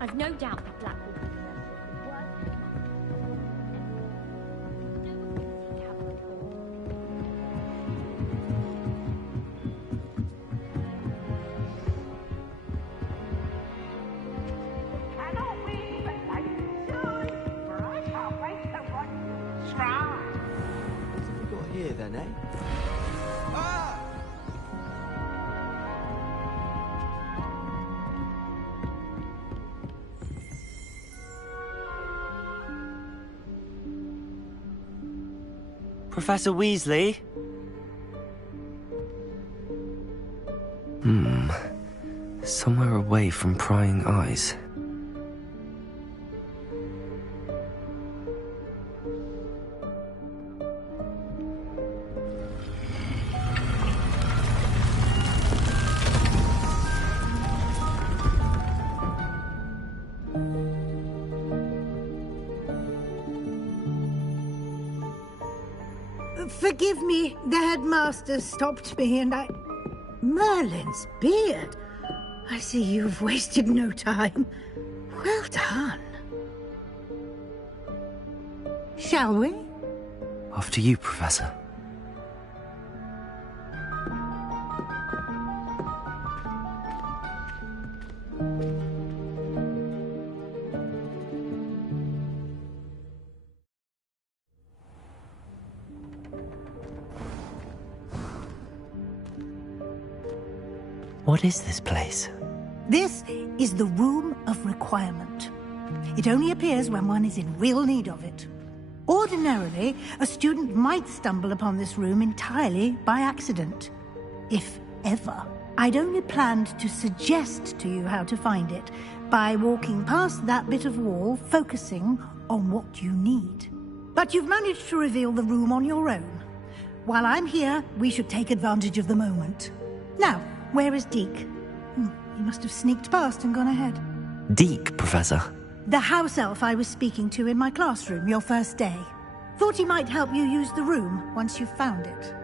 I've no doubt that Blackpool could work. What have we got here then, eh? Professor Weasley? Somewhere away from prying eyes. Forgive me, the headmaster stopped me and I... Merlin's beard! I see you've wasted no time. Well done. Shall we? After you, Professor. What is this place? This is the Room of Requirement. It only appears when one is in real need of it. Ordinarily, a student might stumble upon this room entirely by accident. If ever. I'd only planned to suggest to you how to find it by walking past that bit of wall, focusing on what you need. But you've managed to reveal the room on your own. While I'm here, we should take advantage of the moment. Now, where is Deke? He must have sneaked past and gone ahead. Deke, Professor. The house elf I was speaking to in my classroom your first day. Thought he might help you use the room once you've found it.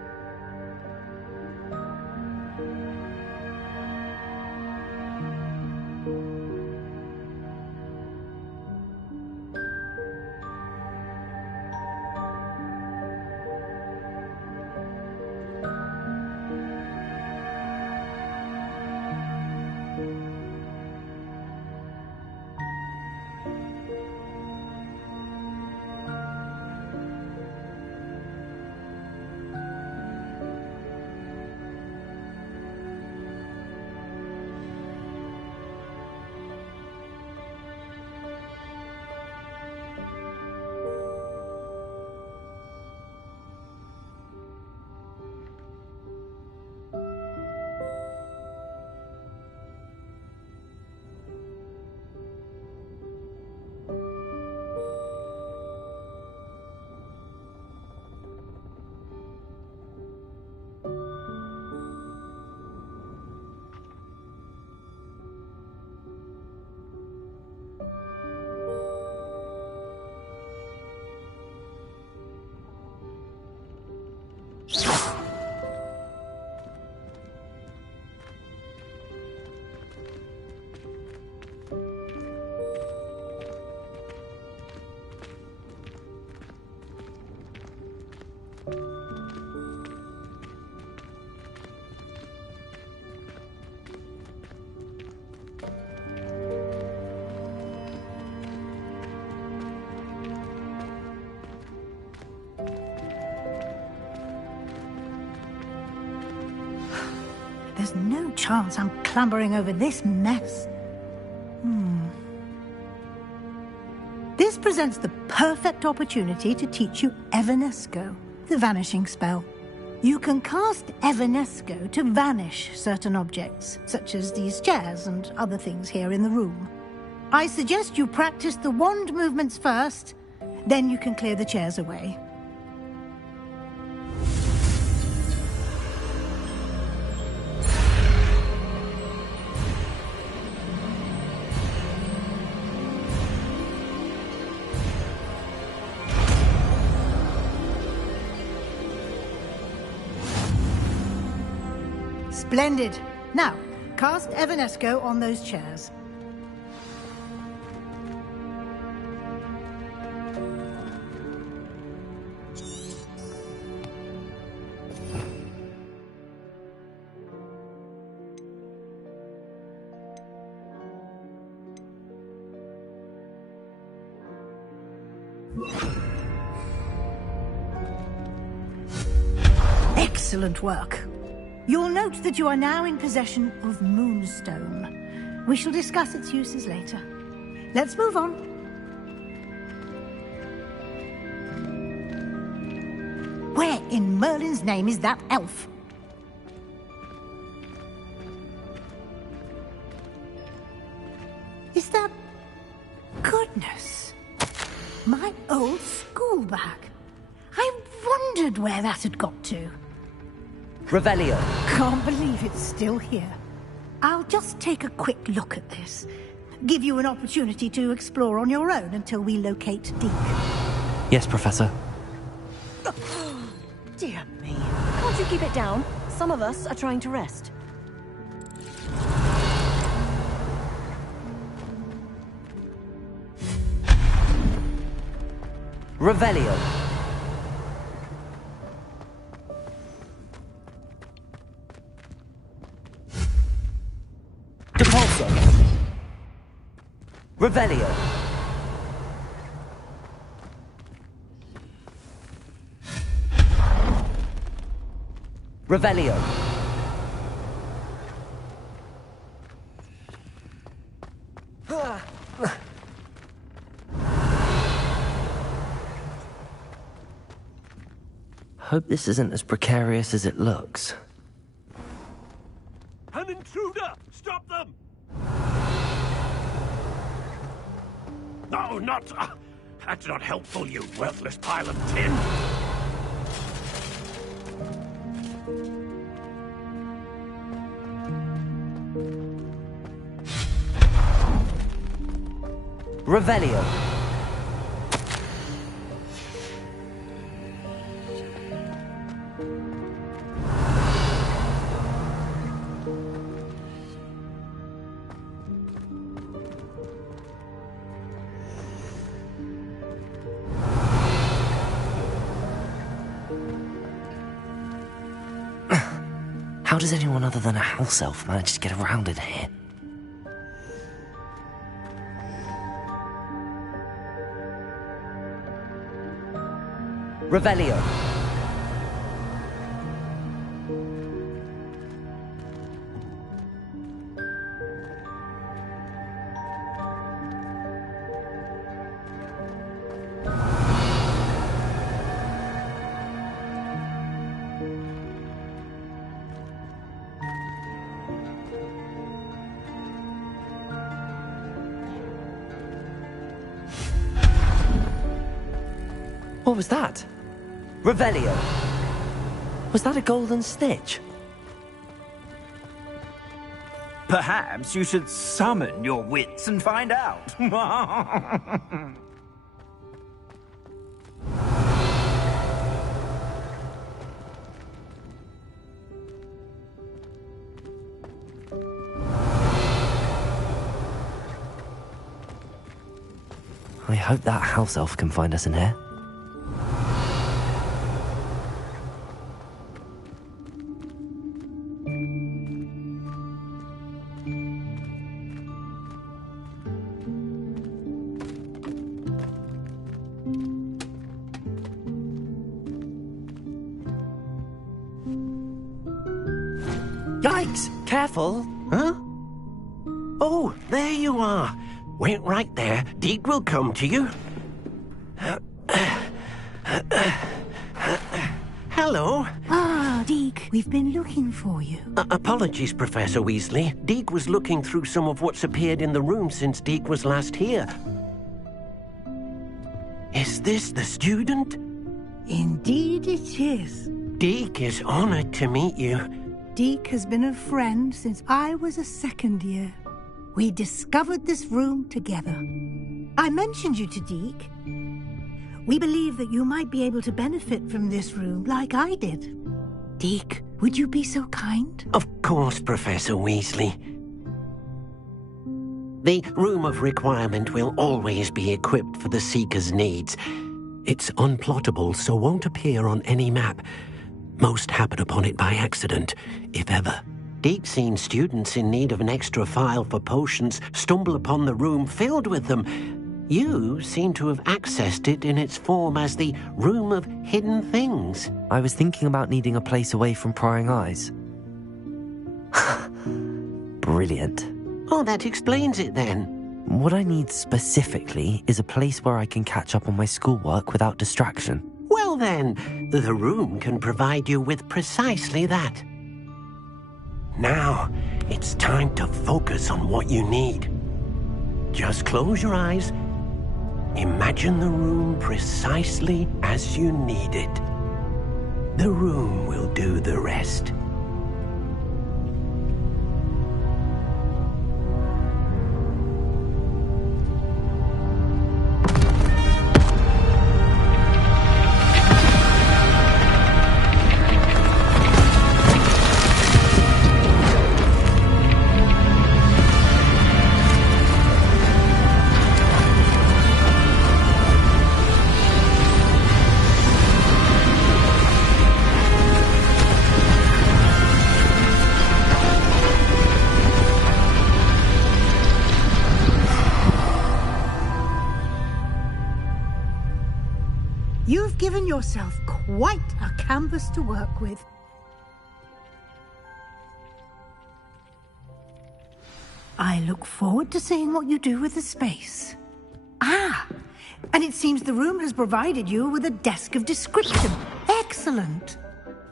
There's no chance I'm clambering over this mess. This presents the perfect opportunity to teach you Evanesco, the vanishing spell. You can cast Evanesco to vanish certain objects, such as these chairs and other things here in the room. I suggest you practice the wand movements first, then you can clear the chairs away. Splendid. Now, cast Evanesco on those chairs. Excellent work. You'll note that you are now in possession of Moonstone. We shall discuss its uses later. Let's move on. Where in Merlin's name is that elf? Is that... Goodness. My old school bag. I wondered where that had got to. Revelio. Can't believe it's still here. I'll just take a quick look at this. Give you an opportunity to explore on your own until we locate Deke. Yes, Professor. Dear me. Can't you keep it down? Some of us are trying to rest. Revelio. Depulso. Revelio. Revelio. Hope this isn't as precarious as it looks. An intruder! Stop them! No, not... that's not helpful, you worthless pile of tin! Revelio. How does anyone other than a house elf manage to get around in here? Revelio. What was that? Revelio. Was that a golden snitch? Perhaps you should summon your wits and find out. I hope that house elf can find us in here. Yikes! Careful. Huh? Oh, there you are. Wait right there. Deke will come to you. Hello. Ah, Deke, we've been looking for you. Apologies, Professor Weasley. Deke was looking through some of what's appeared in the room since Deke was last here. Is this the student? Indeed it is. Deke is honored to meet you. Deke has been a friend since I was a second year. We discovered this room together. I mentioned you to Deke. We believe that you might be able to benefit from this room like I did. Deke, would you be so kind? Of course, Professor Weasley. The Room of Requirement will always be equipped for the Seeker's needs. It's unplottable, so won't appear on any map. Most happen upon it by accident, if ever. Deke's seen students in need of an extra file for potions stumble upon the room filled with them. You seem to have accessed it in its form as the Room of Hidden Things. I was thinking about needing a place away from prying eyes. Brilliant. Oh, that explains it then. What I need specifically is a place where I can catch up on my schoolwork without distraction. Well then, the room can provide you with precisely that. Now, it's time to focus on what you need. Just close your eyes. Imagine the room precisely as you need it. The room will do the rest. You've given yourself quite a canvas to work with. I look forward to seeing what you do with the space. Ah, and it seems the room has provided you with a desk of description. Excellent.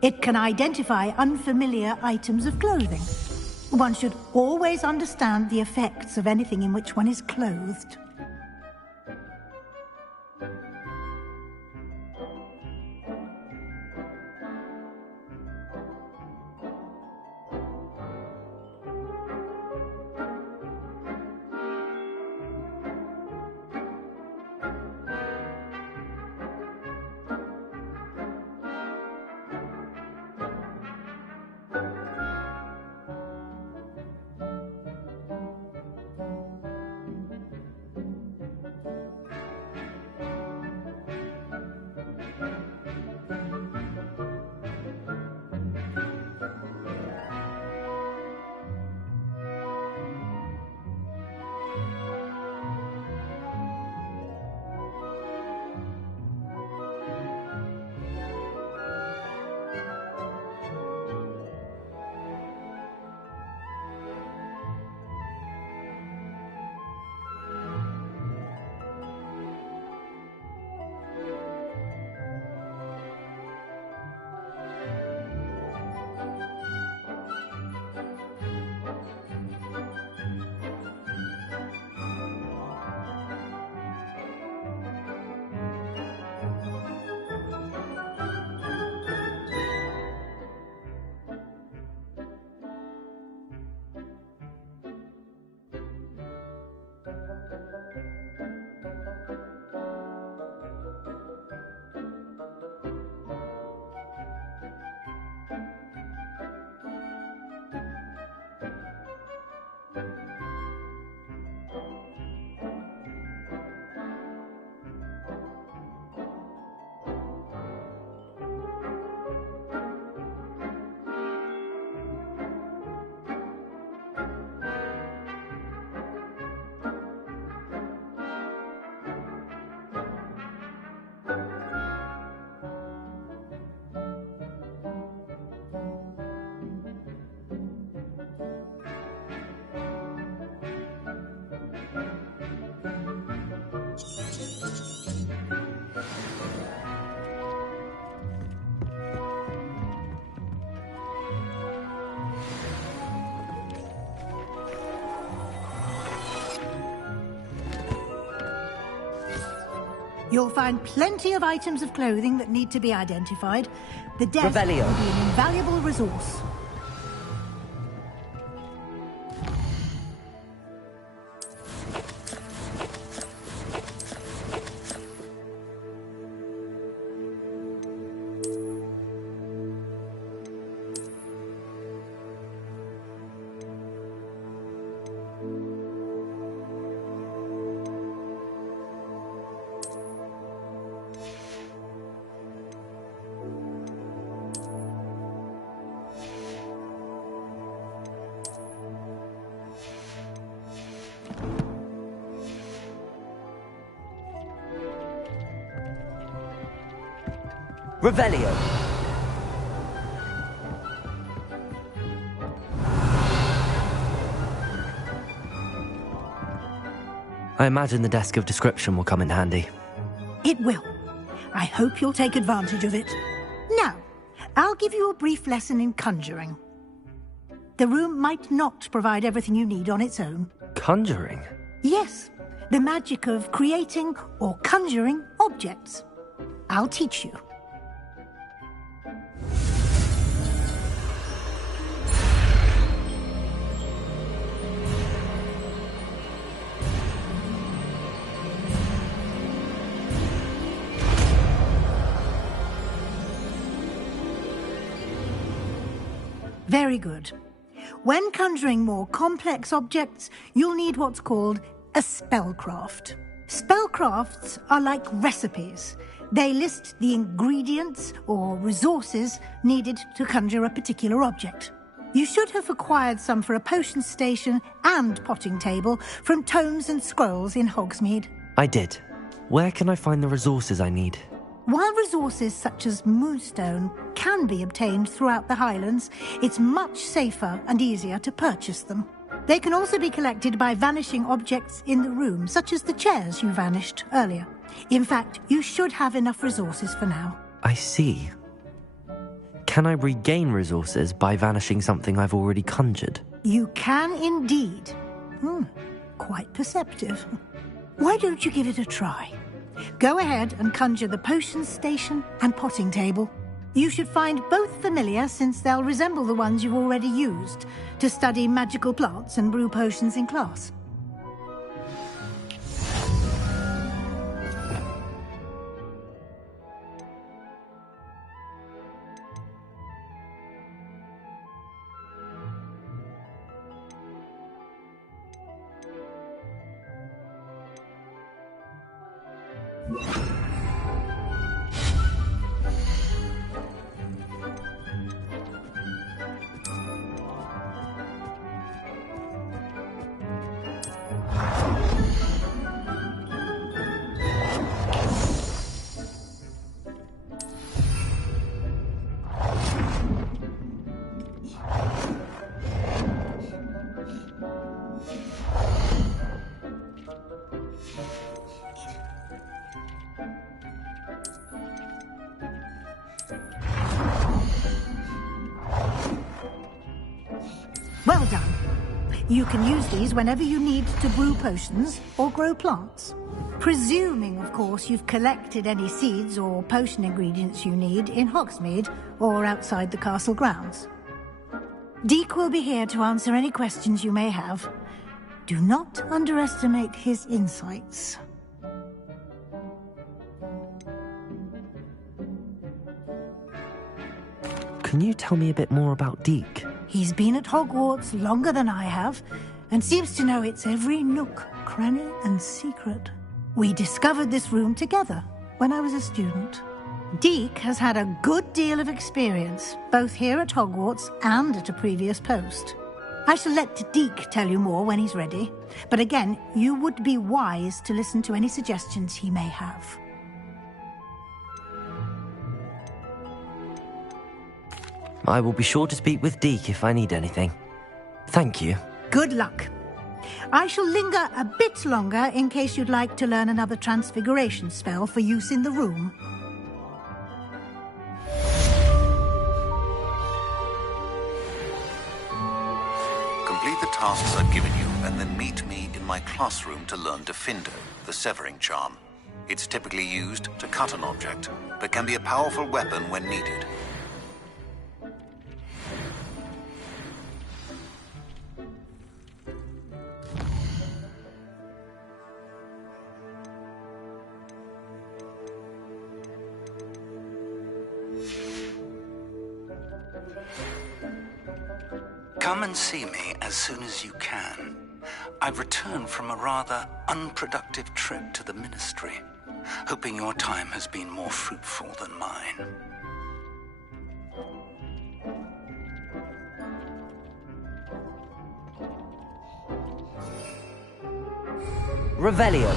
It can identify unfamiliar items of clothing. One should always understand the effects of anything in which one is clothed. You'll find plenty of items of clothing that need to be identified. The desk Revelio. will be an invaluable resource. Revelio. I imagine the desk of description will come in handy. It will. I hope you'll take advantage of it. Now, I'll give you a brief lesson in conjuring. The room might not provide everything you need on its own. Conjuring? Yes, the magic of creating or conjuring objects. I'll teach you. Very good. When conjuring more complex objects, you'll need what's called a spellcraft. Spellcrafts are like recipes. They list the ingredients or resources needed to conjure a particular object. You should have acquired some for a potion station and potting table from tomes and scrolls in Hogsmeade. I did. Where can I find the resources I need? While resources such as moonstone can be obtained throughout the Highlands, it's much safer and easier to purchase them. They can also be collected by vanishing objects in the room, such as the chairs you vanished earlier. In fact, you should have enough resources for now. I see. Can I regain resources by vanishing something I've already conjured? You can indeed. Quite perceptive. Why don't you give it a try? Go ahead and conjure the potion station and potting table. You should find both familiar, since they'll resemble the ones you've already used to study magical plants and brew potions in class. Well done. You can use these whenever you need to brew potions or grow plants. Presuming, of course, you've collected any seeds or potion ingredients you need in Hogsmeade or outside the castle grounds. Deek will be here to answer any questions you may have. Do not underestimate his insights. Can you tell me a bit more about Deek? He's been at Hogwarts longer than I have, and seems to know its every nook, cranny, and secret. We discovered this room together when I was a student. Deek has had a good deal of experience, both here at Hogwarts and at a previous post. I shall let Deek tell you more when he's ready, but again, you would be wise to listen to any suggestions he may have. I will be sure to speak with Deek if I need anything. Thank you. Good luck. I shall linger a bit longer in case you'd like to learn another transfiguration spell for use in the room. Complete the tasks I've given you, and then meet me in my classroom to learn Diffindo, the severing charm. It's typically used to cut an object, but can be a powerful weapon when needed. Come and see me as soon as you can. I've returned from a rather unproductive trip to the Ministry, hoping your time has been more fruitful than mine. Revelio.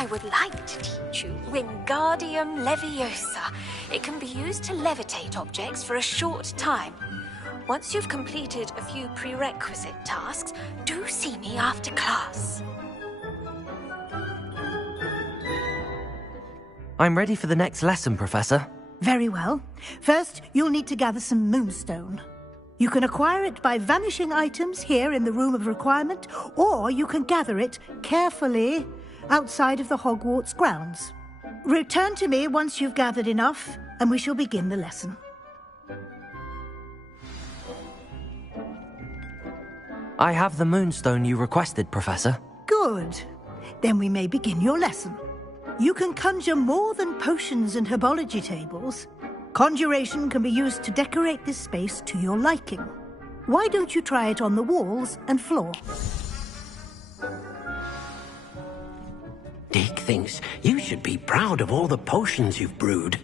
I would like to teach you Wingardium Leviosa. It can be used to levitate objects for a short time. Once you've completed a few prerequisite tasks, do see me after class. I'm ready for the next lesson, Professor. Very well. First, you'll need to gather some moonstone. You can acquire it by vanishing items here in the Room of Requirement, or you can gather it carefully outside of the Hogwarts grounds. Return to me once you've gathered enough, and we shall begin the lesson. I have the moonstone you requested, Professor. Good. Then we may begin your lesson. You can conjure more than potions and herbology tables. Conjuration can be used to decorate this space to your liking. Why don't you try it on the walls and floor? Dick thinks you should be proud of all the potions you've brewed.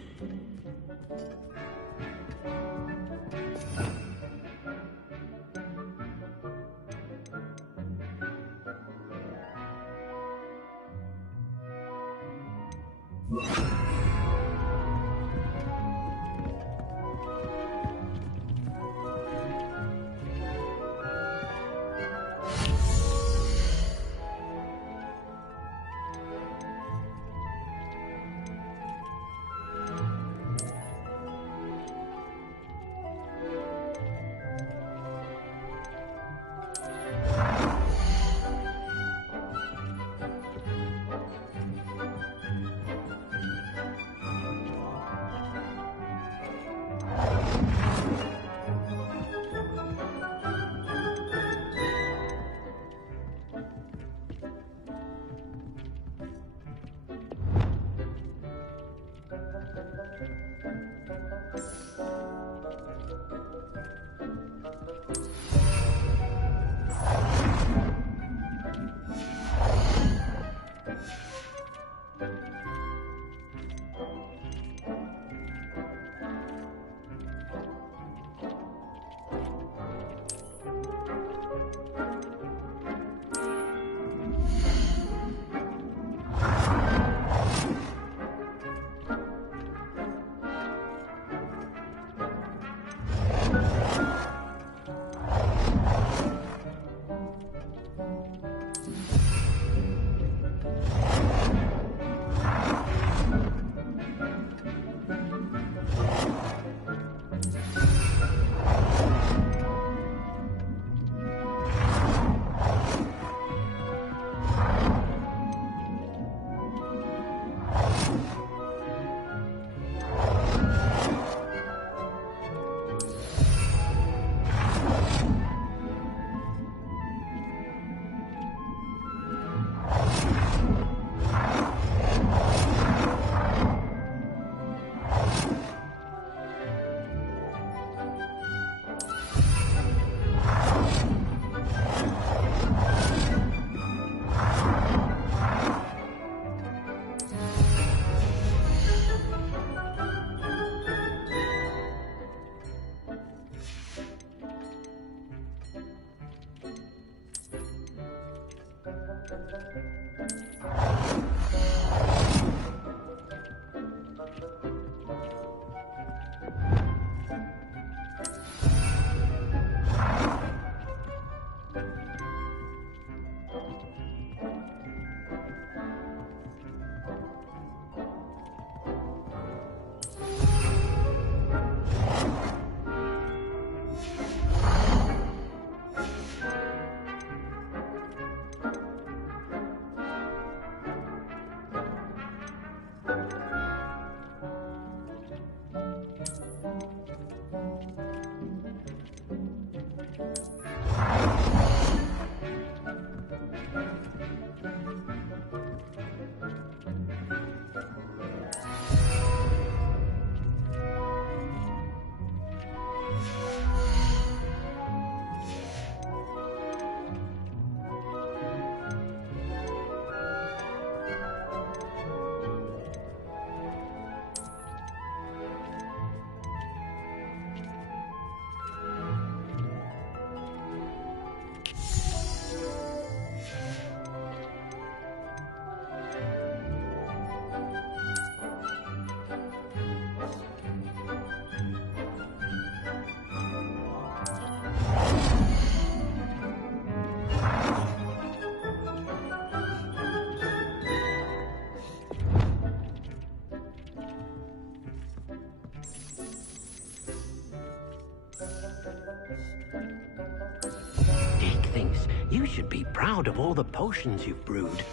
should be proud of all the potions you've brewed.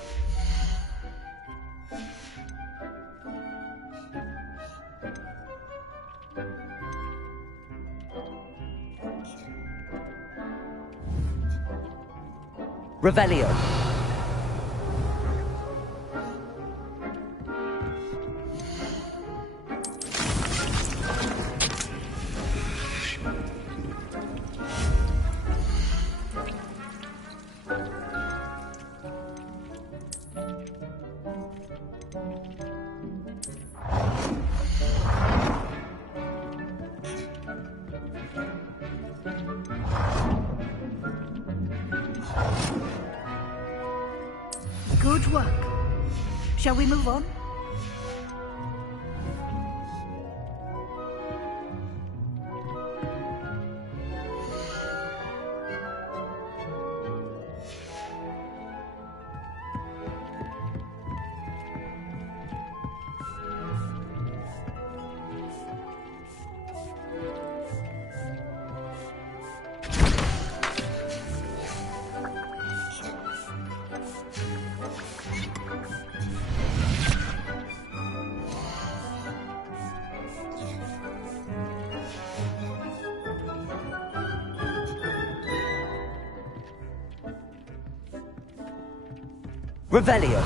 Revelio. Good work. Shall we move on? Revelio.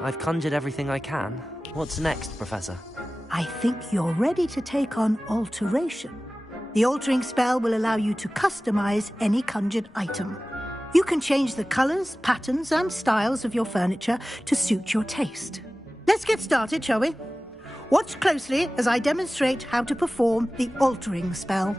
I've conjured everything I can. What's next, Professor? I think you're ready to take on alteration. The altering spell will allow you to customize any conjured item. You can change the colors, patterns, and styles of your furniture to suit your taste. Let's get started, shall we? Watch closely as I demonstrate how to perform the altering spell.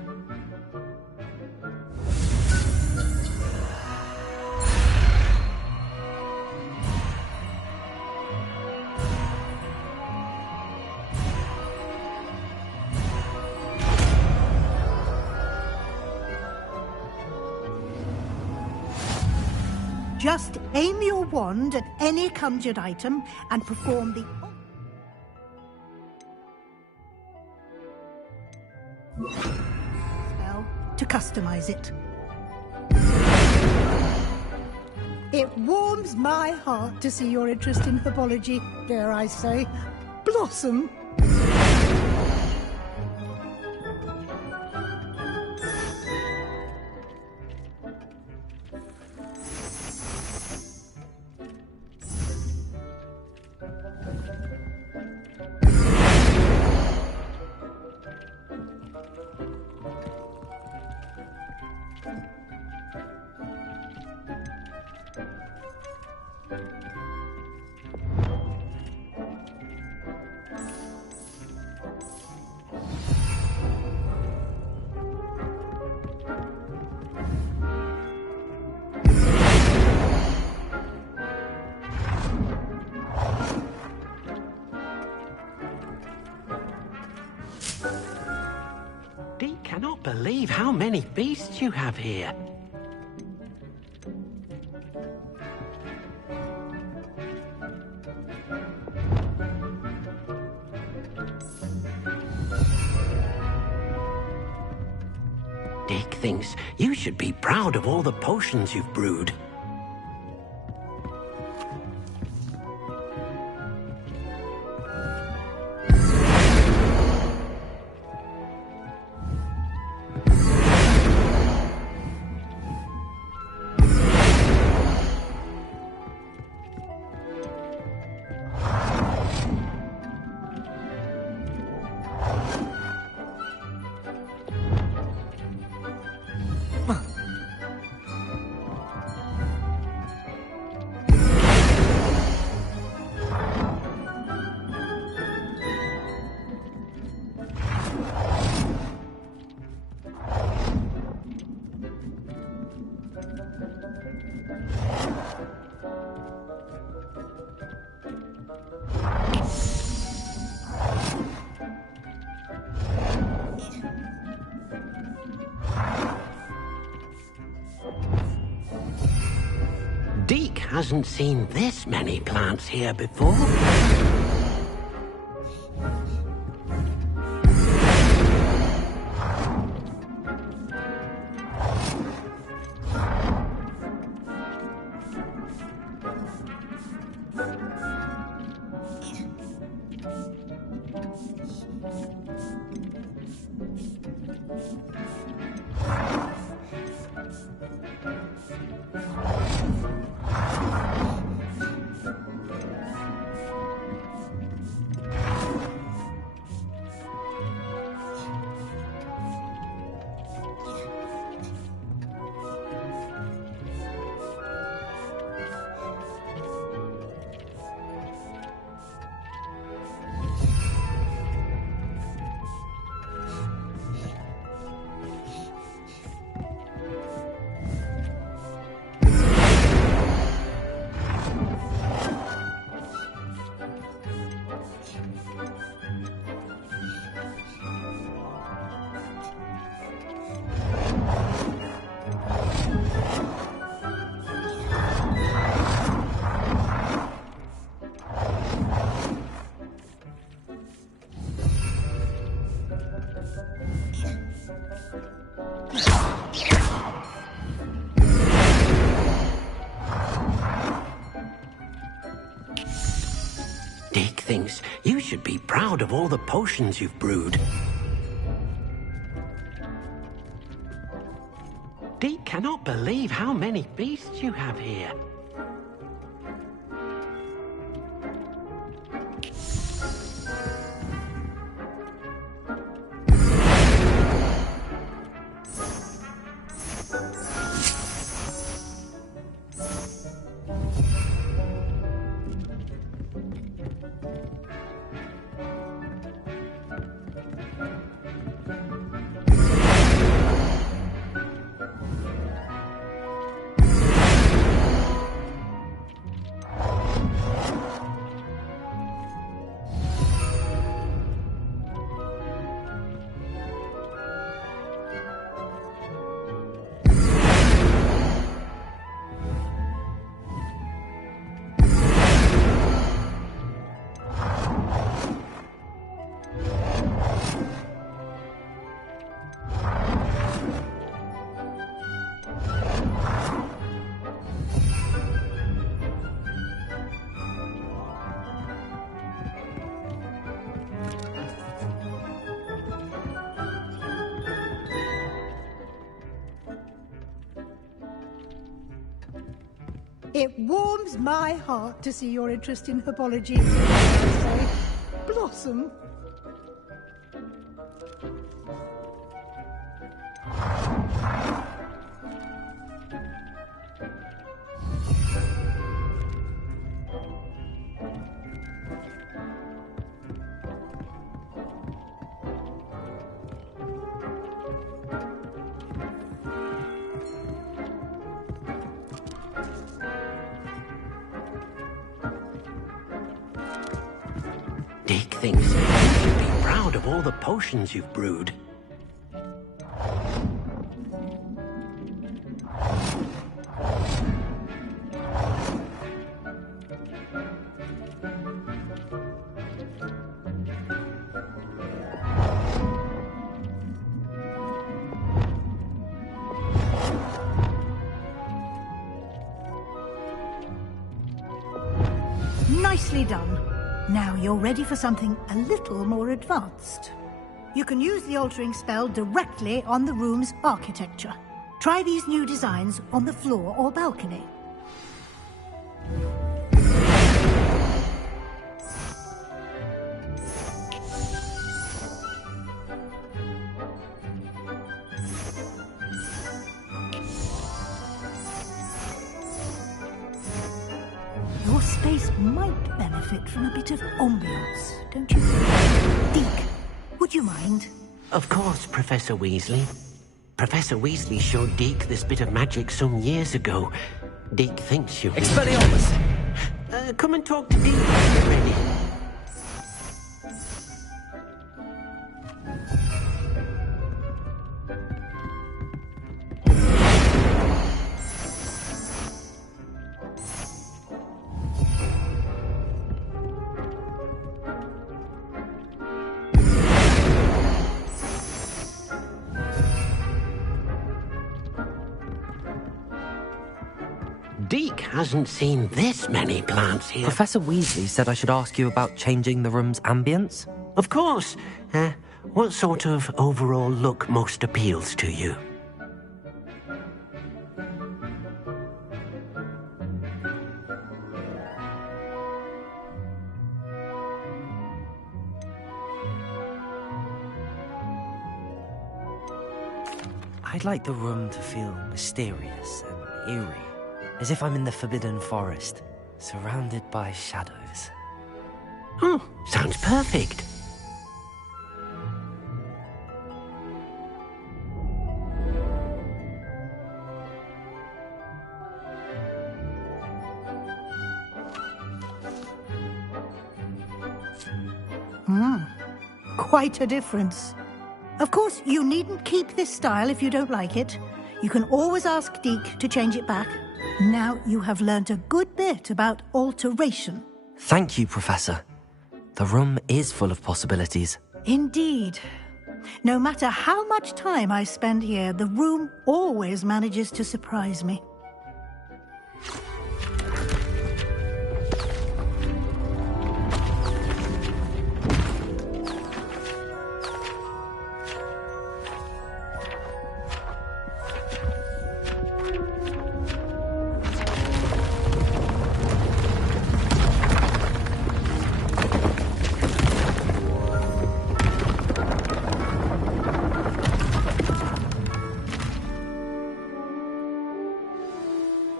Just aim your wand at any conjured item and perform the spell to customize it. It warms my heart to see your interest in herbology, dare I say, blossom. Cannot believe how many beasts you have here. Dick thinks you should be proud of all the potions you've brewed. hasn't seen this many plants here before. Dick thinks you should be proud of all the potions you've brewed. Dick cannot believe how many beasts you have here. It warms my heart to see your interest in herbology. I say, blossom. Dick thinks you should be proud of all the potions you've brewed. Nicely done. Now you're ready for something a little more advanced. You can use the altering spell directly on the room's architecture. Try these new designs on the floor or balcony. Your space might benefit from a bit of ambiance, don't you think? Deke, would you mind? Of course, Professor Weasley. Professor Weasley showed Deke this bit of magic some years ago. Deke thinks you... Expelliarmus! Come and talk to Deke when you're ready. Deke hasn't seen this many plants here. Professor Weasley said I should ask you about changing the room's ambience. Of course. What sort of overall look most appeals to you? I'd like the room to feel mysterious and eerie, as if I'm in the Forbidden Forest, surrounded by shadows. Oh, sounds perfect. Quite a difference. Of course, you needn't keep this style if you don't like it. You can always ask Deke to change it back. Now you have learnt a good bit about alteration. Thank you, Professor. The room is full of possibilities. Indeed. No matter how much time I spend here, the room always manages to surprise me.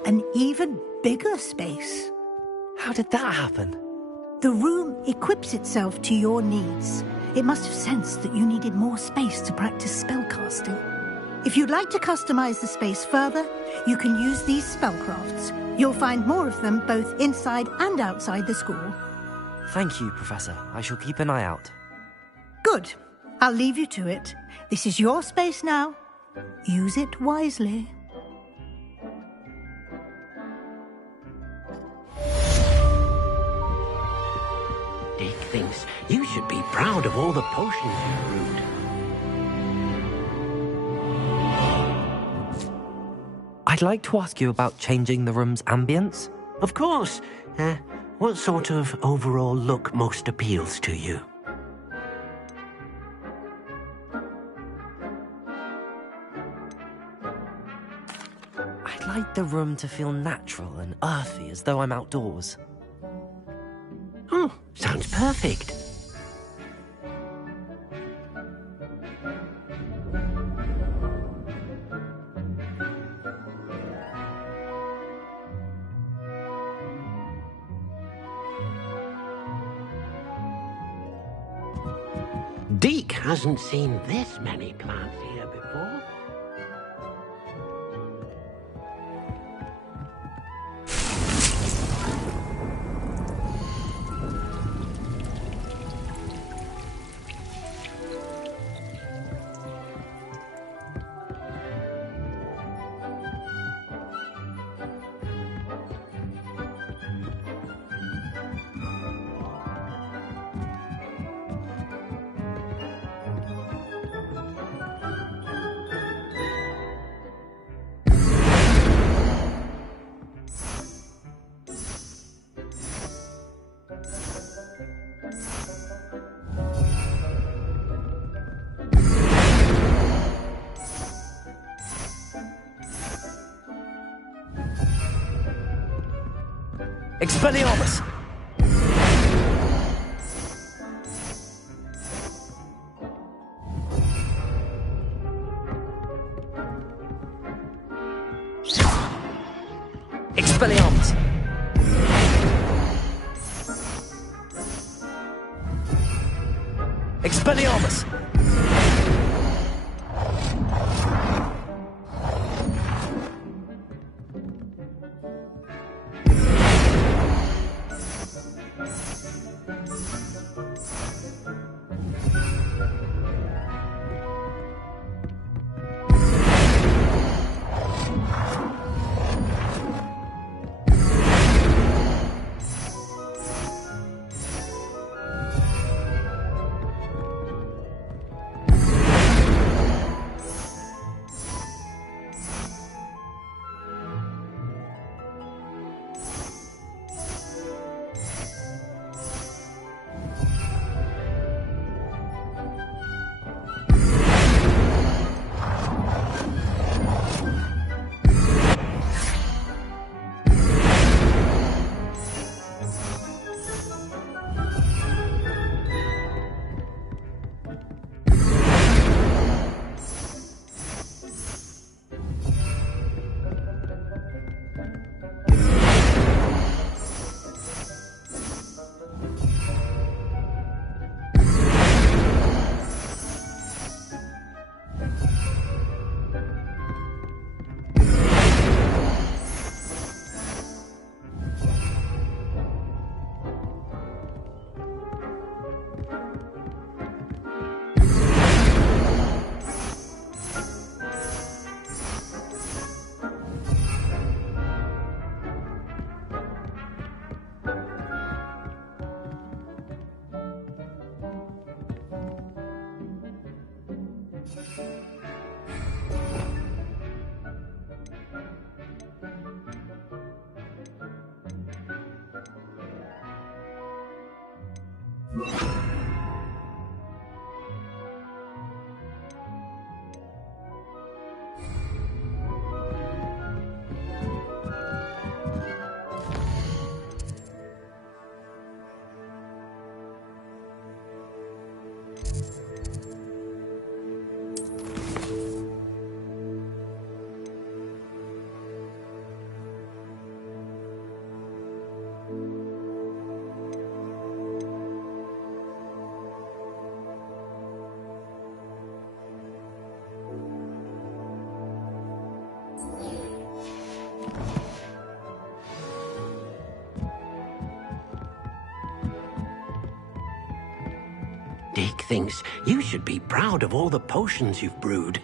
An even bigger space. How did that happen? The room equips itself to your needs. It must have sensed that you needed more space to practice spellcasting. If you'd like to customize the space further, you can use these spellcrafts. You'll find more of them both inside and outside the school. Thank you, Professor. I shall keep an eye out. Good. I'll leave you to it. This is your space now. Use it wisely. Deke thinks you should be proud of all the potions you brewed. I'd like to ask you about changing the room's ambience. Of course. What sort of overall look most appeals to you? I'd like the room to feel natural and earthy, as though I'm outdoors. Oh, sounds perfect. Deke hasn't seen this many plants here before. Expelliarmus! Expelliarmus! Expelliarmus! Dick thinks you should be proud of all the potions you've brewed.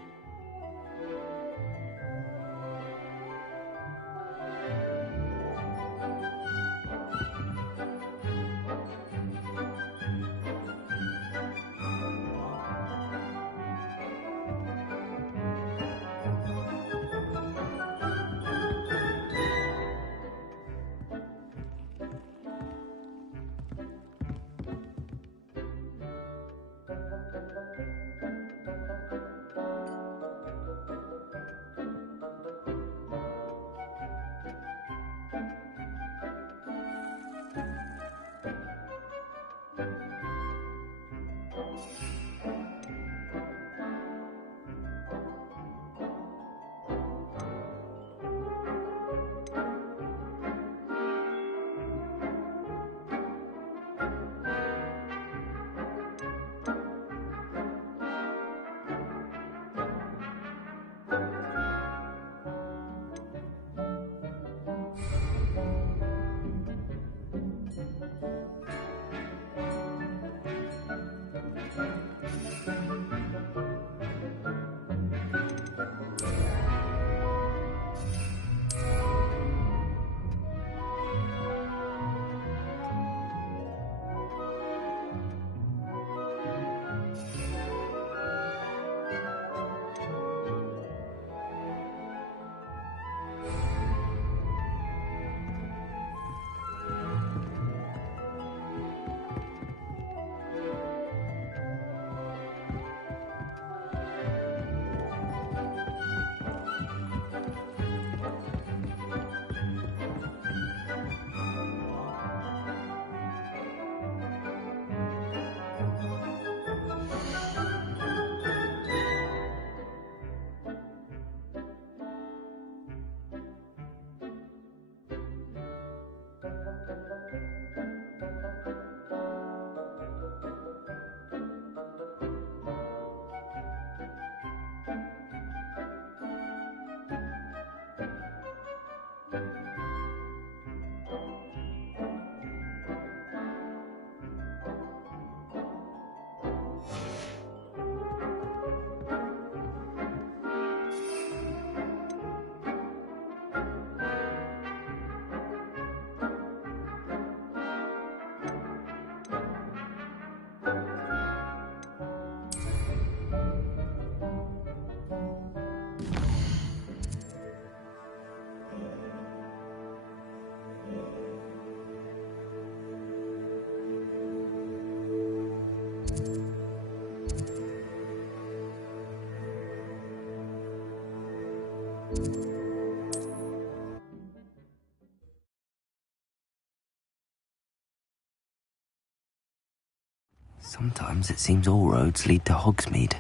Sometimes it seems all roads lead to Hogsmeade.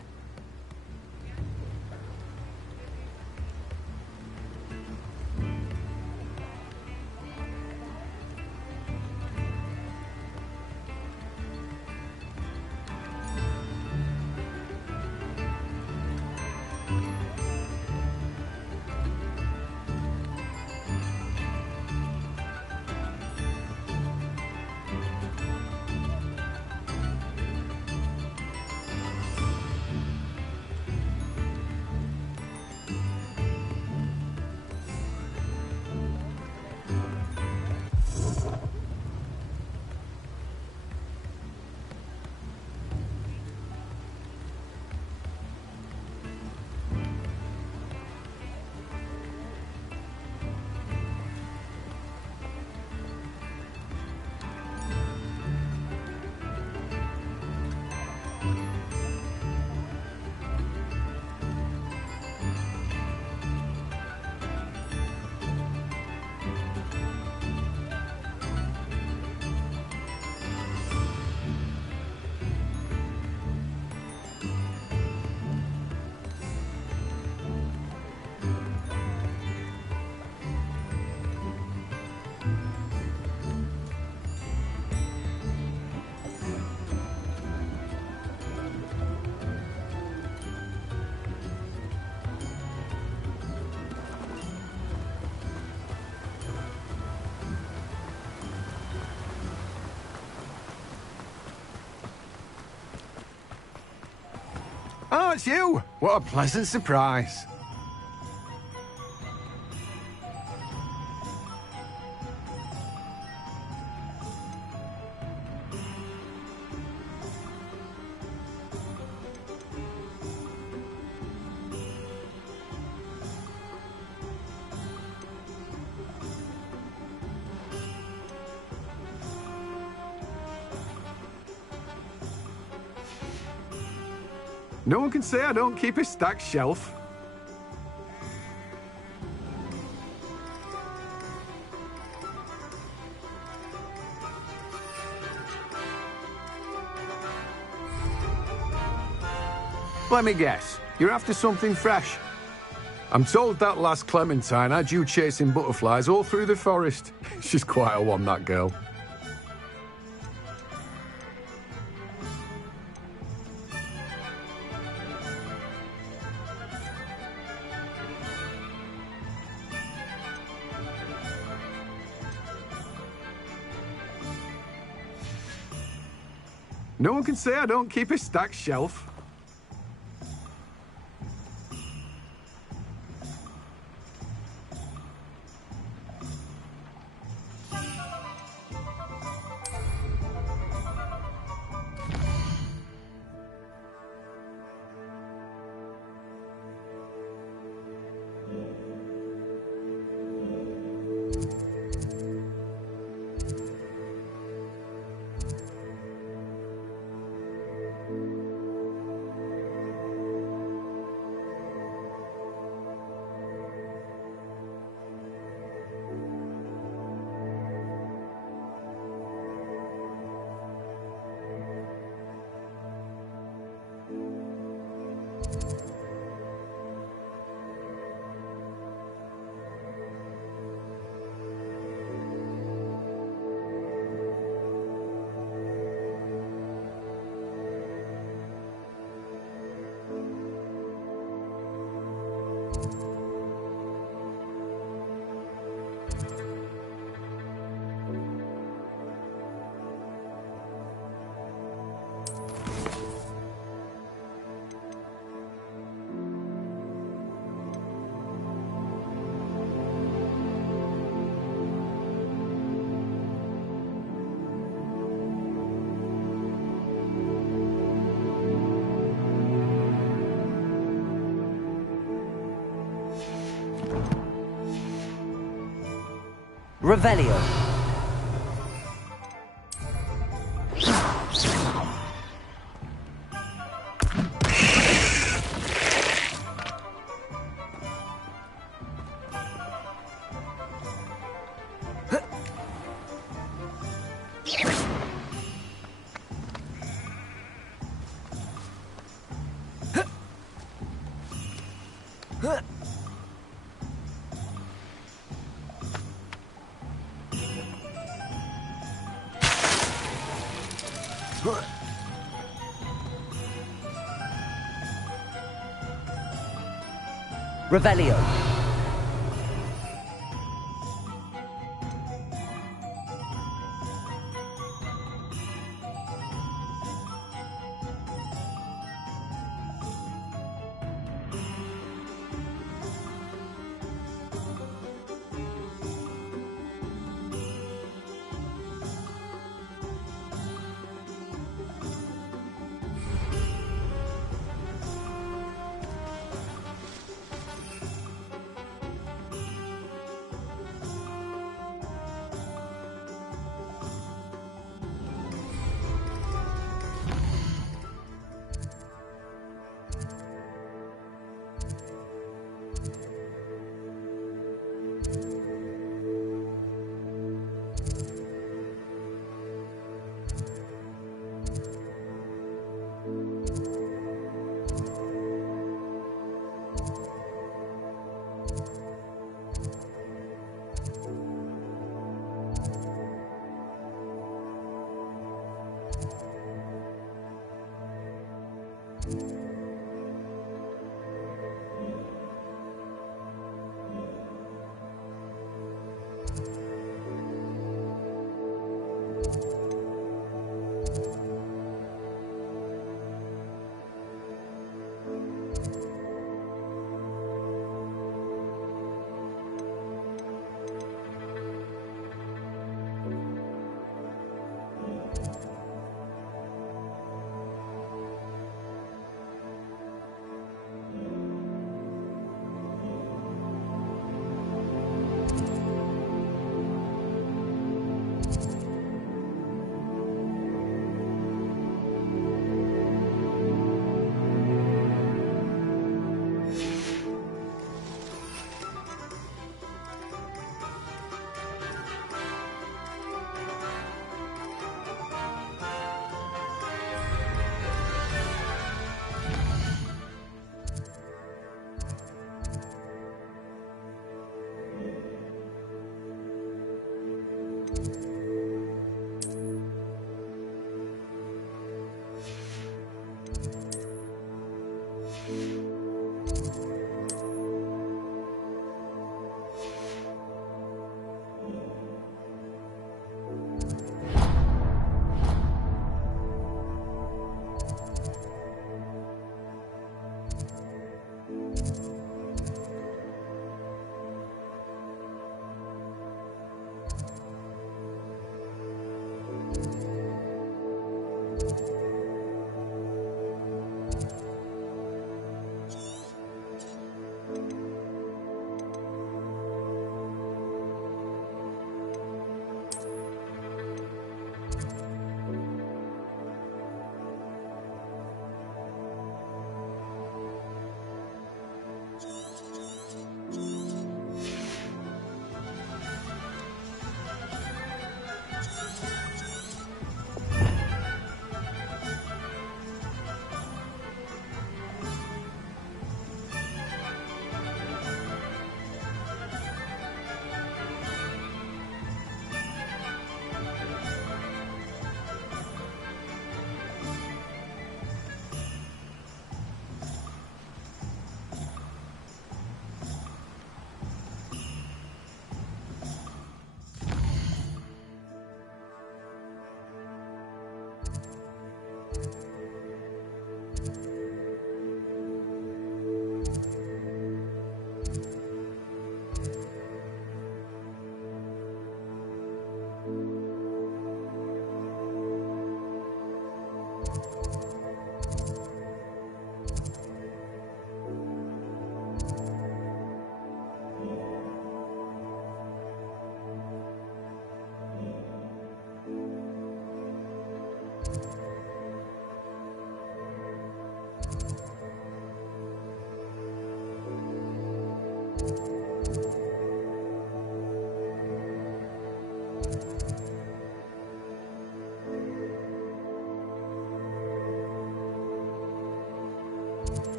Oh, it's you! What a pleasant surprise. No one can say I don't keep a stacked shelf. Let me guess, you're after something fresh. I'm told that last Clementine had you chasing butterflies all through the forest. She's quite a one, that girl. No one can say I don't keep a stacked shelf. Revelio. Revelio.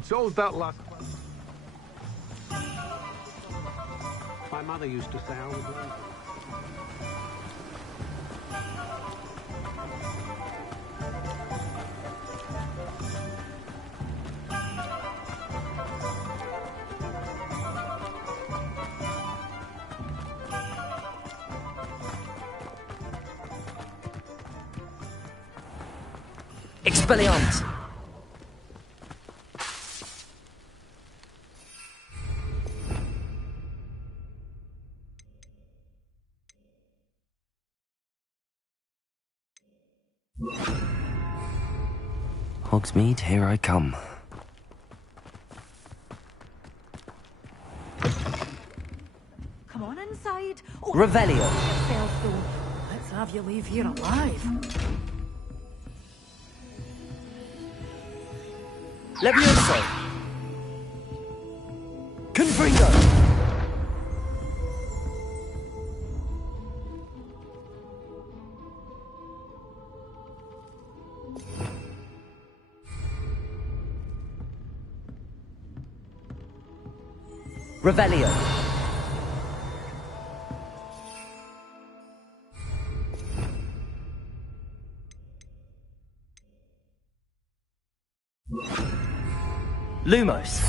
I'm told that last... My mother used to say I was lazy. Expelliarmus! Hogsmeade, here I come. Come on inside. Oh, Revelio. yourself, though. Let's have you leave here alive. Levioso! Confringo! Revelio. Lumos.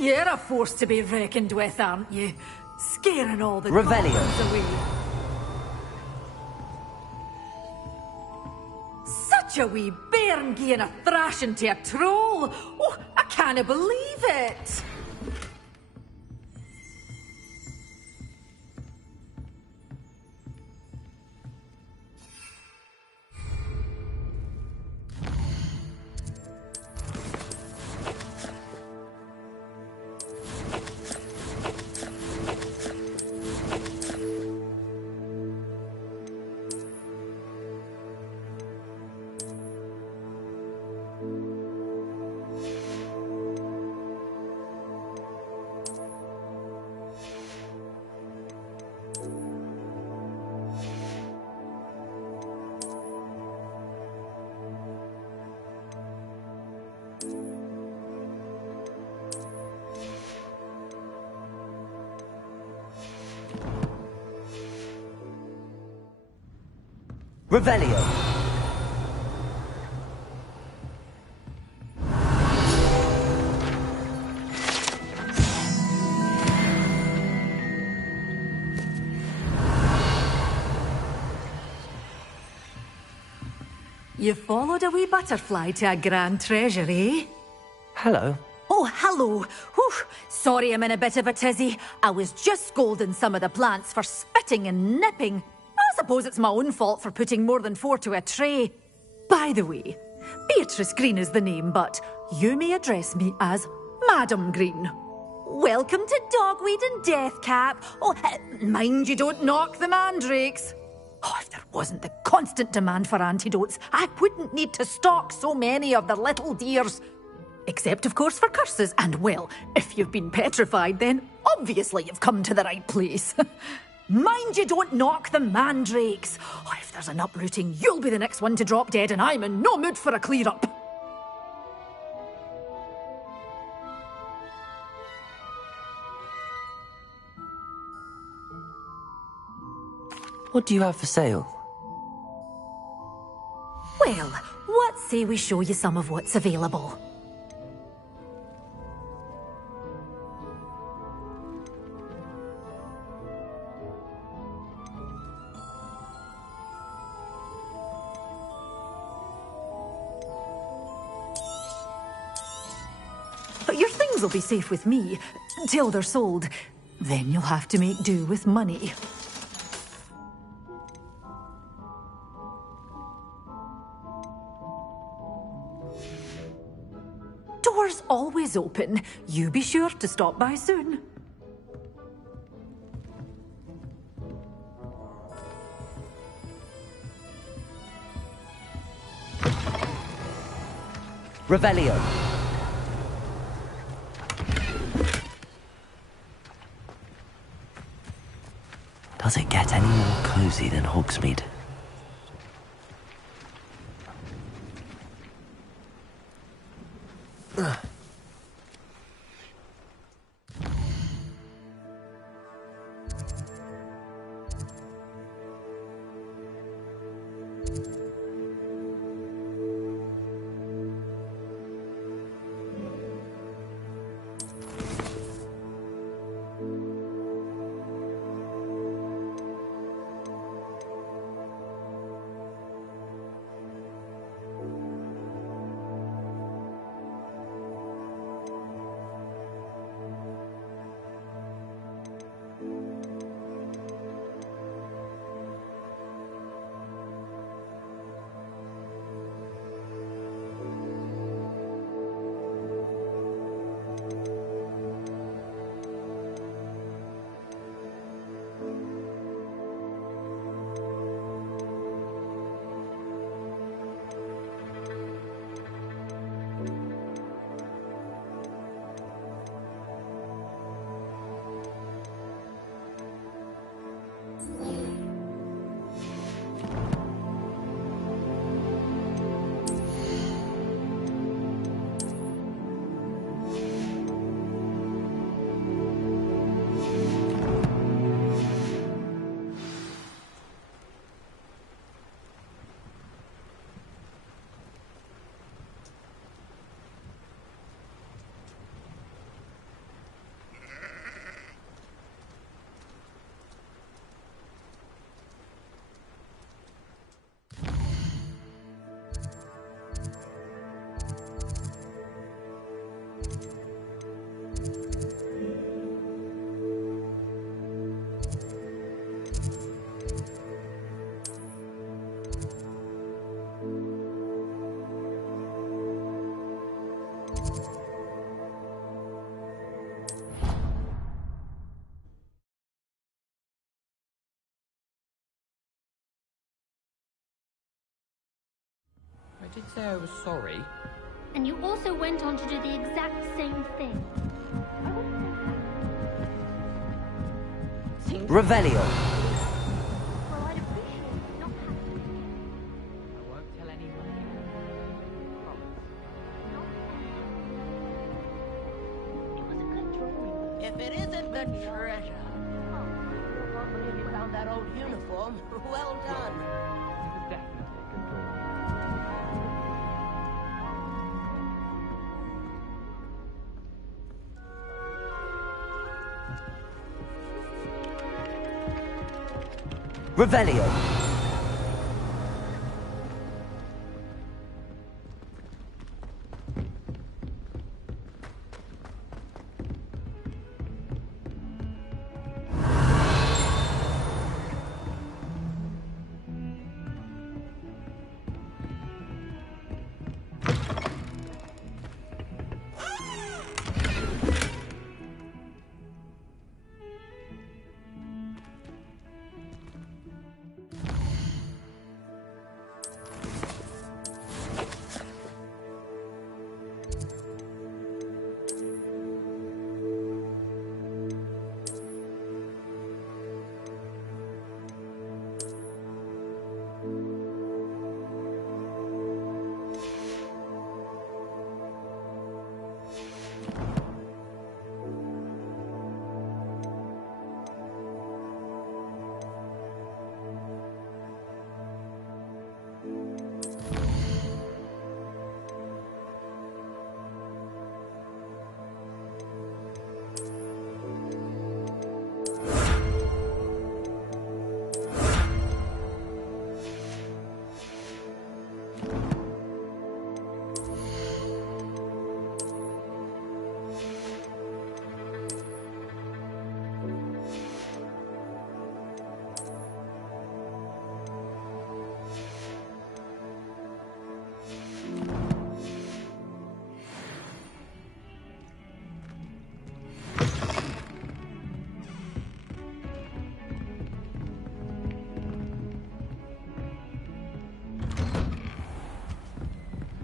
You're a force to be reckoned with, aren't you? Scaring all the Revelio. goblins away. Such a wee bairn gieing a thrashing to a troll! Oh, I can't believe it! Revelio. You followed a wee butterfly to a grand treasure, eh? Hello. Oh, hello. Whew. Sorry I'm in a bit of a tizzy. I was just scolding some of the plants for spitting and nipping. I suppose it's my own fault for putting more than 4 to a tray. By the way, Beatrice Green is the name, but you may address me as Madam Green. Welcome to Dogweed and Deathcap. Oh, mind you don't knock the mandrakes. Oh, if there wasn't the constant demand for antidotes, I wouldn't need to stock so many of the little dears. Except, of course, for curses. And, well, if you've been petrified, then obviously you've come to the right place. Mind you don't knock the mandrakes. Oh, if there's an uprooting, you'll be the next one to drop dead, and I'm in no mood for a clear-up. What do you have for sale? Well, what say we show you some of what's available? But your things will be safe with me, till they're sold. Then you'll have to make do with money. Doors always open. You be sure to stop by soon. Revelio. Does it get any more cozy than Hogsmeade? I did say I was sorry. And you also went on to do the exact same thing. Revelio. Well, I'd appreciate it not happening again. I won't tell anyone again. It was a good drawing. If it isn't the treasure. I can't believe you found that old uniform. Well done. It was definitely a good drawing. Revelio.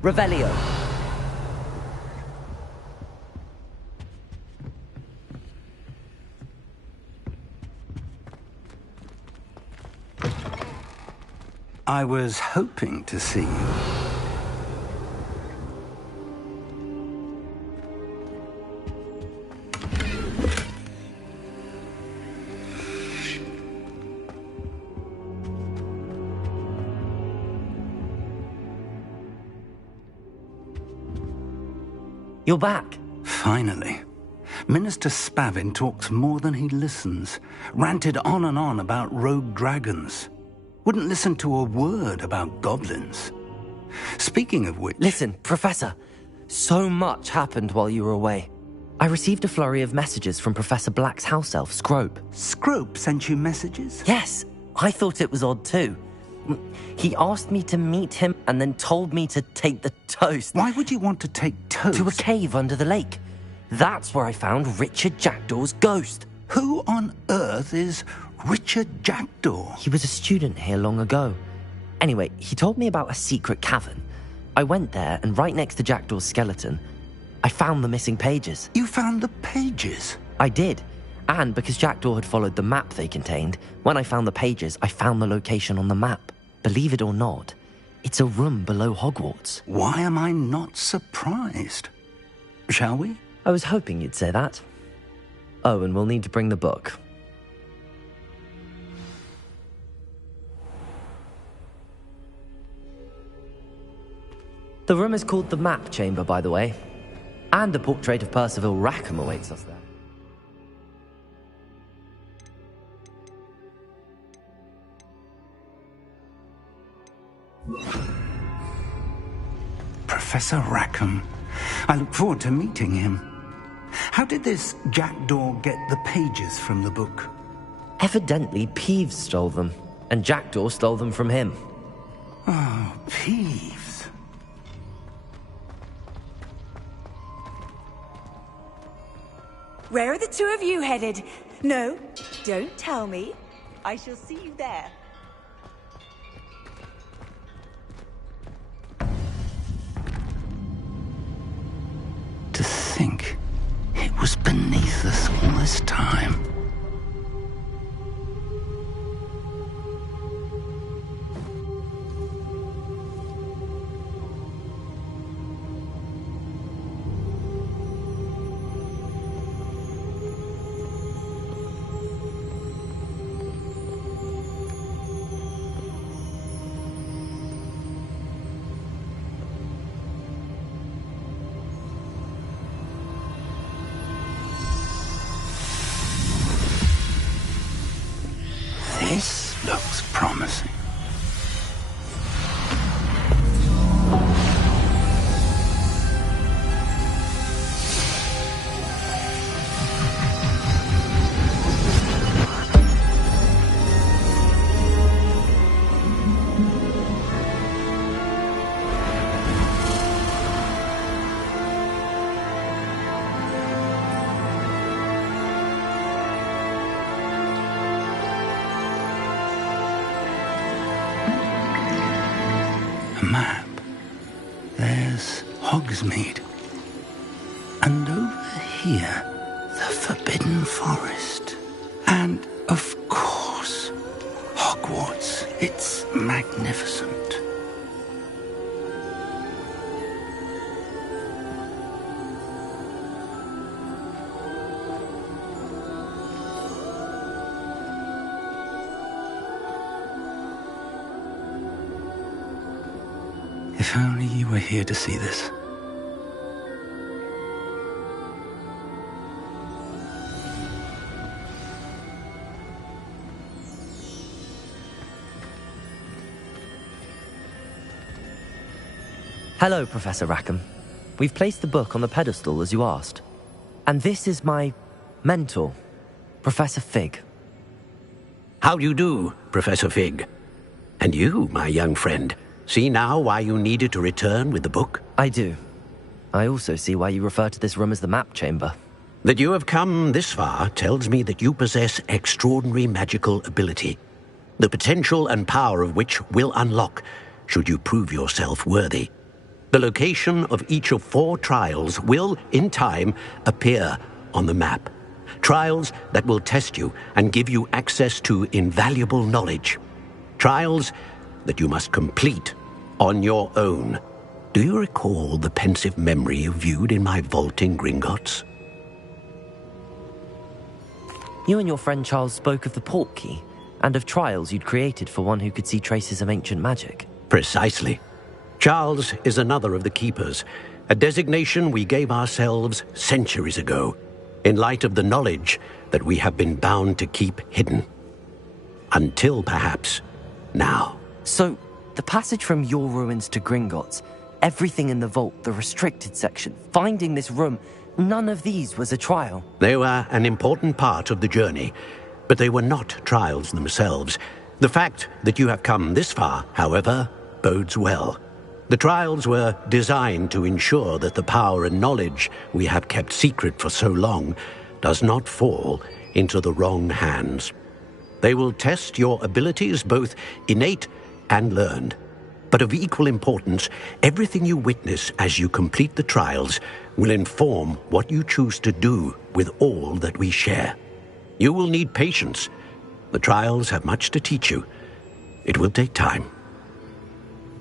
Revelio. I was hoping to see you. You're back. Finally. Minister Spavin talks more than he listens. Ranted on and on about rogue dragons. Wouldn't listen to a word about goblins. Speaking of which... Listen, Professor. So much happened while you were away. I received a flurry of messages from Professor Black's house elf, Scrope. Scrope sent you messages? Yes. I thought it was odd too. He asked me to meet him and then told me to take the toast. Why would you want to take toast? To a cave under the lake. That's where I found Richard Jackdaw's ghost. Who on earth is Richard Jackdaw? He was a student here long ago. Anyway, he told me about a secret cavern. I went there, and right next to Jackdaw's skeleton, I found the missing pages. You found the pages? I did. And because Jackdaw had followed the map they contained, when I found the pages, I found the location on the map. Believe it or not, it's a room below Hogwarts. Why am I not surprised? Shall we? I was hoping you'd say that. Oh, and we'll need to bring the book. The room is called the Map Chamber, by the way. And a portrait of Percival Rackham awaits us there. Professor Rackham. I look forward to meeting him. How did this Jackdaw get the pages from the book? Evidently, Peeves stole them, and Jackdaw stole them from him. Oh, Peeves. Where are the two of you headed? No, don't tell me. I shall see you there. To think it was beneath us all this time. This looks promising. A map. There's Hogsmeade. And over here, the Forbidden Forest. And, of course, Hogwarts. It's magnificent. If only you were here to see this. Hello, Professor Rackham. We've placed the book on the pedestal as you asked. And this is my mentor, Professor Fig. How do you do, Professor Fig? And you, my young friend, see now why you needed to return with the book? I do. I also see why you refer to this room as the map chamber. That you have come this far tells me that you possess extraordinary magical ability, the potential and power of which will unlock should you prove yourself worthy. The location of each of 4 trials will, in time, appear on the map. Trials that will test you and give you access to invaluable knowledge. Trials that you must complete on your own. Do you recall the pensive memory you viewed in my vault in Gringotts? You and your friend Charles spoke of the port key and of trials you'd created for one who could see traces of ancient magic. Precisely. Charles is another of the keepers, a designation we gave ourselves centuries ago, in light of the knowledge that we have been bound to keep hidden. Until, perhaps, now. So, the passage from your ruins to Gringotts, everything in the vault, the restricted section, finding this room, none of these was a trial. They were an important part of the journey, but they were not trials themselves. The fact that you have come this far, however, bodes well. The trials were designed to ensure that the power and knowledge we have kept secret for so long does not fall into the wrong hands. They will test your abilities, both innate and learned. But of equal importance, everything you witness as you complete the trials will inform what you choose to do with all that we share. You will need patience. The trials have much to teach you. It will take time.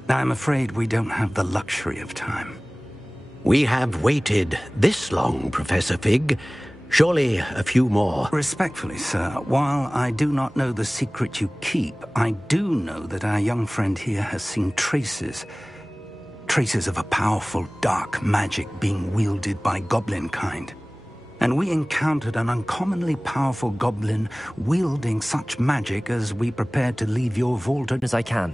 I'm afraid we don't have the luxury of time. We have waited this long, Professor Fig. Surely a few more. Respectfully, sir, while I do not know the secret you keep, I do know that our young friend here has seen traces of a powerful dark magic being wielded by goblin kind. And we encountered an uncommonly powerful goblin wielding such magic as we prepared to leave your vault as I can.